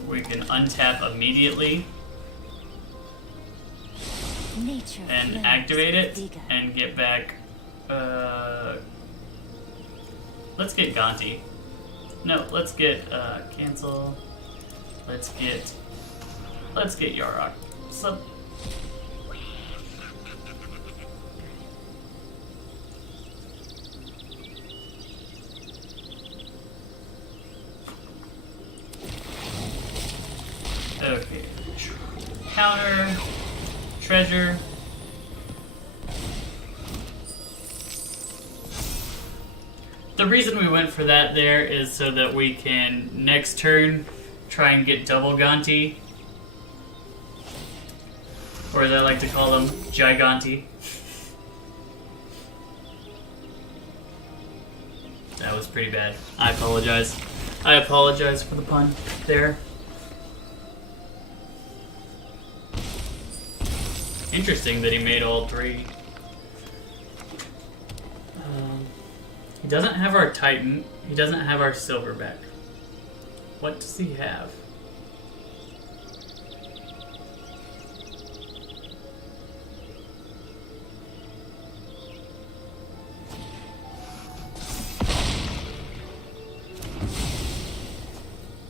We can untap immediately Nature and flows activate it bigger. and get back. Let's get Gonti. No, let's get cancel. Let's get Yarok. So. Okay. Counter. Treasure. The reason we went for that there is so that we can, next turn, try and get double Gonti. Or as I like to call them, Giganti. That was pretty bad. I apologize. I apologize for the pun there. Interesting that he made all three. He doesn't have our Titan. He doesn't have our Silverback. What does he have?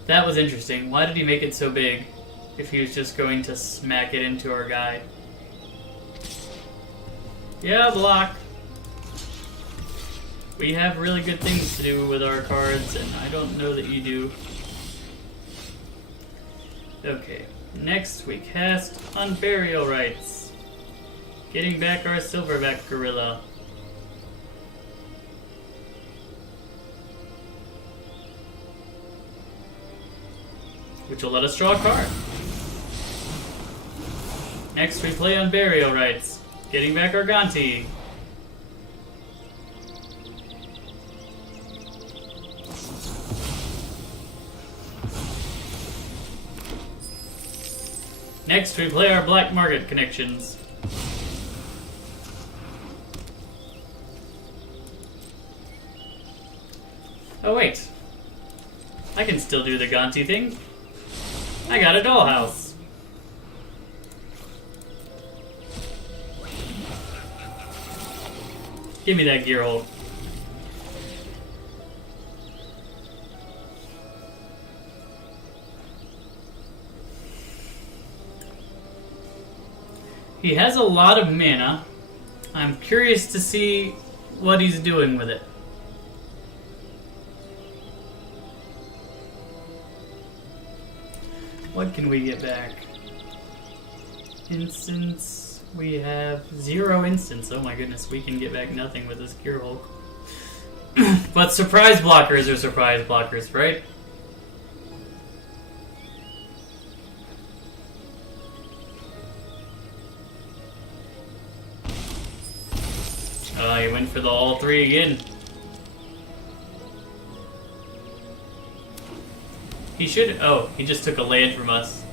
That was interesting. Why did he make it so big if he was just going to smack it into our guy? Yeah, block. We have really good things to do with our cards, and I don't know that you do. Okay, next we cast on Burial Rites. Getting back our Silverback Gorilla. Which will let us draw a card. Next we play on Burial Rites. Getting back our Gonti. Next we play our Black Market Connections. Oh wait. I can still do the Gonti thing. I got a dollhouse. Give me that gear hold. He has a lot of mana. I'm curious to see what he's doing with it. What can we get back? Instance. We have 0 instance. Oh my goodness, we can get back nothing with this Gear Hulk. But surprise blockers are surprise blockers, right? Oh, he went for the all 3 again. He should... Oh, he just took a land from us.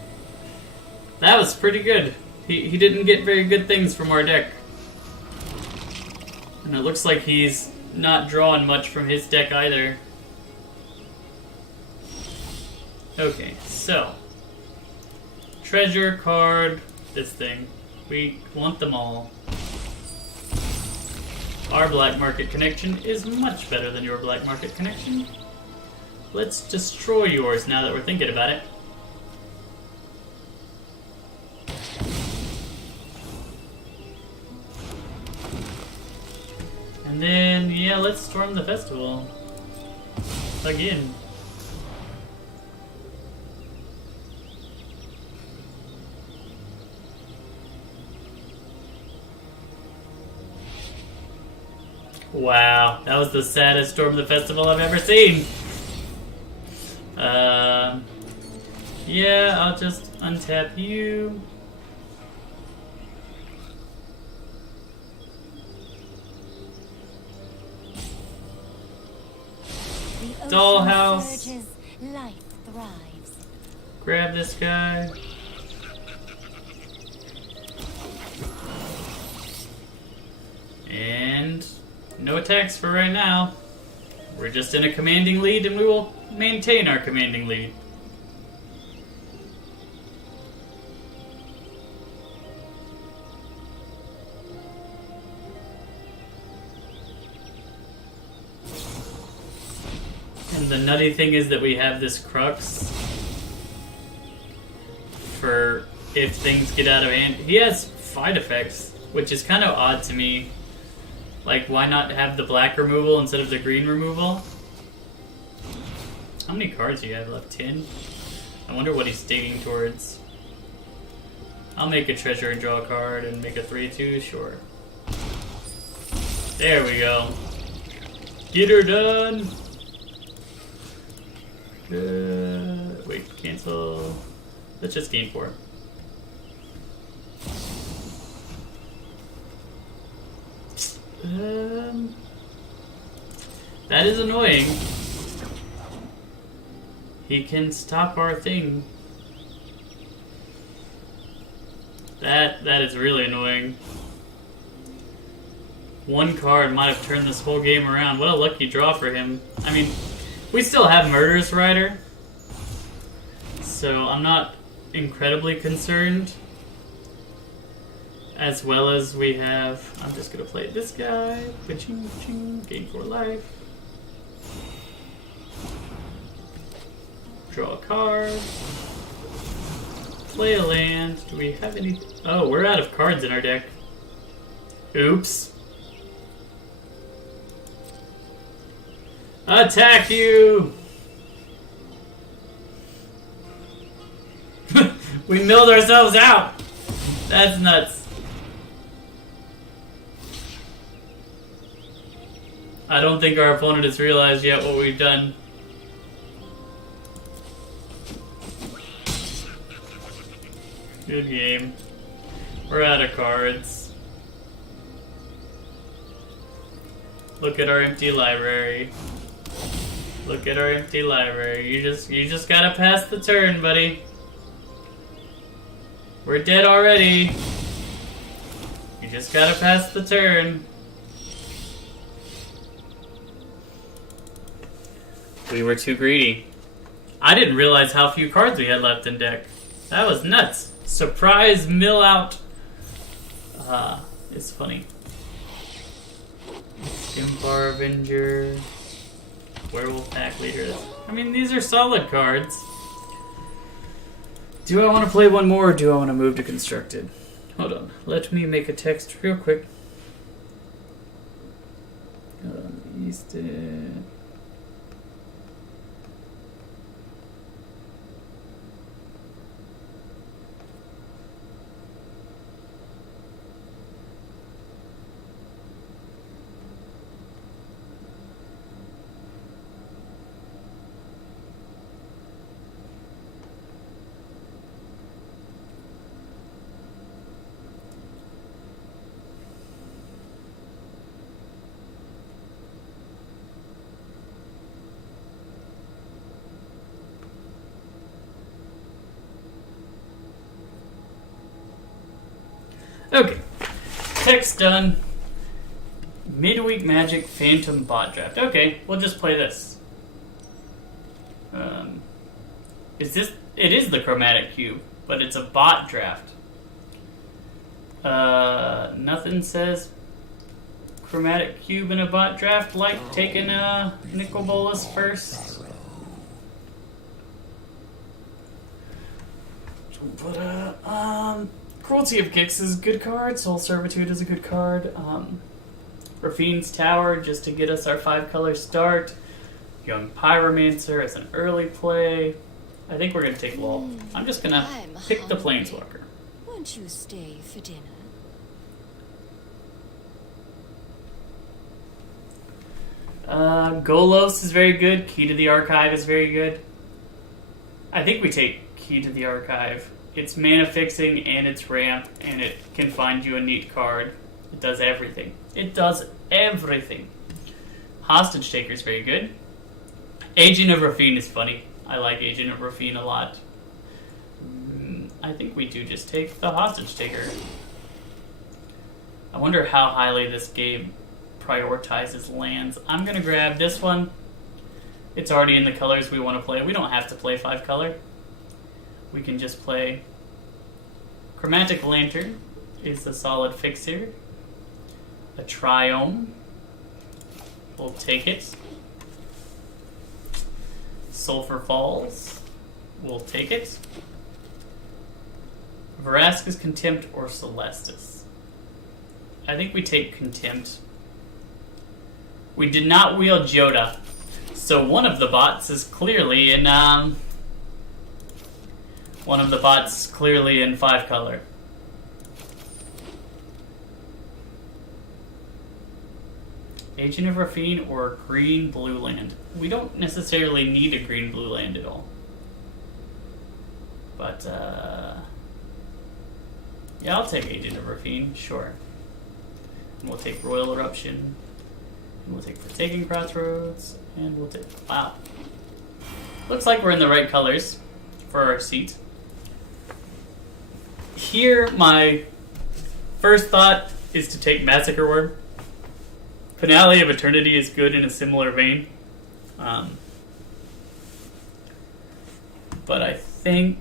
That was pretty good. He didn't get very good things from our deck. And it looks like he's not drawing much from his deck either. Okay, so. Treasure card, this thing. We want them all. Our Black Market Connection is much better than your Black Market Connection. Let's destroy yours now that we're thinking about it. And then, yeah, let's storm the festival. Again. Wow, that was the saddest Storm the Festival I've ever seen. Yeah, I'll just untap you. Dollhouse. Surges, life thrives. Grab this guy. And no attacks for right now. We're just in a commanding lead and we will maintain our commanding lead. And the nutty thing is that we have this Crux for if things get out of hand. He has fight effects, which is kind of odd to me. Like, why not have the black removal instead of the green removal? How many cards do you have left? 10? I wonder what he's stating towards. I'll make a treasure and draw a card and make a 3-2, sure. There we go. Get her done! Wait, cancel. Let's just game 4. That is annoying. He can stop our thing. That is really annoying. One card might have turned this whole game around. What a lucky draw for him. I mean, we still have Murderous Rider, so I'm not incredibly concerned. As well as we have... I'm just going to play this guy. Ba-ching, ching, gain 4 life. Draw a card. Play a land. Do we have any... Oh, we're out of cards in our deck. Oops. Attack you! We milled ourselves out! That's nuts. I don't think our opponent has realized yet what we've done. Good game. We're out of cards. Look at our empty library. Look at our empty library. You just gotta pass the turn, buddy. We're dead already. You just gotta pass the turn. We were too greedy. I didn't realize how few cards we had left in deck. That was nuts. Surprise mill out. It's funny. Skimpar Avenger. Werewolf Pack Leader. I mean, these are solid cards. Do I want to play one more or do I want to move to Constructed? Hold on. Let me make a text real quick. Easton. Okay, text done. Midweek Magic Phantom Bot Draft. Okay, we'll just play this. It is the Chromatic Cube, but it's a bot draft. Nothing says Chromatic Cube in a bot draft like taking a Nicol Bolas first. But, Cruelty of Kicks is a good card. Soul Servitude is a good card. Rafine's Tower, just to get us our 5-color start. Young Pyromancer as an early play. I think we're going to take Lull. I'm just going to pick the Planeswalker. Won't you stay for dinner? Golos is very good. Key to the Archive is very good. I think we take Key to the Archive. It's mana fixing and it's ramp, and it can find you a neat card. It does everything. It does everything. Hostage Taker is very good. Agent of Rafine is funny. I like Agent of Rafine a lot. I think we do just take the Hostage Taker. I wonder how highly this game prioritizes lands. I'm going to grab this one. It's already in the colors we want to play. We don't have to play 5-color. We can just play Chromatic Lantern is a solid fix here. A Triome. We'll take it. Sulphur Falls. We'll take it. Vraska's Contempt or Celestis. I think we take Contempt. We did not wheel Joda. So one of the bots is clearly in 5-color. Agent of Rafine or green-blue land. We don't necessarily need a green-blue land at all. But, yeah, I'll take Agent of Rafine, sure. And we'll take Royal Eruption. And we'll take Forsaken Crossroads. And we'll take... Wow. Looks like we're in the right colors for our seat. here, my first thought is to take Massacre Worm. Finale of Eternity is good in a similar vein. But I think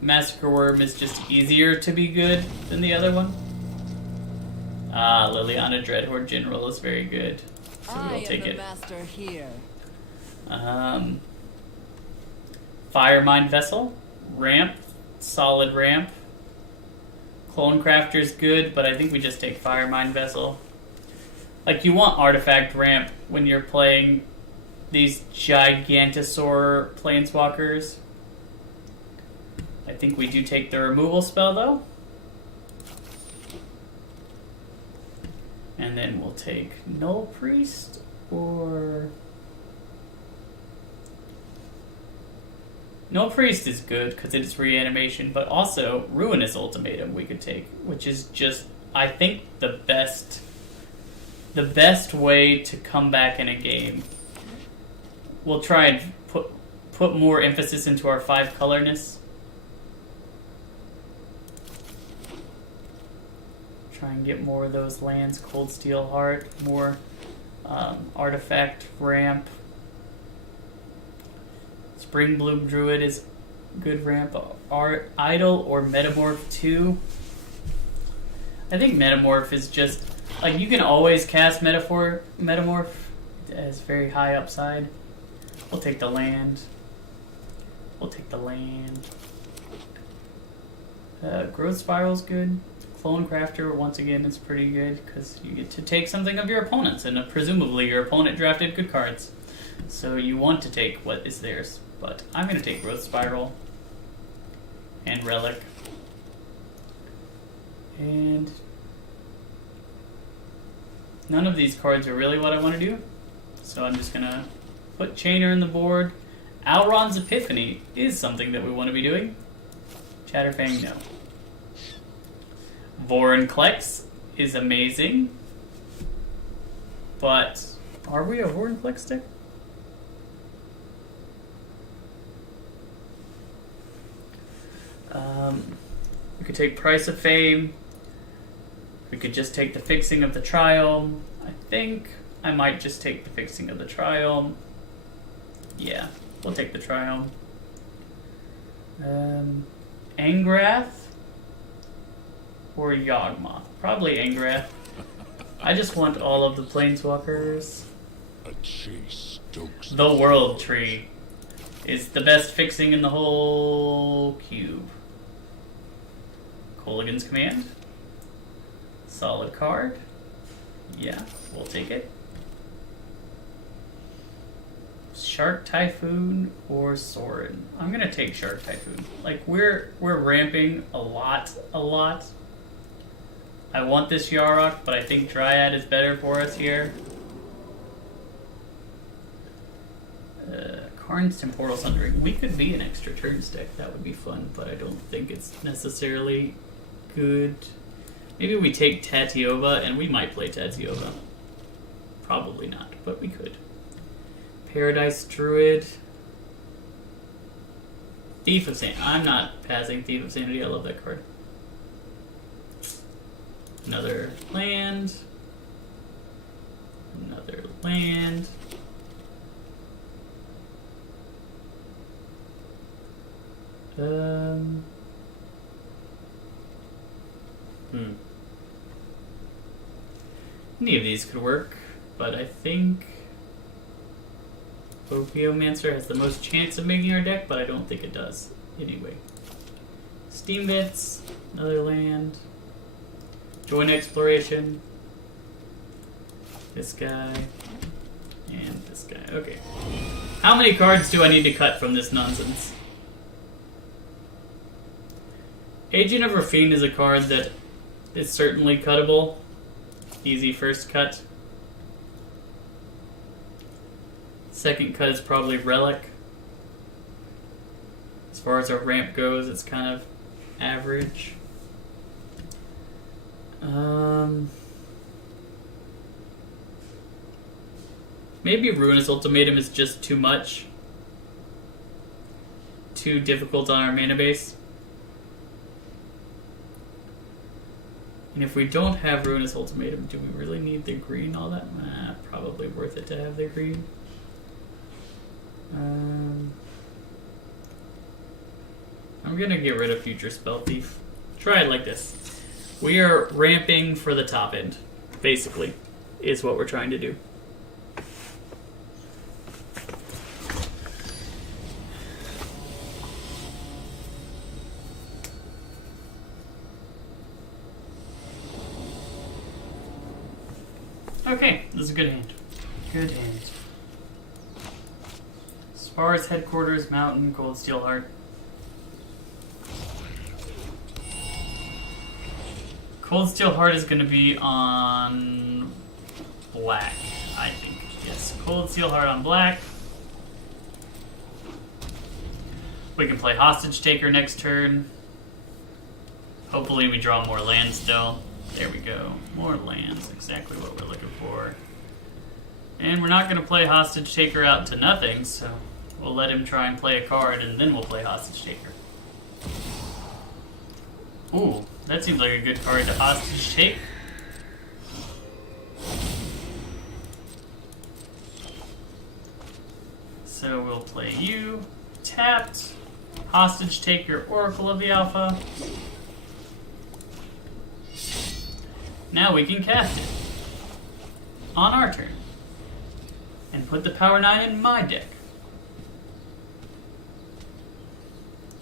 Massacre Worm is just easier to be good than the other one. Liliana Dreadhorde General is very good. So we'll take it. Master here. Firemind Vessel. Ramp. Solid ramp. Clone Crafter's good, but I think we just take Firemind Vessel. Like, you want Artifact Ramp when you're playing these Gigantosaur Planeswalkers. I think we do take the removal spell, though. And then we'll take Null Priest or... Null Priest is good because it's reanimation, but also Ruinous Ultimatum we could take, which is just, I think, the best way to come back in a game. We'll try and put more emphasis into our 5-colorness. Try and get more of those lands. Cold Steel Heart, more Artifact Ramp. Spring Bloom Druid is good ramp. Idol or Metamorph 2. I think Metamorph is just... Like, you can always cast Metamorph. It has very high upside. We'll take the land. Growth Spiral's good. Clone Crafter, once again, is pretty good because you get to take something of your opponent's, and presumably your opponent drafted good cards. So you want to take what is theirs. But I'm going to take Growth Spiral and Relic. And none of these cards are really what I want to do. So I'm just going to put Chainer in the board. Alron's Epiphany is something that we want to be doing. Chatterfang, no. Vorinclex is amazing. But are we a Vorinclex deck? We could take Price of Fame. We could just take the Fixing of the Triome. I think I might just take the Fixing of the Triome. Yeah, we'll take the Triome. Angrath or Yawgmoth? Probably Angrath. I just want all of the Planeswalkers. A chase stokes The World Tree is the best fixing in the whole cube. Kolaghan's Command. Solid card. Yeah, we'll take it. Shark Typhoon or Sorin? I'm gonna take Shark Typhoon. Like, we're ramping a lot. I want this Yarok, but I think Dryad is better for us here. Karn's Temporal Sundering. We could be an extra turns deck. That would be fun, but I don't think it's necessarily good. Maybe we take Tatiova, and we might play Tatiova. Probably not, but we could. Paradise Druid. Thief of Sanity. I'm not passing Thief of Sanity. I love that card. Another land. Another land. Any of these could work, but I think Ophiomancer has the most chance of making our deck, but I don't think it does. Anyway. Steam Bits, another land. Join Exploration. This guy. And this guy. Okay. How many cards do I need to cut from this nonsense? Agent of Rafine is a card that is certainly cuttable. Easy first cut. Second cut is probably Relic. As far as our ramp goes, it's kind of average. Maybe Ruinous Ultimatum is just too much. Too difficult on our mana base. And if we don't have Ruinous Ultimatum, do we really need the green all that? Probably worth it to have the green. I'm gonna get rid of Future Spell Thief. Try it like this. We are ramping for the top end, basically, is what we're trying to do. Okay, this is a good hand. Good hand. Spars, Headquarters, Mountain, Gold Steel Heart. Cold Steel Heart is going to be on black, I think. Yes, Cold Steel Heart on black. We can play Hostage Taker next turn. Hopefully we draw more lands still. There we go. More lands, exactly what we're looking for. And we're not going to play Hostage Taker out to nothing, so we'll let him try and play a card, and then we'll play Hostage Taker. Ooh, that seems like a good card to Hostage Take. So we'll play you, tapped, Hostage Take your Oracle of the Alpha. Now we can cast it on our turn and put the Power 9 in my deck.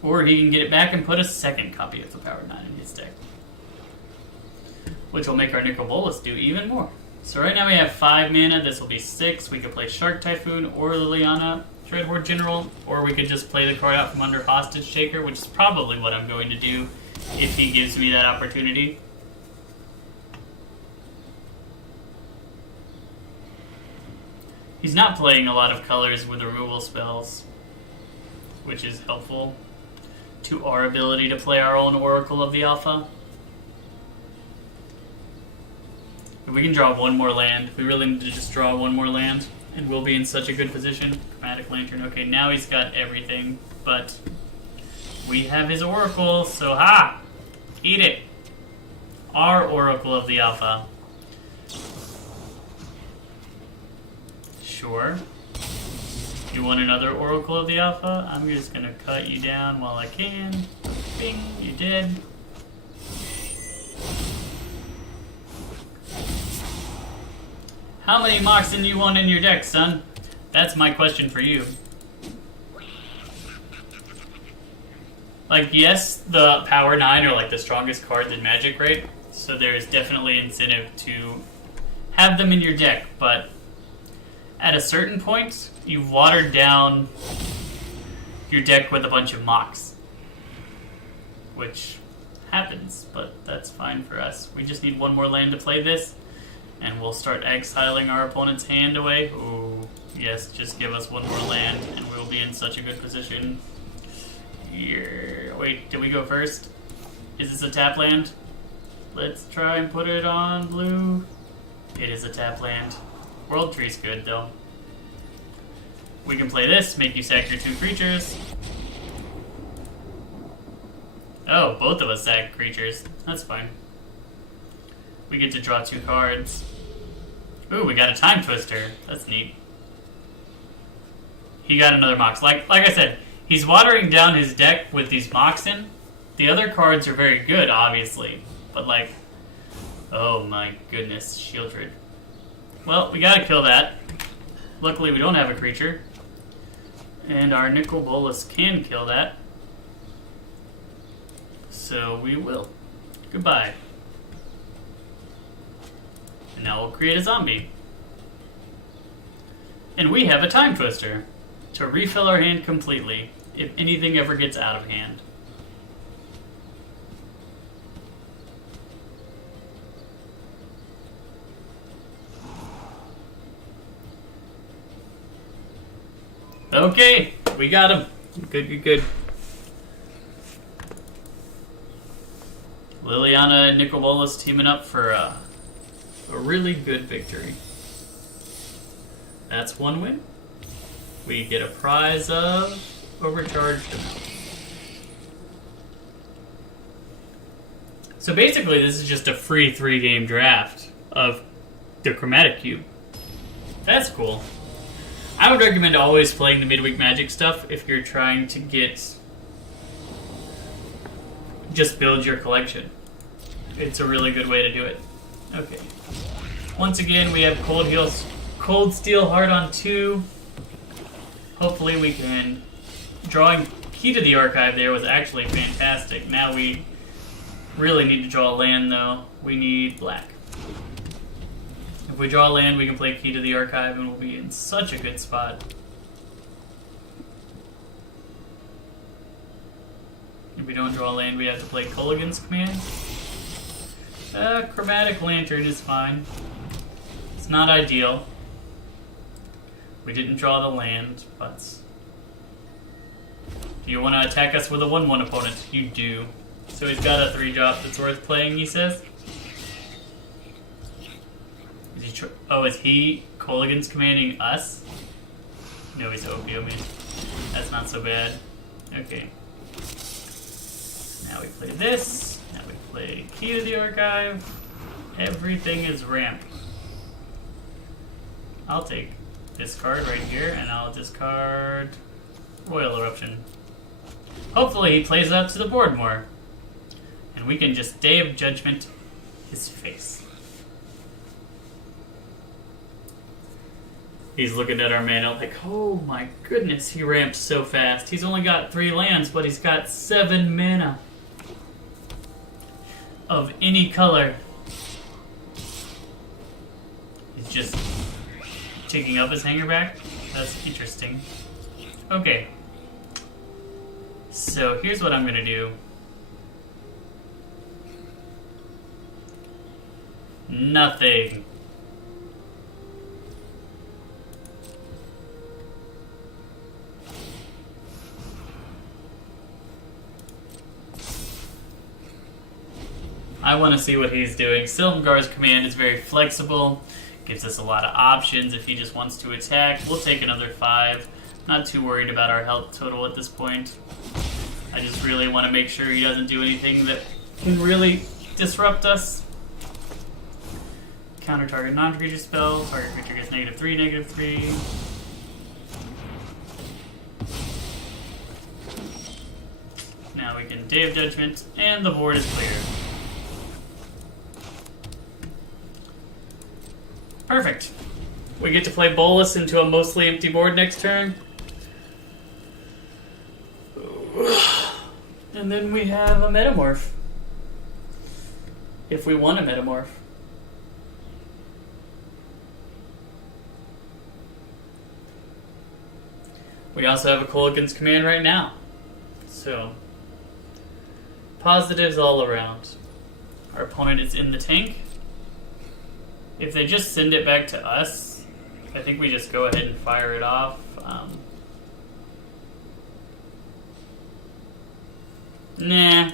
Or he can get it back and put a second copy of the Power 9 in his deck, which will make our Nicol Bolas do even more. So right now we have 5 mana, this will be 6. We could play Shark Typhoon or Liliana, Dreadhorde General, or we could just play the card out from under Hostage Taker, which is probably what I'm going to do if he gives me that opportunity. He's not playing a lot of colors with removal spells, which is helpful to our ability to play our own Oracle of the Alpha. If we can draw one more land, we really need to just draw one more land, and we'll be in such a good position. Chromatic Lantern, okay, now he's got everything, but we have his Oracle, so ha! Eat it! Our Oracle of the Alpha. Sure. You want another Oracle of the Alpha? I'm just gonna cut you down while I can. Bing, you did. How many Moxen you want in your deck, son? That's my question for you. Like, yes, the Power 9 are like the strongest cards in Magic, right? So there's definitely incentive to have them in your deck, but at a certain point, you've watered down your deck with a bunch of Mox. Which happens, but that's fine for us. We just need one more land to play this, and we'll start exiling our opponent's hand away. Ooh, yes, just give us one more land, and we'll be in such a good position. Yeah. Wait, did we go first? Is this a tap land? Let's try and put it on blue. It is a tap land. World Tree's good, though. We can play this, make you sack your 2 creatures. Oh, both of us sack creatures. That's fine. We get to draw 2 cards. Ooh, we got a Time Twister. That's neat. He got another Mox. Like I said, he's watering down his deck with these Moxen. The other cards are very good, obviously. But like, oh my goodness, Shieldred. Well, we gotta kill that. Luckily, we don't have a creature. And our Nicol Bolas can kill that. So we will. Goodbye. And now we'll create a zombie. And we have a Time Twister to refill our hand completely if anything ever gets out of hand. Okay, we got him. Good. Liliana and Nicol Bolas teaming up for a really good victory. That's one win. We get a prize of overcharged amount. So basically, this is just a free 3-game draft of the Chromatic Cube. That's cool. I would recommend always playing the midweek Magic stuff if you're trying to just build your collection. It's a really good way to do it. Okay. Once again, we have Cold Steel Heart on 2. Hopefully we can... Drawing Key to the Archive there was actually fantastic. Now we really need to draw a land, though. We need black. If we draw land, we can play Key to the Archive, and we'll be in such a good spot. If we don't draw land, we have to play Culligan's Command. Chromatic Lantern is fine. It's not ideal. We didn't draw the land, but... Do you want to attack us with a 1/1 opponent? You do. So he's got a 3-drop that's worth playing, he says. Is he Colligan's commanding us? No, he's Opio, man. That's not so bad. Okay. Now we play this. Now we play Key to the Archive. Everything is ramp. I'll take this card right here, and I'll discard Royal Eruption. Hopefully he plays up to the board more. And we can just Day of Judgment his face. He's looking at our mana like, oh my goodness, he ramps so fast. He's only got 3 lands, but he's got 7 mana. Of any color. He's just taking up his hanger back. That's interesting. Okay. So here's what I'm gonna do. Nothing. I want to see what he's doing. Silumgar's command is very flexible. Gives us a lot of options if he just wants to attack. We'll take another 5. Not too worried about our health total at this point. I just really want to make sure he doesn't do anything that can really disrupt us. Counter target non-creature spell. Target creature gets -3, -3. Now we can Day of Judgment, and the board is clear. Perfect. We get to play Bolus into a mostly empty board next turn. And then we have a Metamorph. If we want a Metamorph. We also have a Colligan's Command right now. So, positives all around. Our opponent is in the tank. If they just send it back to us, I think we just go ahead and fire it off. Nah,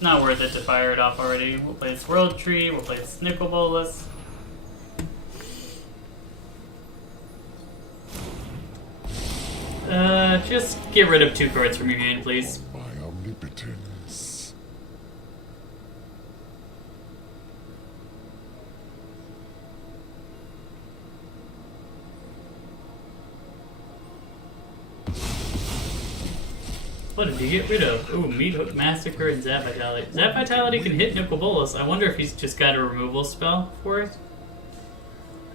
not worth it to fire it off already. We'll play Swirl Tree, we'll play Snickle Bolus. Just get rid of 2 cards from your hand, please. My omnipotence. What did he get rid of? Ooh, Meat Hook Massacre and Zap Vitality. Zap Vitality can hit Nicol Bolas. I wonder if he's just got a removal spell for it.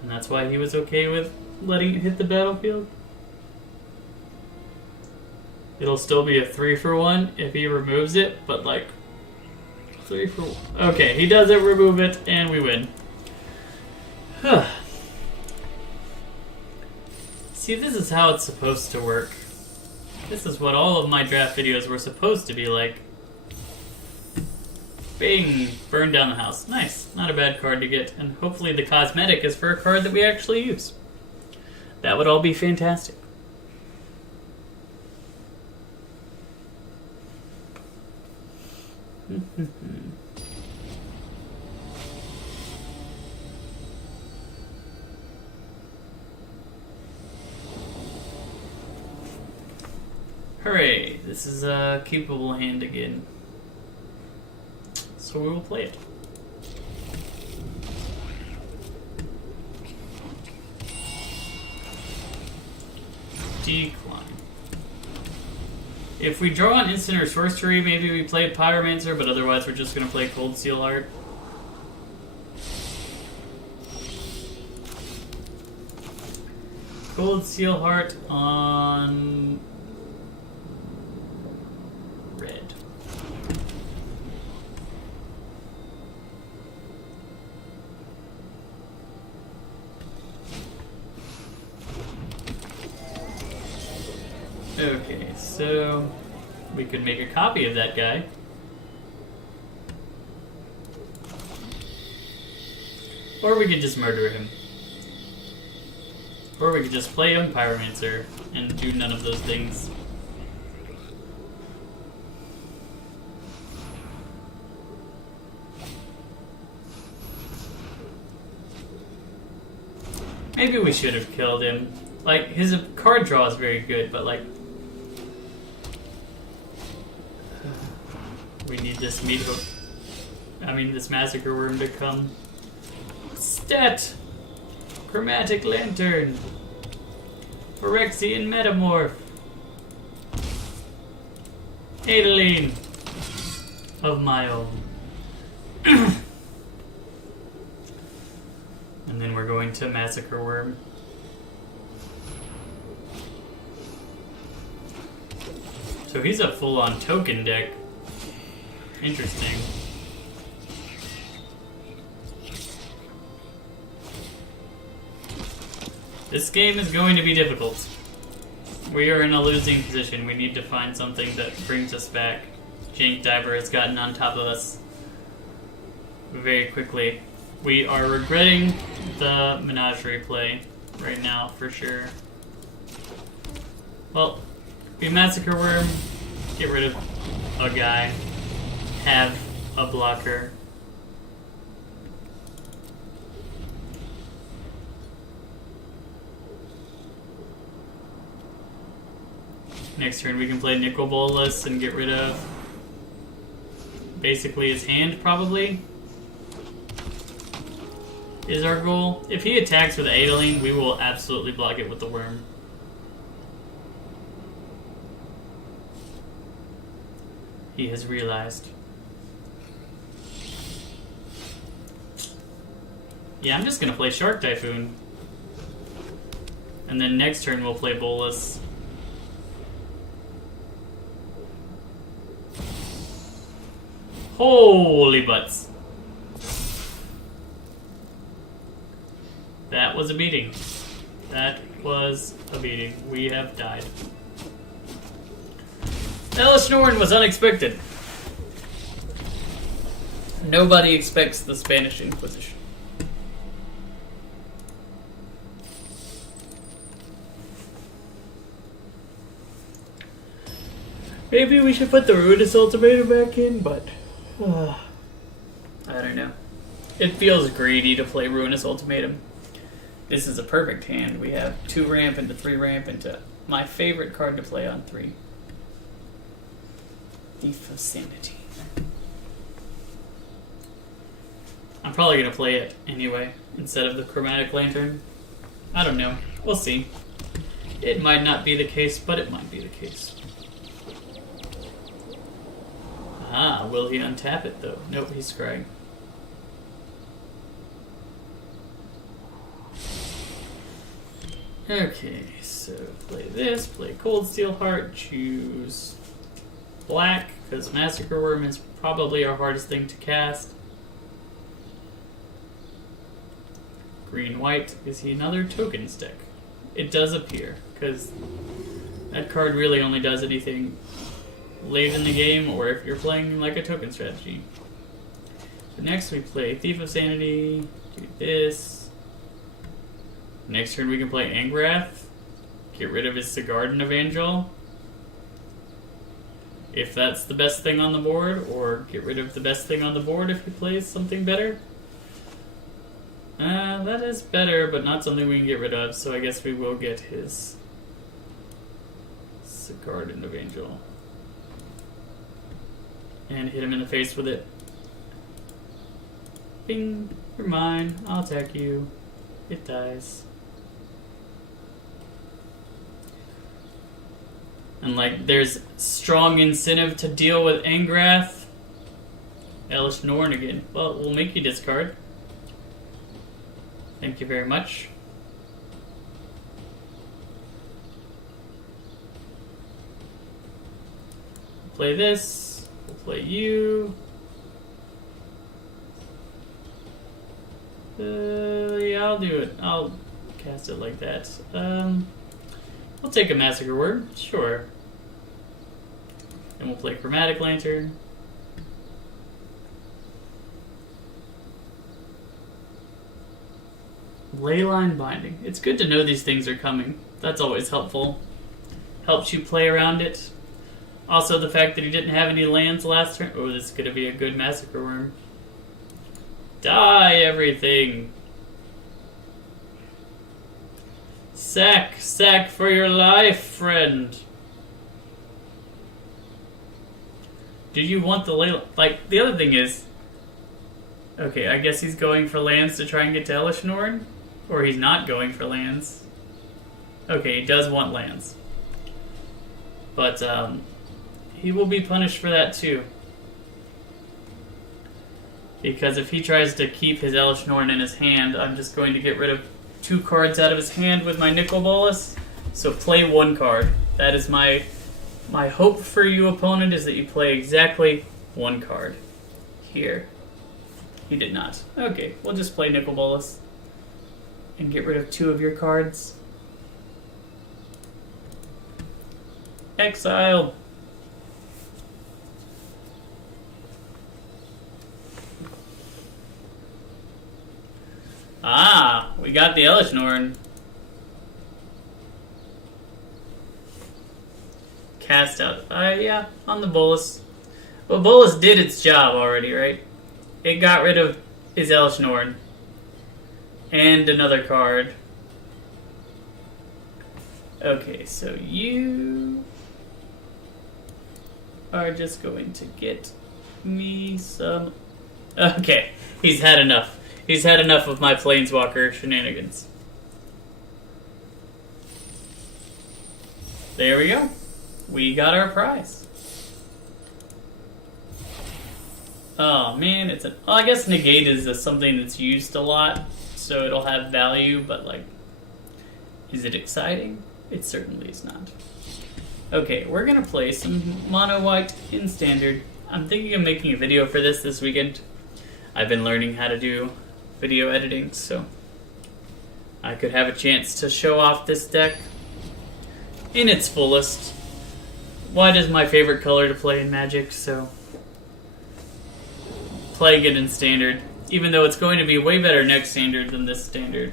And that's why he was okay with letting it hit the battlefield. It'll still be a 3-for-1 if he removes it, but like 3-for-1. Okay, he doesn't remove it, and we win. See, this is how it's supposed to work. This is what all of my draft videos were supposed to be like. Bing! Burn down the house. Nice. Not a bad card to get. And hopefully the cosmetic is for a card that we actually use. That would all be fantastic. Hooray! This is a keepable hand again. so we will play it. Decline. If we draw an instant or sorcery, maybe we play Pyromancer, but otherwise we're just going to play Cold Steel Heart. Cold Steel Heart on red. Okay, so we could make a copy of that guy. Or we could just murder him. Or we could just play Young Pyromancer and do none of those things. Maybe we should have killed him. Like, his card draw is very good, but like... we need this meat hook. I mean, this Massacre Worm to come. Stat! Chromatic Lantern! Phyrexian Metamorph! Adeline! Of my own. And then we're going to Massacre Worm. So he's a full-on token deck. Interesting. This game is going to be difficult. We are in a losing position. We need to find something that brings us back. Jank Diver has gotten on top of us very quickly. We are regretting the Menagerie play right now, for sure. Well, we Massacre Worm, get rid of a guy, have a blocker. Next turn we can play Nicol Bolas and get rid of basically his hand, probably, is our goal. If he attacks with Adeline, we will absolutely block it with the worm. He has realized. Yeah, I'm just gonna play Shark Typhoon. And then next turn we'll play Bolas. Holy butts. That was a beating. That was a beating. We have died. Elish Norn was unexpected. Nobody expects the Spanish Inquisition. Maybe we should put the Ruinous Ultimatum back in, but... I don't know. It feels greedy to play Ruinous Ultimatum. This is a perfect hand. We have 2 ramp into 3 ramp into my favorite card to play on 3. Thief of Sanity. I'm probably going to play it anyway, instead of the Chromatic Lantern. I don't know. We'll see. It might not be the case, but it might be the case. Ah, will he untap it though? Nope, he's scrying. Okay, so play this, play Cold Steel Heart, choose black, because Massacre Worm is probably our hardest thing to cast. Green-white, is he another tokens deck? It does appear, because that card really only does anything late in the game, or if you're playing like a token strategy. So next we play Thief of Sanity, do this. Next turn we can play Angrath, get rid of his Sigarden Evangel, if that's the best thing on the board, or get rid of the best thing on the board if he plays something better. That is better, but not something we can get rid of, so I guess we will get his Sigarden Evangel. And hit him in the face with it. Bing. You're mine. I'll attack you. It dies. And like, there's strong incentive to deal with Angrath. Elish Norn again. Well, we'll make you discard. Thank you very much. Play this. We'll play you. Yeah, I'll do it. I'll cast it like that. We'll take a Massacre Word. Sure. And we'll play Chromatic Lantern. Leyline Binding. It's good to know these things are coming. That's always helpful. Helps you play around it. Also, the fact that he didn't have any lands last turn. Oh, this is going to be a good Massacre Worm. Die, everything. Sack for your life, friend. Do you want the Leyline? Like, the other thing is... Okay, I guess he's going for lands to try and get to Elish Norn? Or he's not going for lands. Okay, he does want lands. But, he will be punished for that too. Because if he tries to keep his Elish Norn in his hand, I'm just going to get rid of 2 cards out of his hand with my Nicol Bolas. So play 1 card. That is my hope for you, opponent, is that you play exactly 1 card. Here. He did not. Okay, we'll just play Nicol Bolas. And get rid of 2 of your cards. Exiled. Ah, we got the Elish Norn. Cast out. Yeah, on the Bolas. Well, Bolas did its job already, right? It got rid of his Elish Norn. And another card. Okay, so you are just going to get me some... Okay, he's had enough. He's had enough of my Planeswalker shenanigans. There we go. We got our prize. Oh man, it's a... Well, I guess negate is something that's used a lot, so it'll have value, but like... Is it exciting? It certainly is not. Okay, we're gonna play some mono white in standard. I'm thinking of making a video for this weekend. I've been learning how to do video editing, so I could have a chance to show off this deck in its fullest. White is my favorite color to play in Magic, so playing it in standard, even though it's going to be way better next standard than this standard,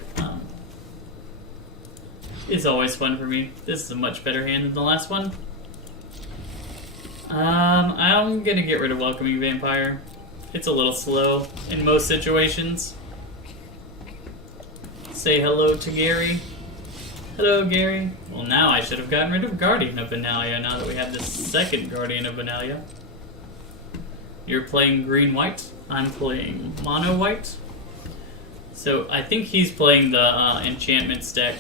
is always fun for me. This is a much better hand than the last one. I'm gonna get rid of Welcoming Vampire. It's a little slow in most situations. Say hello to Gary. Hello, Gary. Well, now I should have gotten rid of Guardian of Benalia now that we have the second Guardian of Benalia. You're playing green-white. I'm playing mono-white. So I think he's playing the enchantments deck,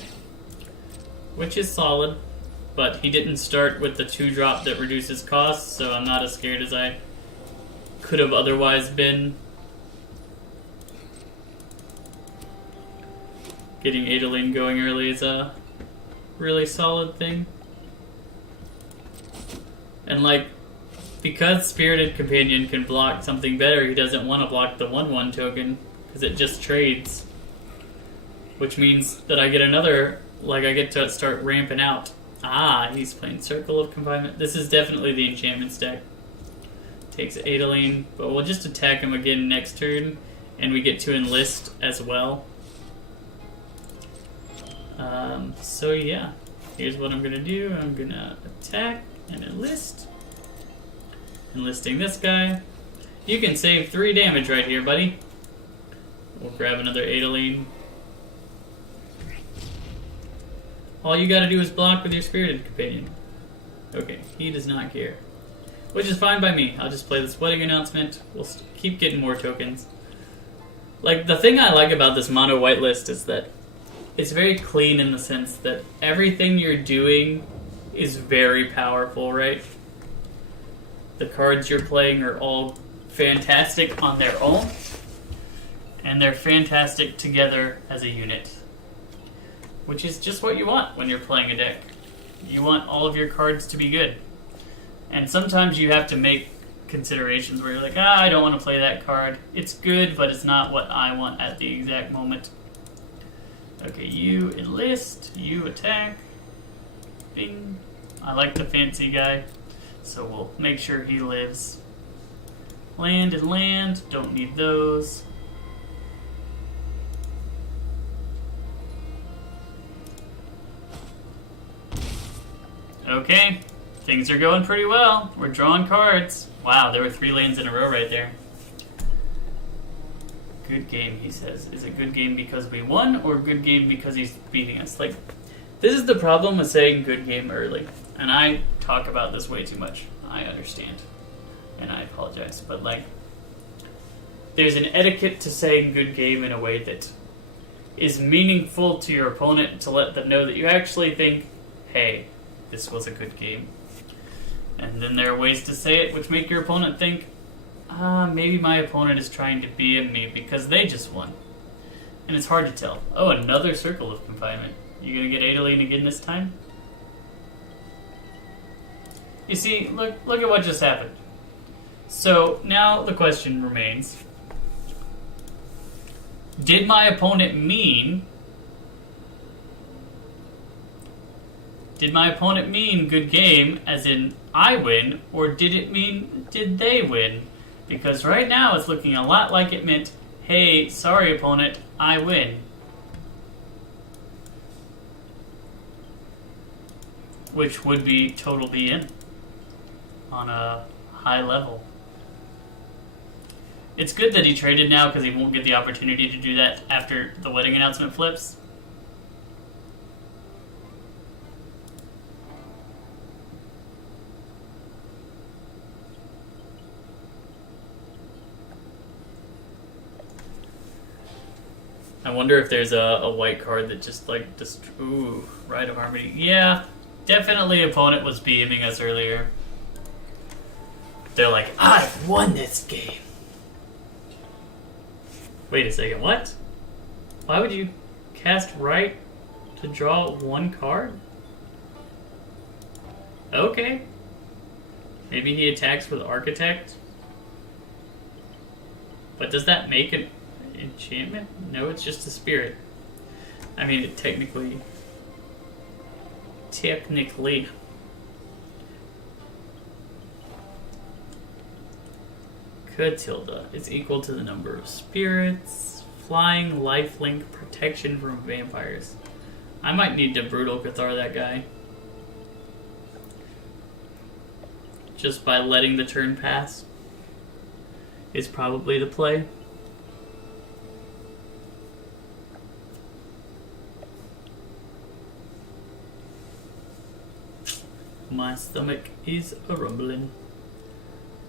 which is solid, but he didn't start with the 2-drop that reduces cost, so I'm not as scared as I could have otherwise been. Getting Adeleine going early is a really solid thing. And like, because Spirited Companion can block something better, he doesn't want to block the 1/1 token, because it just trades. Which means that I get another, like I get to start ramping out. Ah, he's playing Circle of Confinement. This is definitely the enchantments deck. Takes Adeleine, but we'll just attack him again next turn, and we get to enlist as well. So yeah, here's what I'm gonna do. I'm gonna attack and enlist. Enlisting this guy. You can save 3 damage right here, buddy. We'll grab another Adeleine. All you gotta do is block with your Spirited Companion. Okay, he does not care. Which is fine by me. I'll just play this wedding announcement. We'll keep getting more tokens. Like, the thing I like about this mono white list is that it's very clean in the sense that everything you're doing is very powerful, right? The cards you're playing are all fantastic on their own, and they're fantastic together as a unit. Which is just what you want when you're playing a deck. You want all of your cards to be good. And sometimes you have to make considerations where you're like, I don't want to play that card. It's good, but it's not what I want at the exact moment. Okay, you enlist, you attack. Bing. I like the fancy guy, so we'll make sure he lives. Land and land, don't need those. Okay, things are going pretty well. We're drawing cards. Wow, there were 3 lands in a row right there. Good game, he says. Is it good game because we won, or good game because he's beating us? Like, this is the problem with saying good game early. And I talk about this way too much. I understand. And I apologize. But, like, there's an etiquette to saying good game in a way that is meaningful to your opponent to let them know that you actually think, hey, this was a good game. And then there are ways to say it which make your opponent think, maybe my opponent is trying to BM me because they just won. And it's hard to tell. Oh, another circle of confinement. You gonna get Adeline again this time? You see, look at what just happened. So, now the question remains, did my opponent mean good game, as in I win, or did it mean did they win? Because right now it's looking a lot like it meant, hey, sorry opponent, I win. Which would be total BN on a high level. It's good that he traded now because he won't get the opportunity to do that after the wedding announcement flips. I wonder if there's a white card that just ooh, Rite of Harmony. Yeah, definitely opponent was BMing us earlier. They're like, I've won this game. Wait a second, what? Why would you cast Rite to draw 1 card? Okay. Maybe he attacks with Architect? But does that make an enchantment? No, it's just a spirit. I mean, it technically... Catilda is equal to the number of spirits. Flying, lifelink, protection from vampires. I might need to Brutal Cathar that guy. Just by letting the turn pass is probably the play. My stomach is a-rumbling.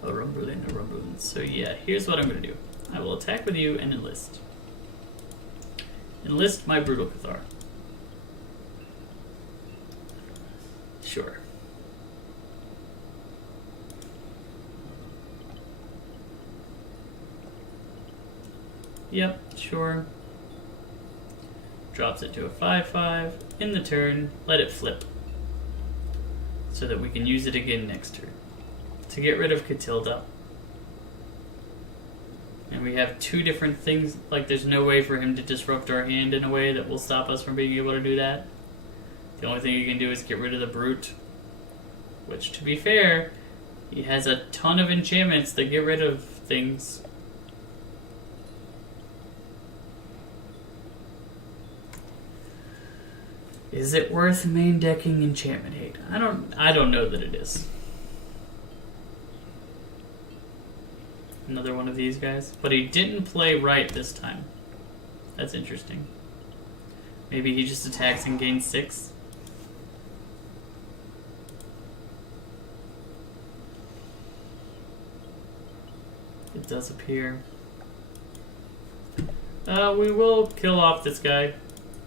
A-rumbling, a-rumbling. So yeah, here's what I'm going to do. I will attack with you and enlist. Enlist my Brutal Cathar. Sure. Yep, sure. Drops it to a 5/5. In the turn, let it flip. So that we can use it again next turn. To get rid of Catilda. And we have 2 different things, like there's no way for him to disrupt our hand in a way that will stop us from being able to do that. The only thing he can do is get rid of the Brute. Which, to be fair, he has a ton of enchantments that get rid of things. Is it worth main decking enchantment hate? I don't know that it is. Another one of these guys. But he didn't play right this time. That's interesting. Maybe he just attacks and gains 6. It does appear. We will kill off this guy.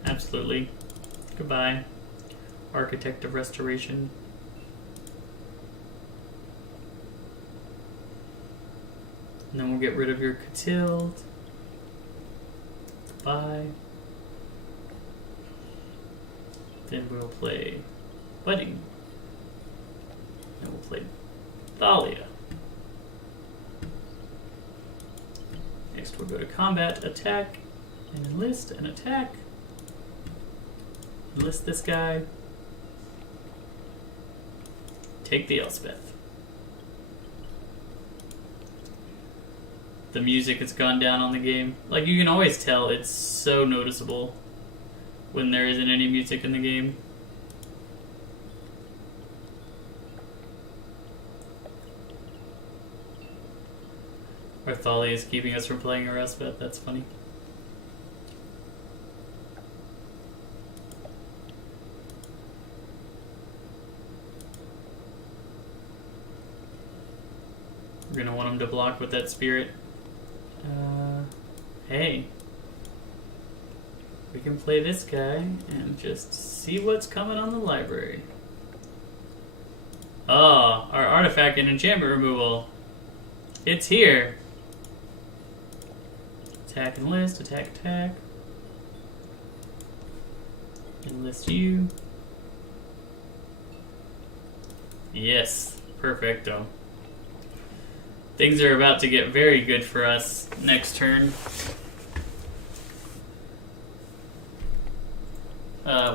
Absolutely. Goodbye. Architect of Restoration. And then we'll get rid of your Catild. Goodbye. Then we'll play Budding. Then we'll play Thalia. Next we'll go to Combat, Attack, and Enlist, and Attack. Enlist this guy. Take the Elspeth. The music has gone down on the game. Like, you can always tell it's so noticeable when there isn't any music in the game. Or Thalia is keeping us from playing our Elspeth. That's funny. We're gonna want him to block with that spirit. Hey. We can play this guy and just see what's coming on the library. Oh, our artifact and enchantment removal. It's here. Attack and list, attack, attack. Enlist you. Yes, perfecto. Things are about to get very good for us next turn.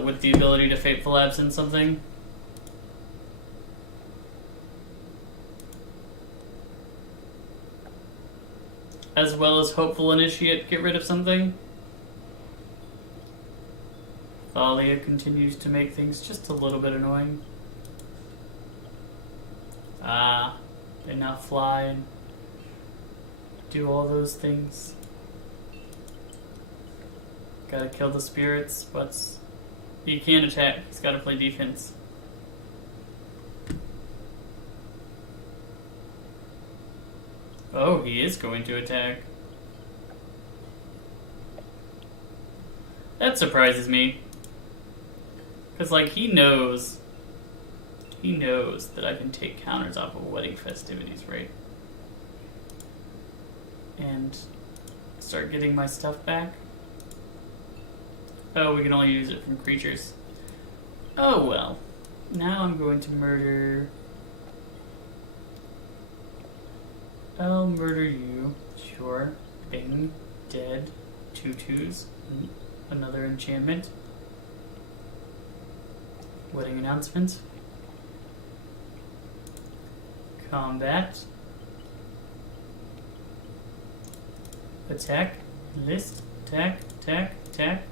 With the ability to Fateful Absence something. As well as Hopeful Initiate, get rid of something. Thalia continues to make things just a little bit annoying. They now fly and do all those things. Gotta kill the spirits, but he can't attack. He's gotta play defense. Oh, he is going to attack. That surprises me. Because, like, he knows that I can take counters off of wedding festivities, right? And start getting my stuff back. Oh, we can only use it from creatures. Oh, well. Now I'm going to murder... I'll murder you. Sure. Bing. Dead. 2/2s. Another enchantment. Wedding announcement. Combat. Attack. List. Attack. Attack. Attack.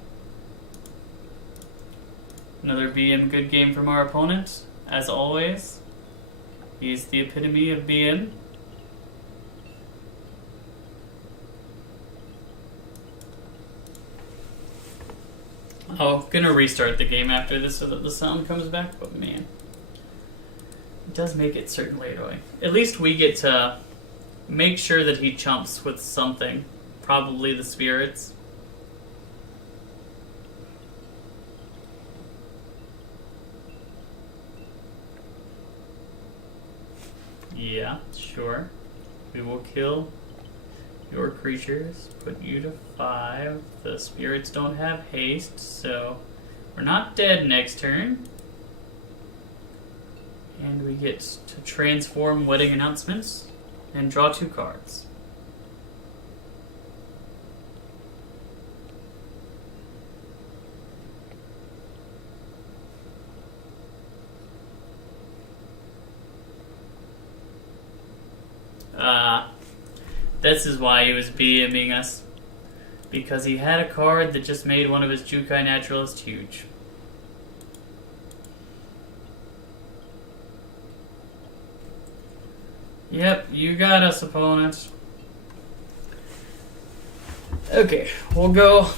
Another BM good game from our opponent. As always. He's the epitome of BM. Oh, gonna restart the game after this so that the sound comes back, but man, it does make it certainly annoying. At least we get to make sure that he chumps with something, probably the spirits. Yeah, sure. We will kill your creatures, put you to 5. The spirits don't have haste, so we're not dead next turn. And we get to transform Wedding Announcements and draw 2 cards. This is why he was BMing us. Because he had a card that just made one of his Jukai Naturalists huge. Yep, you got us, opponent. Okay, we'll go.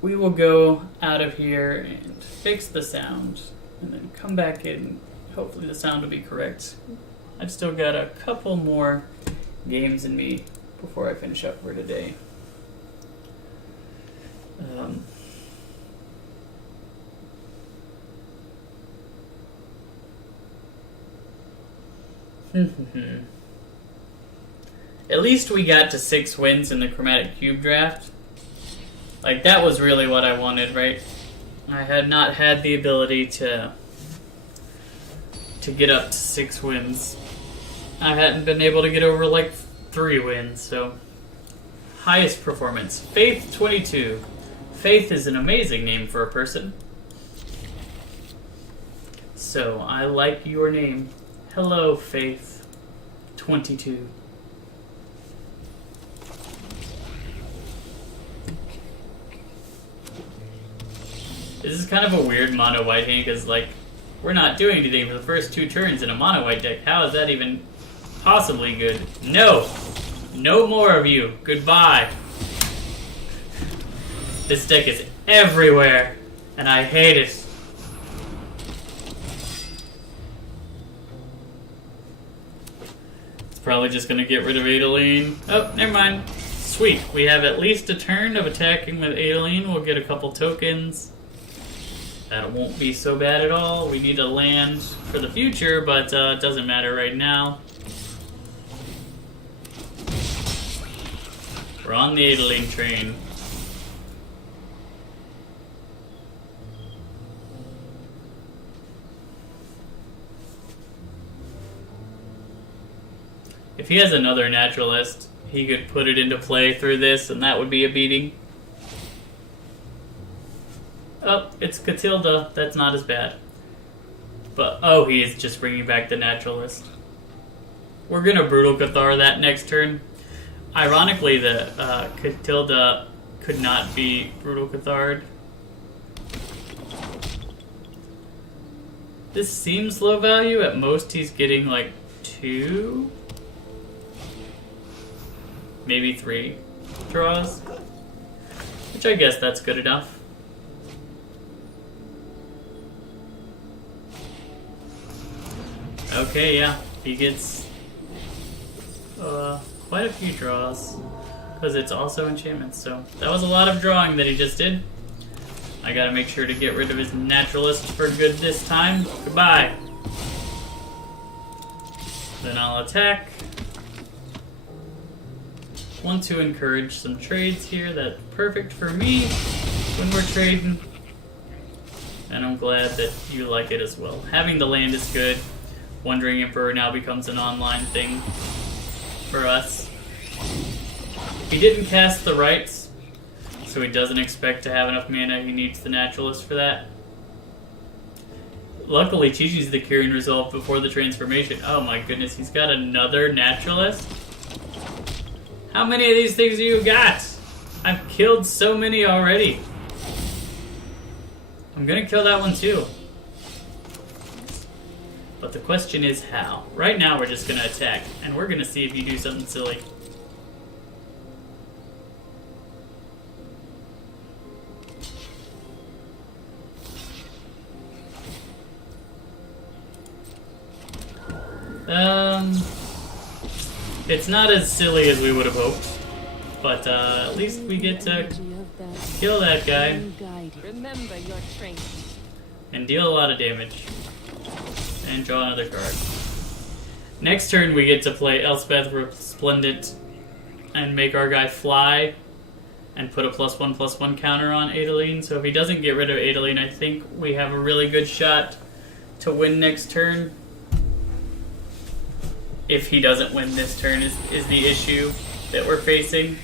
We will go out of here and fix the sound. And then come back in. Hopefully the sound will be correct. I've still got a couple more games in me before I finish up for today. At least we got to 6 wins in the Chromatic Cube draft. Like, that was really what I wanted, right? I had not had the ability to get up to 6 wins. I hadn't been able to get over, like, 3 wins, so... Highest performance. Faith 22. Faith is an amazing name for a person. So, I like your name. Hello, Faith 22. This is kind of a weird mono white hand because, like, we're not doing anything for the first 2 turns in a mono white deck. How is that even possibly good? No! No more of you. Goodbye. This deck is everywhere, and I hate it. It's probably just gonna get rid of Adeline. Oh, never mind. Sweet. We have at least a turn of attacking with Adeline. We'll get a couple tokens. That won't be so bad at all. We need a land for the future, but it doesn't matter right now. We're on the Adeline train. If he has another naturalist, he could put it into play through this, and that would be a beating. Oh, it's Catilda. That's not as bad. But, oh, he is just bringing back the naturalist. We're gonna Brutal Cathar that next turn. Ironically, the Catilda could not be Brutal Cathar'd. This seems low value. At most, he's getting like 2, maybe 3 draws, which I guess that's good enough. Okay, yeah, he gets quite a few draws, because it's also enchantments, so that was a lot of drawing that he just did. I gotta make sure to get rid of his naturalist for good this time. Goodbye. Then I'll attack. Want to encourage some trades here. That's perfect for me when we're trading. And I'm glad that you like it as well. Having the land is good. Wandering Emperor now becomes an online thing for us. He didn't cast the rights, so he doesn't expect to have enough mana. He needs the naturalist for that. Luckily, Chi-Chi's the Curing Resolve before the transformation. Oh my goodness, he's got another naturalist? How many of these things do you got? I've killed so many already. I'm gonna kill that one too. But the question is how. Right now we're just gonna attack, and we're gonna see if you do something silly. It's not as silly as we would have hoped, but at least we get to kill that guy Remember your training. and deal a lot of damage. And draw another card. Next turn we get to play Elspeth Resplendent and make our guy fly and put a +1/+1 counter on Adeline. So if he doesn't get rid of Adeline, I think we have a really good shot to win next turn. If he doesn't win this turn is the issue that we're facing.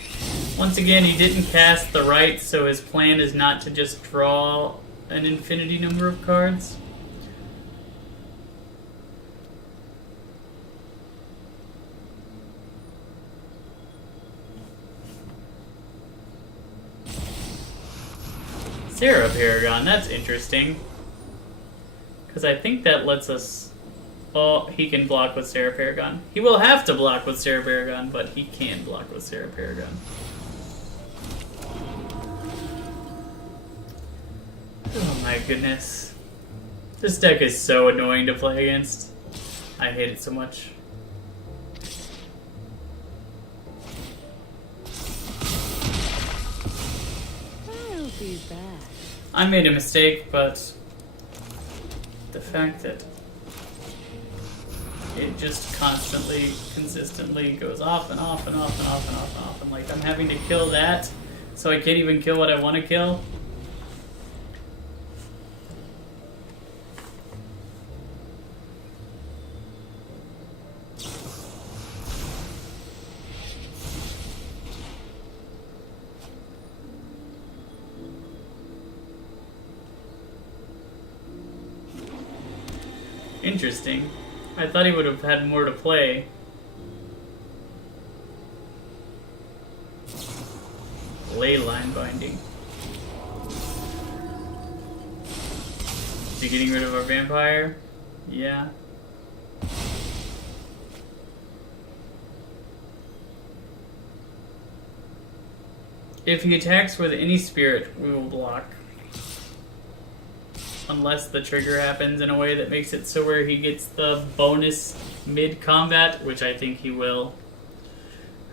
Once again, he didn't cast the rights, so his plan is not to just draw an infinity number of cards. Sarah Paragon, that's interesting. Because I think that lets us... Oh, he can block with Sarah Paragon. He will have to block with Sarah Paragon, but he can block with Sarah Paragon. Oh my goodness. This deck is so annoying to play against. I hate it so much. bad. I made a mistake, but the fact that it just constantly, consistently goes off and off and off and off and off and off, and like I'm having to kill that, so I can't even kill what I want to kill. Interesting. I thought he would have had more to play. Ley line binding. Is he getting rid of our vampire? Yeah. If he attacks with any spirit, we will block. Unless the trigger happens in a way that makes it so where he gets the bonus mid-combat, which I think he will.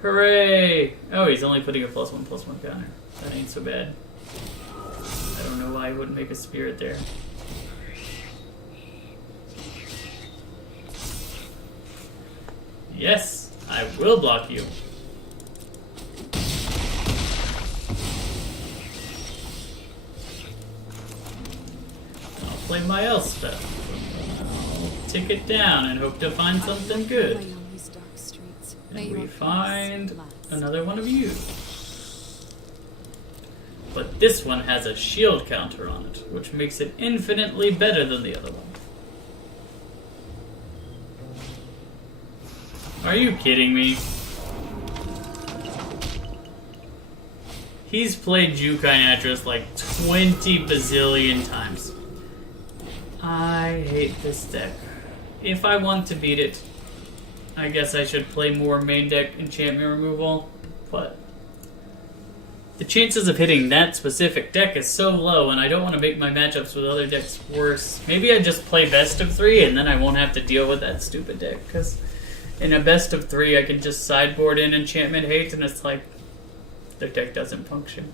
Hooray! Oh, he's only putting a +1/+1 counter. That ain't so bad. I don't know why he wouldn't make a spirit there. Yes, I will block you. Play my Elspeth. I'll tick it down and hope to find something good. And we find another one of you. But this one has a shield counter on it, which makes it infinitely better than the other one. Are you kidding me? He's played Jukai Natris like 20 bazillion times. I hate this deck. If I want to beat it, I guess I should play more main deck enchantment removal, but the chances of hitting that specific deck is so low, and I don't want to make my matchups with other decks worse. Maybe I just play best of 3, and then I won't have to deal with that stupid deck, because in a best of 3, I can just sideboard in enchantment hate, and it's like, the deck doesn't function.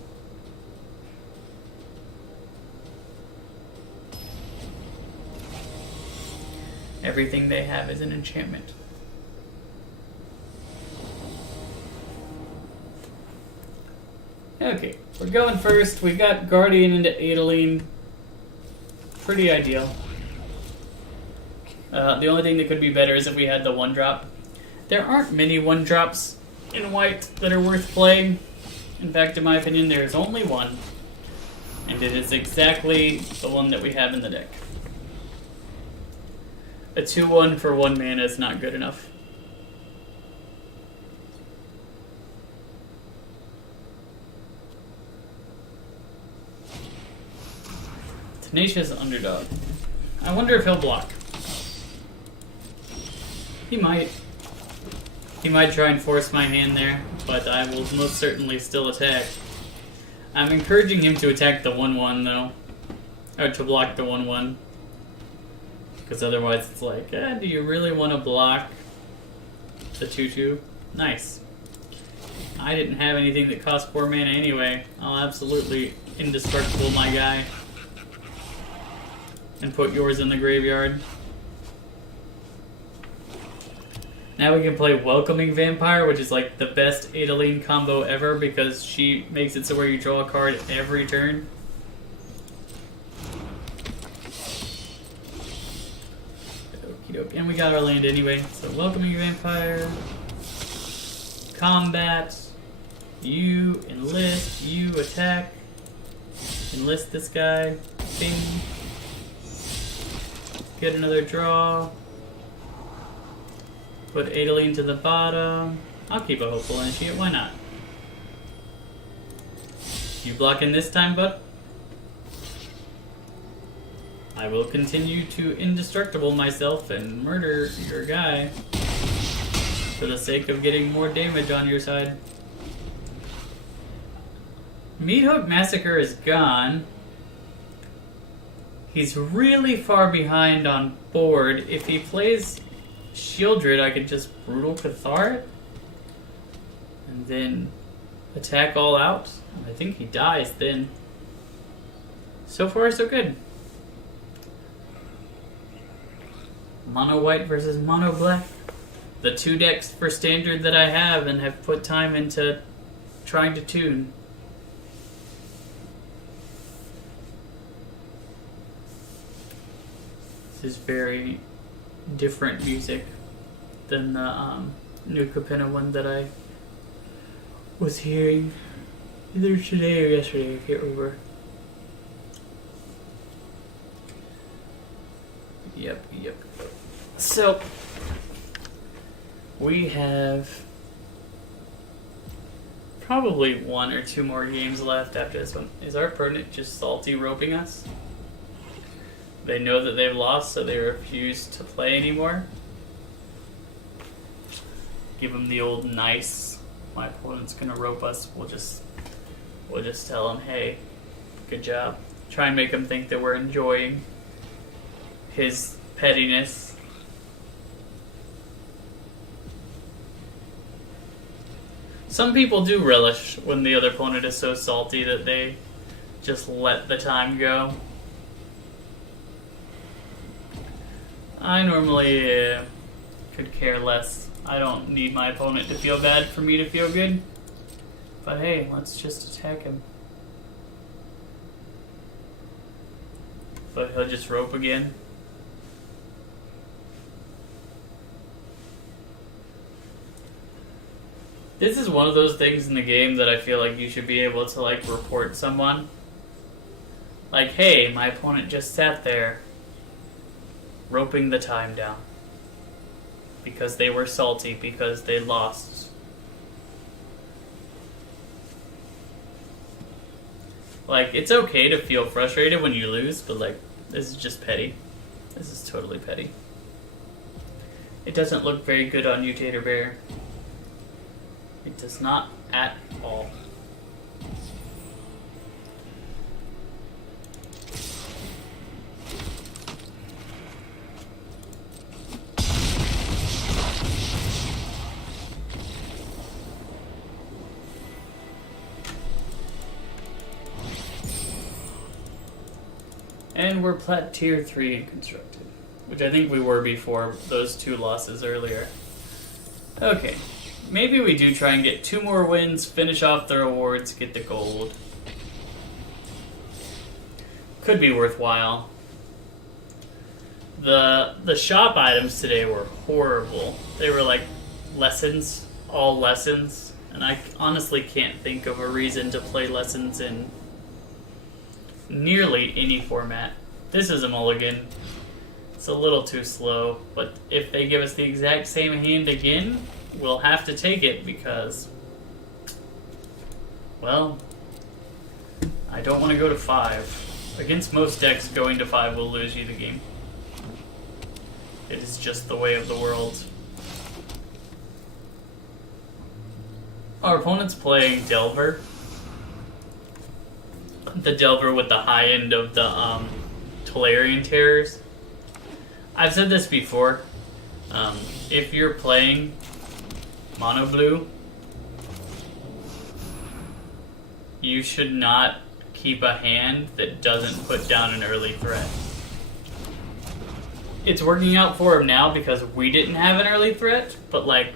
Everything they have is an enchantment. Okay, we're going first. We got Guardian into Adeline. Pretty ideal. The only thing that could be better is if we had the 1-drop. There aren't many 1-drops in white that are worth playing. In fact, in my opinion, there is only one. And it is exactly the one that we have in the deck. A 2/1 for 1 mana is not good enough. Tenacious Underdog. I wonder if he'll block. He might. He might try and force my hand there, but I will most certainly still attack. I'm encouraging him to attack the 1/1 though. Or to block the 1/1. Because otherwise it's like, do you really want to block the 2/2? Nice. I didn't have anything that cost 4 mana anyway. I'll absolutely indestructible my guy. And put yours in the graveyard. Now we can play Welcoming Vampire, which is like the best Adeline combo ever because she makes it so where you draw a card every turn. And we got our land anyway. So Welcoming Vampire. Combat. You enlist. You attack. Enlist this guy. Bing. Get another draw. Put Adeline to the bottom. I'll keep a Hopeful Initiate. Why not? You blocking this time, bud? I will continue to indestructible myself and murder your guy for the sake of getting more damage on your side. Meathook Massacre is gone. He's really far behind on board. If he plays Shieldred, I could just Brutal Cathar it and then attack all out. I think he dies then. So far, so good. Mono white versus mono black. The two decks for standard that I have and have put time into trying to tune. This is very different music than the new Capenna one that I was hearing either today or yesterday, I can't remember. Yep. So, we have probably 1 or 2 more games left after this one. Is our opponent just salty roping us? They know that they've lost, so they refuse to play anymore. Give them the old nice, my opponent's gonna rope us. We'll just tell them, hey, good job. Try and make them think that we're enjoying his pettiness. Some people do relish when the other opponent is so salty that they just let the time go. I normally could care less. I don't need my opponent to feel bad for me to feel good. But hey, let's just attack him. But he'll just rope again. This is one of those things in the game that I feel like you should be able to like report someone. Like, hey, my opponent just sat there roping the time down. Because they were salty, because they lost. Like, it's okay to feel frustrated when you lose, but like, this is just petty. This is totally petty. It doesn't look very good on you, Tater Bear. It does not at all. And we're plat tier 3 in constructed, which I think we were before those 2 losses earlier. Okay. Maybe we do try and get 2 more wins, finish off the rewards, get the gold. Could be worthwhile. The shop items today were horrible. They were like lessons, all lessons, and I honestly can't think of a reason to play lessons in nearly any format. This is a mulligan. It's a little too slow, but if they give us the exact same hand again, we'll have to take it because, well, I don't want to go to 5. Against most decks, going to 5 will lose you the game. It is just the way of the world. Our opponent's playing Delver. The Delver with the high end of the Tolarian Terrors. I've said this before. If you're playing Mono Blue, you should not keep a hand that doesn't put down an early threat. It's working out for him now because we didn't have an early threat, but like,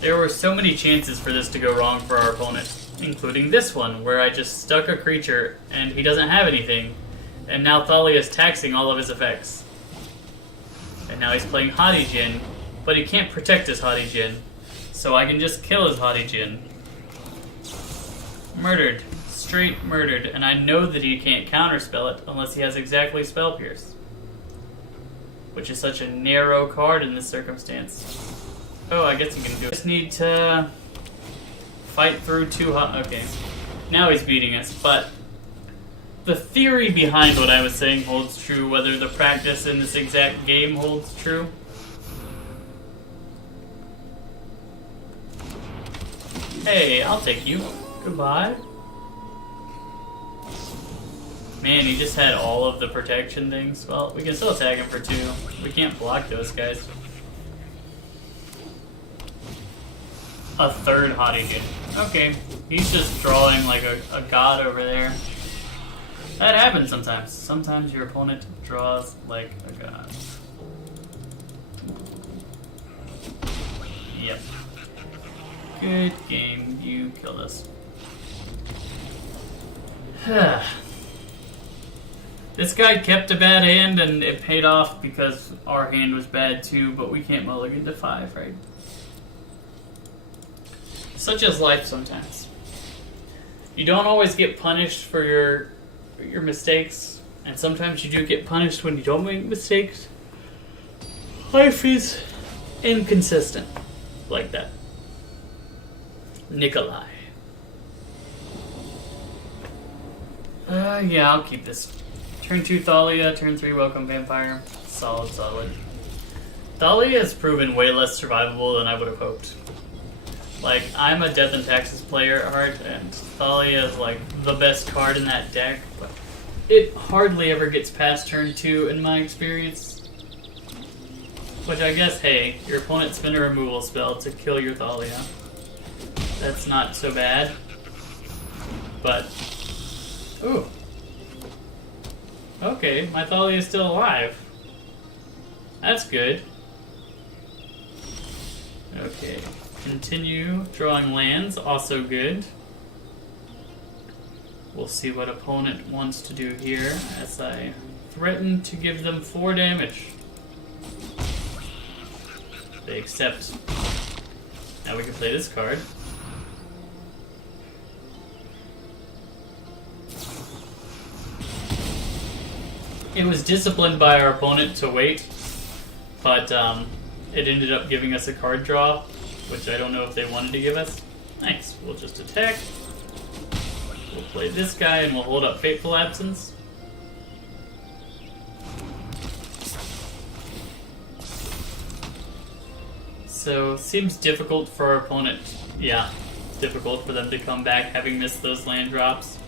there were so many chances for this to go wrong for our opponent, including this one, where I just stuck a creature and he doesn't have anything, and now Thalia is taxing all of his effects. And now he's playing Haughty Djinn, but he can't protect his Haughty Djinn, so I can just kill his Haughty Djinn. Murdered. Straight murdered, and I know that he can't counterspell it unless he has exactly Spell Pierce, which is such a narrow card in this circumstance. Oh, I guess he can do it. Just need to fight through 2 okay. Now he's beating us, but the theory behind what I was saying holds true, whether the practice in this exact game holds true. Hey, I'll take you. Goodbye. Man, he just had all of the protection things. Well, we can still attack him for 2. We can't block those guys. A third Haughty Djinn. Okay. He's just drawing like a god over there. That happens sometimes. Sometimes your opponent draws like a god. Yep. Good game. You killed us. This guy kept a bad hand and it paid off because our hand was bad too, but we can't mulligan to 5, right? Such is life sometimes. You don't always get punished for your mistakes, and sometimes you do get punished when you don't make mistakes. Life is inconsistent like that. Nikolai. Yeah, I'll keep this. Turn 2 Thalia, turn 3 Welcome Vampire. Solid, solid. Thalia has proven way less survivable than I would have hoped. Like, I'm a Death and Taxes player at heart, and Thalia is like the best card in that deck, but it hardly ever gets past turn 2 in my experience. Which I guess, hey, your opponent spent a removal spell to kill your Thalia. That's not so bad. But, ooh. Okay, my Thalia is still alive. That's good. Okay. Continue drawing lands, also good. We'll see what opponent wants to do here as I threaten to give them 4 damage. They accept. Now we can play this card. It was disciplined by our opponent to wait, but it ended up giving us a card draw, which I don't know if they wanted to give us. Nice. We'll just attack. We'll play this guy and we'll hold up Fateful Absence. So, seems difficult for our opponent. Yeah, difficult for them to come back having missed those land drops.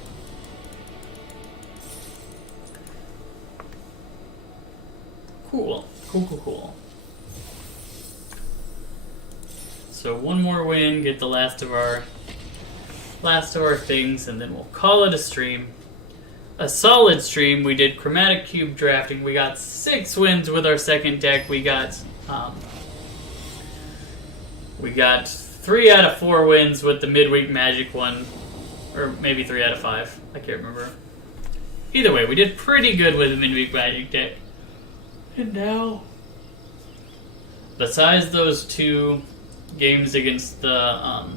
Cool. Cool. So one more win, get the last of our things, and then we'll call it a stream. A solid stream. We did Chromatic Cube drafting. We got 6 wins with our second deck. We got 3 out of 4 wins with the midweek Magic one, or maybe 3 out of 5. I can't remember. Either way, we did pretty good with the midweek Magic deck. And now, besides those 2 games against the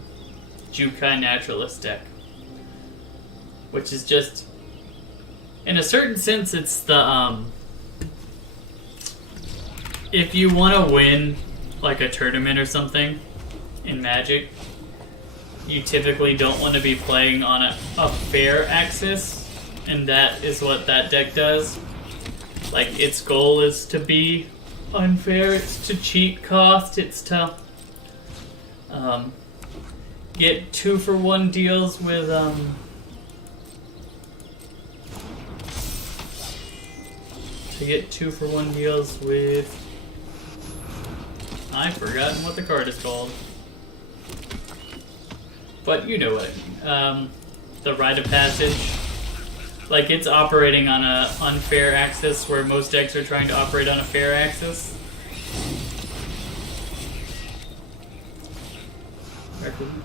Jukai Naturalist deck, which is just, in a certain sense, it's the if you want to win like a tournament or something in Magic, you typically don't want to be playing on a fair axis, and that is what that deck does. Like, its goal is to be unfair, it's to cheat cost, it's to get 2-for-1 deals with I've forgotten what the card is called. But you know what I mean. The Rite of Passage. Like, it's operating on an unfair axis where most decks are trying to operate on a fair axis.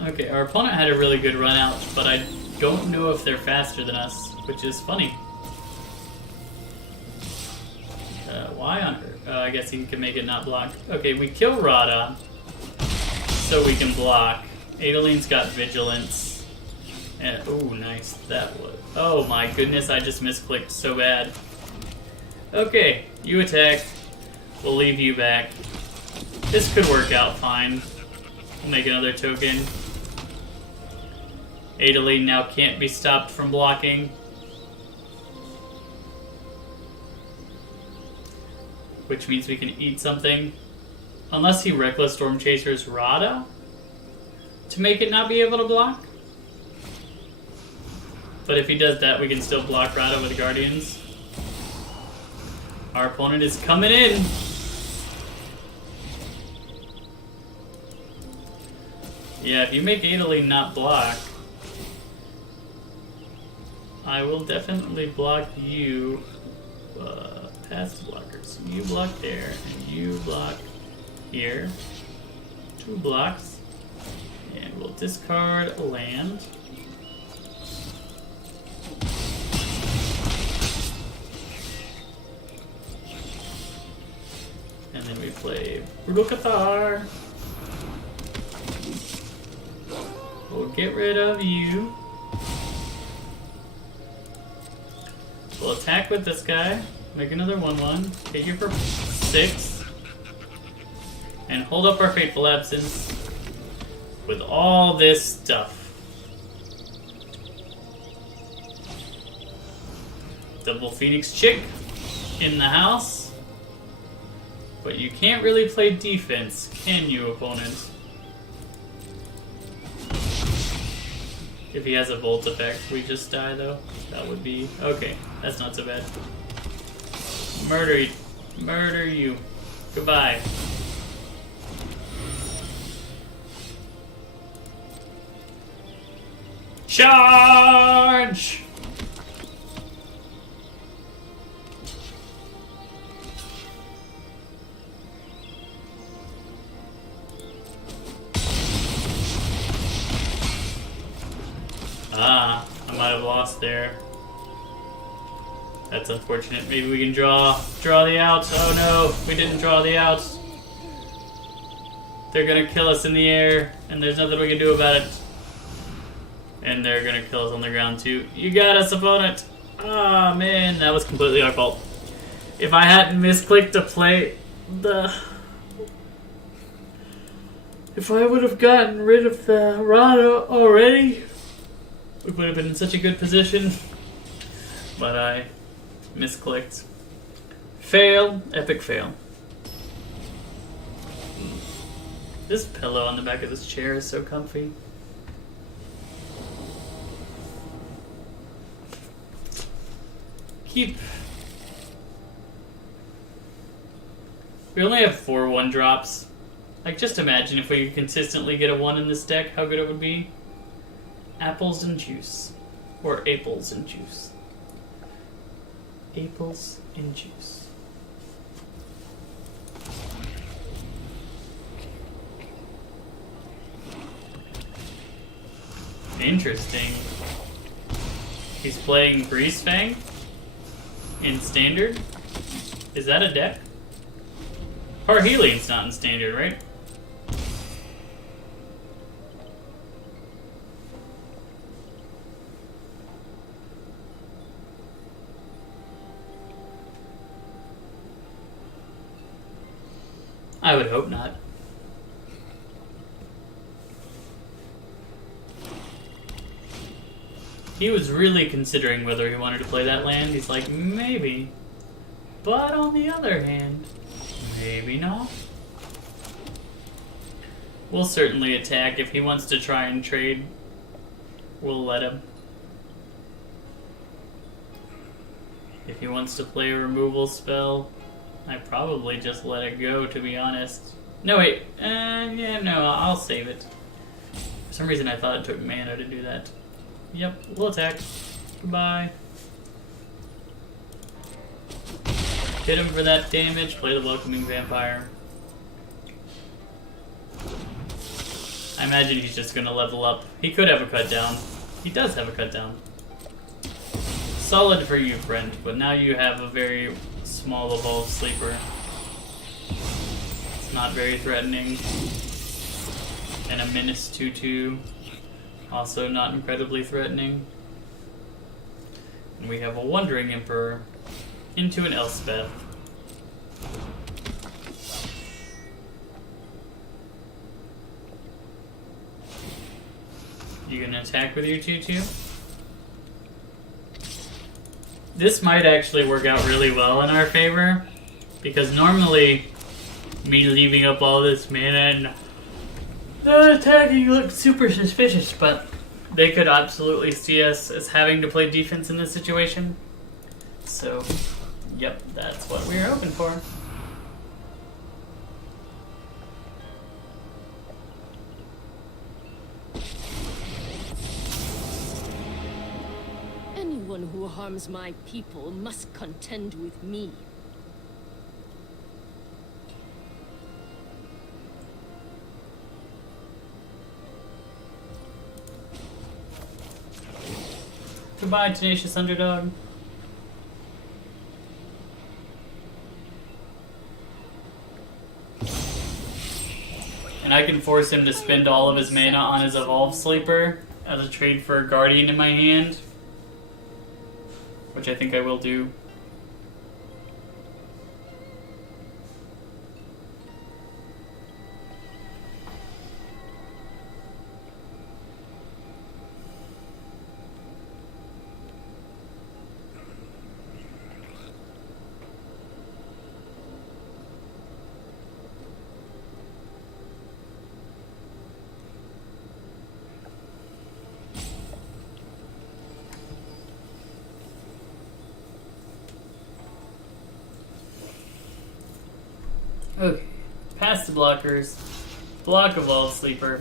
Okay, our opponent had a really good run out, but I don't know if they're faster than us, which is funny. Why on earth? I guess he can make it not block. Okay, we kill Rada, so we can block. Adeline's got Vigilance. And, ooh, nice. That was... Oh my goodness, I just misclicked so bad. Okay, you attack. We'll leave you back. This could work out fine. We'll make another token. Adeline now can't be stopped from blocking. Which means we can eat something. Unless he Reckless Storm Chasers Rada to make it not be able to block. But if he does that, we can still block Rada with Guardians. Our opponent is coming in. Yeah, if you make Adeline not block, I will definitely block you. Past blockers. You block there, and you block here. 2 blocks. And we'll discard a land. And then we play Brutal Cathar. We'll get rid of you. We'll attack with this guy. Make another 1/1. Hit you for 6. And hold up our Fateful Absence with all this stuff. Double Phoenix Chick in the house. But you can't really play defense, can you, opponent? If he has a Volt effect, we just die though. That would be... okay, that's not so bad. Murder you. Goodbye. Charge! Ah, I might have lost there. That's unfortunate. Maybe we can draw the outs. Oh no, we didn't draw the outs. They're gonna kill us in the air, and there's nothing we can do about it. And they're gonna kill us on the ground too. You got us, opponent! Ah, man, that was completely our fault. If I hadn't misclicked to play the... if I would have gotten rid of the Rana already, we would have been in such a good position. But I misclicked. Fail. Epic fail. This pillow on the back of this chair is so comfy. We only have 4 1-drops. Like, just imagine if we could consistently get a 1 in this deck, how good it would be. Apples and juice. Or apples and juice. Apples and juice. Interesting. He's playing Greasefang in Standard. Is that a deck? Parhelion's not in Standard, right? I would hope not. He was really considering whether he wanted to play that land. He's like, maybe. But on the other hand, maybe not. We'll certainly attack. If he wants to try and trade, we'll let him. If he wants to play a removal spell, I probably just let it go, to be honest. No, wait. Yeah, no, I'll save it. For some reason I thought it took mana to do that. Yep, we'll attack. Goodbye. Hit him for that damage, play the Welcoming Vampire. I imagine he's just gonna level up. He could have a cut down. He does have a cut down. Solid for you, friend, but now you have a very small evolved sleeper. It's not very threatening. And a Menace 2/2. Also not incredibly threatening. And we have a Wandering Emperor into an Elspeth. You gonna attack with your 2/2? This might actually work out really well in our favor, because normally me leaving up all this mana and not attacking looks super suspicious, but they could absolutely see us as having to play defense in this situation. So, yep, that's what we were hoping for. And Anyone who harms my people must contend with me. Goodbye, tenacious underdog. And I can force him to spend all of his mana on his Evolve Sleeper as a trade for a Guardian in my hand. Which I think I will do. Okay, past the blockers, block Evolve Sleeper.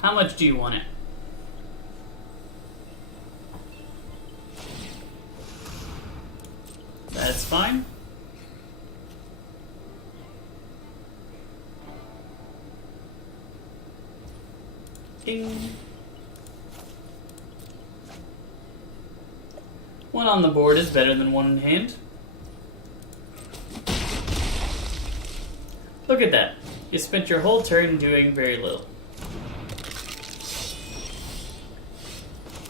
How much do you want it? That's fine. Ding. One on the board is better than one in hand. Look at that. You spent your whole turn doing very little.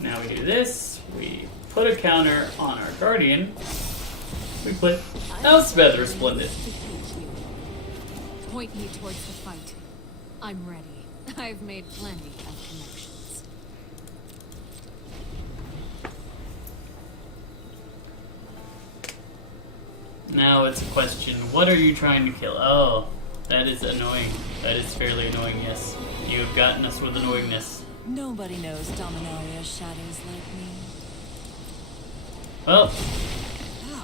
Now we do this. We put a counter on our Guardian. We put Elspeth Resplendent. Point me towards the fight. I'm ready. I've made plenty of connections. Now it's a question, what are you trying to kill? Oh, that is annoying. That is fairly annoying, yes. You have gotten us with annoyingness. Nobody knows Dominaria's shadows like me. Well,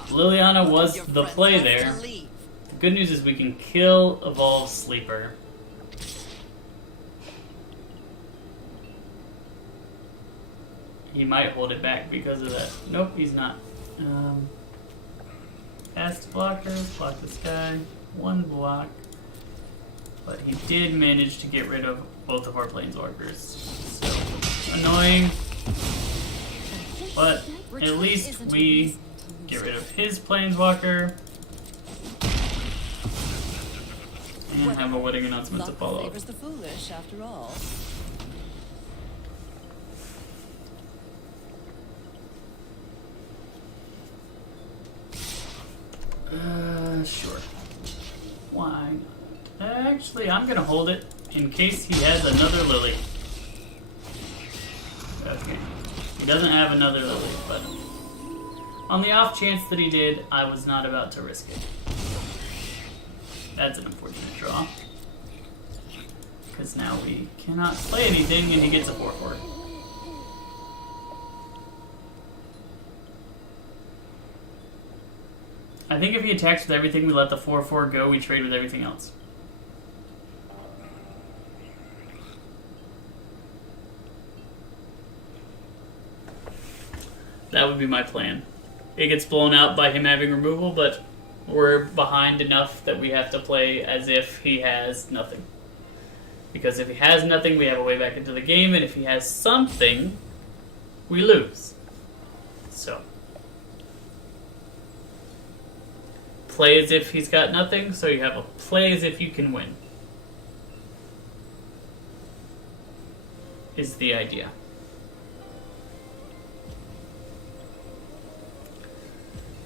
Liliana was the play there. The good news is we can kill Evolve Sleeper. He might hold it back because of that. Nope, he's not. Cast blockers, block this guy. One block. But he did manage to get rid of both of our planeswalkers. So, annoying. But at least we get rid of his planeswalker. And have a wedding announcement to Luck follow. favors the foolish, after all. Sure. Why not? Actually, I'm gonna hold it in case he has another Lily. Okay. He doesn't have another Lily, but on the off chance that he did, I was not about to risk it. That's an unfortunate draw. Because now we cannot play anything and he gets a 4/4. I think if he attacks with everything, we let the 4/4 go, we trade with everything else. That would be my plan. It gets blown out by him having removal, but we're behind enough that we have to play as if he has nothing. Because if he has nothing, we have a way back into the game, and if he has something, we lose. So, play as if he's got nothing, so you have a play as if you can win. Is the idea.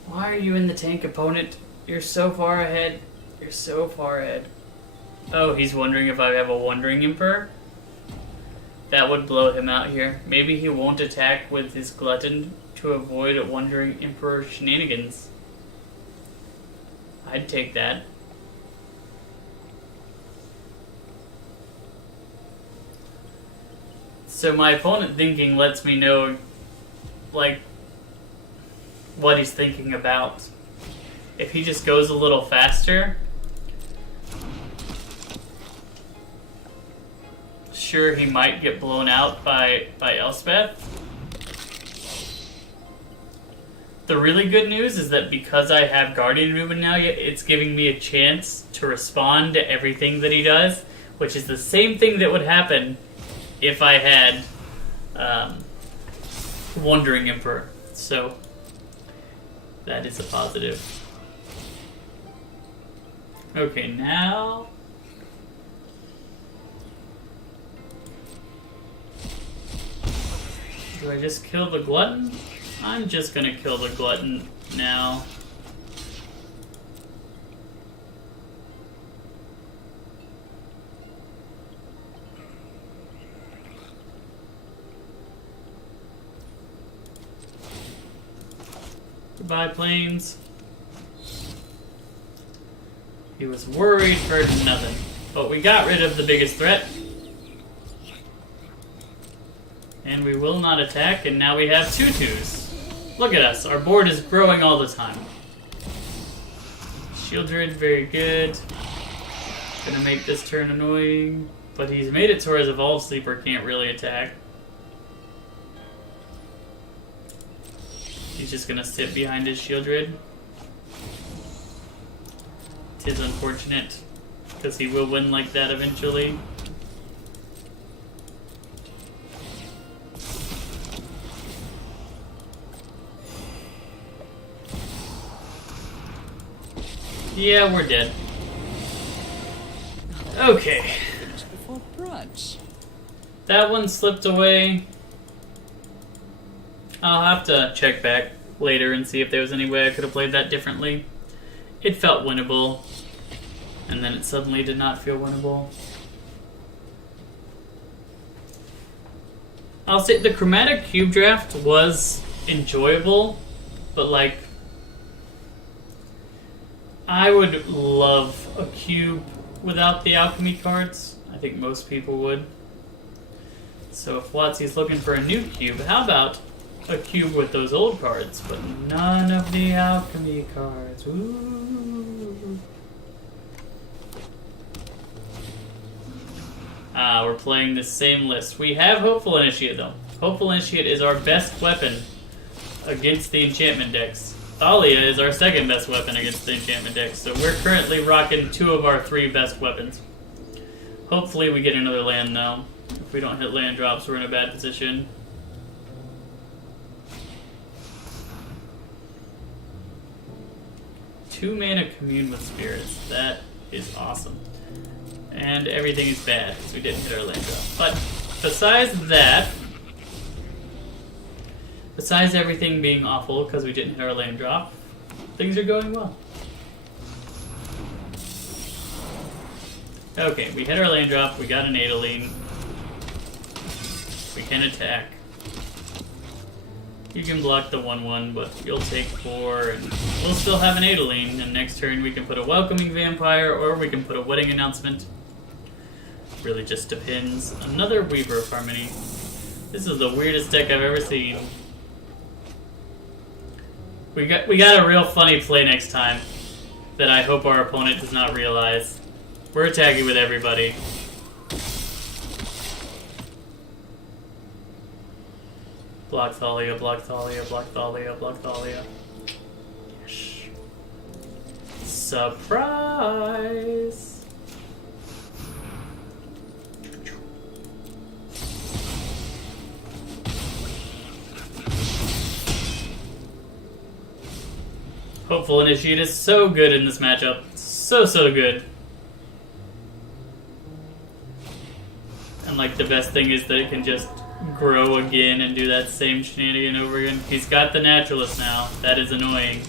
Why are you in the tank, opponent? You're so far ahead. You're so far ahead. Oh, he's wondering if I have a Wandering Emperor? That would blow him out here. Maybe he won't attack with his Glutton to avoid a Wandering Emperor shenanigans. I'd take that. So my opponent thinking lets me know, like, what he's thinking about. If he just goes a little faster, sure, he might get blown out by Elspeth. The really good news is that because I have Guardian Movement now, it's giving me a chance to respond to everything that he does, which is the same thing that would happen if I had Wandering Emperor. So that is a positive. Okay, now... do I just kill the Glutton? I'm just gonna kill the Glutton now. Goodbye, planes. He was worried for nothing. But we got rid of the biggest threat. And we will not attack, and now we have 2/2s. Look at us, our board is growing all the time. Shieldred, very good. Gonna make this turn annoying. But he's made it to where his Evolved Sleeper can't really attack. He's just gonna sit behind his Shieldred. Tis unfortunate, because he will win like that eventually. Yeah, we're dead. Okay. Before brunch. That one slipped away. I'll have to check back later and see if there was any way I could have played that differently. It felt winnable, and then it suddenly did not feel winnable. I'll say the Chromatic Cube Draft was enjoyable, but like, I would love a cube without the alchemy cards. I think most people would. So if WotC's looking for a new cube, how about a cube with those old cards, but none of the alchemy cards? Ooh. Ah, we're playing the same list. We have Hopeful Initiate though. Hopeful Initiate is our best weapon against the enchantment decks. Thalia is our second best weapon against the enchantment decks, so we're currently rocking 2 of our 3 best weapons. Hopefully we get another land now. If we don't hit land drops, we're in a bad position. Two mana Commune with Spirits. That is awesome. And everything is bad because we didn't hit our land drop. But besides that, besides everything being awful because we didn't hit our land drop, things are going well. Okay, we hit our land drop, we got an Adeline. We can attack. You can block the 1/1, but you'll take 4, and we'll still have an Adeline, and next turn we can put a Welcoming Vampire, or we can put a Wedding Announcement. Really just depends. Another Weaver of Harmony. This is the weirdest deck I've ever seen. We got a real funny play next time that I hope our opponent does not realize. We're attacking with everybody. Block Thalia, block Thalia, block Thalia, block Thalia. Yes. Surprise! Hopeful Initiate is so good in this matchup. So good. And like the best thing is that it can just grow again and do that same shenanigan over again. He's got the Naturalist now. That is annoying.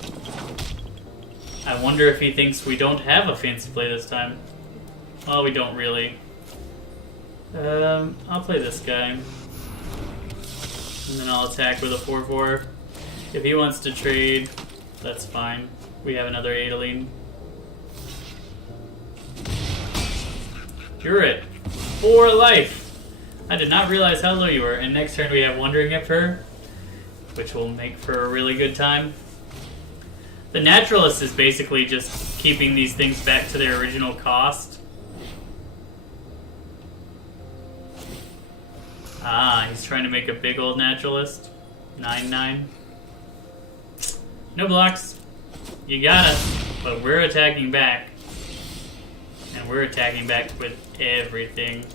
I wonder if he thinks we don't have a fancy play this time. Well, we don't really. I'll play this guy. And then I'll attack with a 4/4. If he wants to trade, that's fine. We have another Adeline. You're it. 4 life. I did not realize how low you were. And next turn we have Wandering Emperor, which will make for a really good time. The Naturalist is basically just keeping these things back to their original cost. Ah, he's trying to make a big old Naturalist. 9/9. No blocks. You got us, but we're attacking back. And we're attacking back with everything.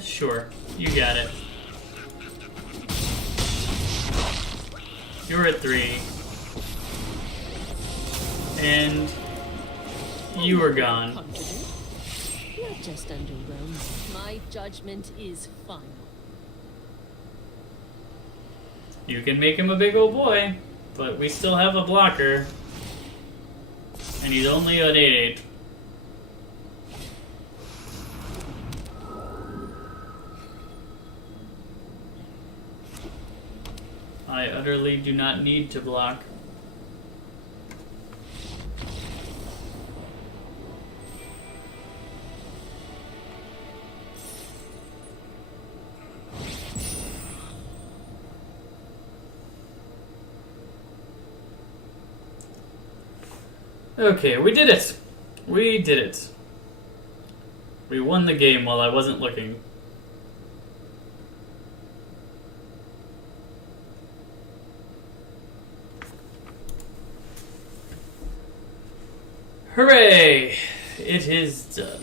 Sure. You got it. You're at 3. And you were gone. Confident? Not just underwhelmed. My judgment is final. You can make him a big old boy, but we still have a blocker. And he's only an 8/8. I utterly do not need to block. Okay, we did it! We did it. We won the game while I wasn't looking. Hooray! It is done.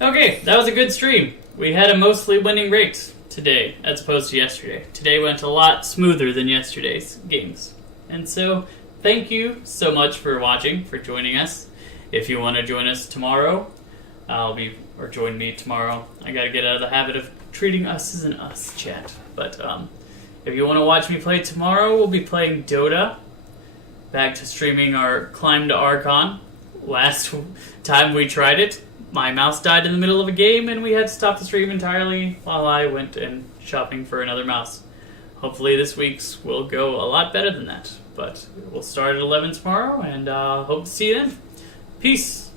Okay, that was a good stream. We had a mostly winning rate today, as opposed to yesterday. Today went a lot smoother than yesterday's games. And so, thank you so much for watching, for joining us. If you want to join us tomorrow, or join me tomorrow. I gotta get out of the habit of treating us as an us chat. But, if you want to watch me play tomorrow, we'll be playing Dota. Back to streaming our Climb to Archon. Last time we tried it, my mouse died in the middle of a game and we had to stop the stream entirely while I went and shopping for another mouse. Hopefully this week's will go a lot better than that. But we'll start at 11 tomorrow and hope to see you then. Peace!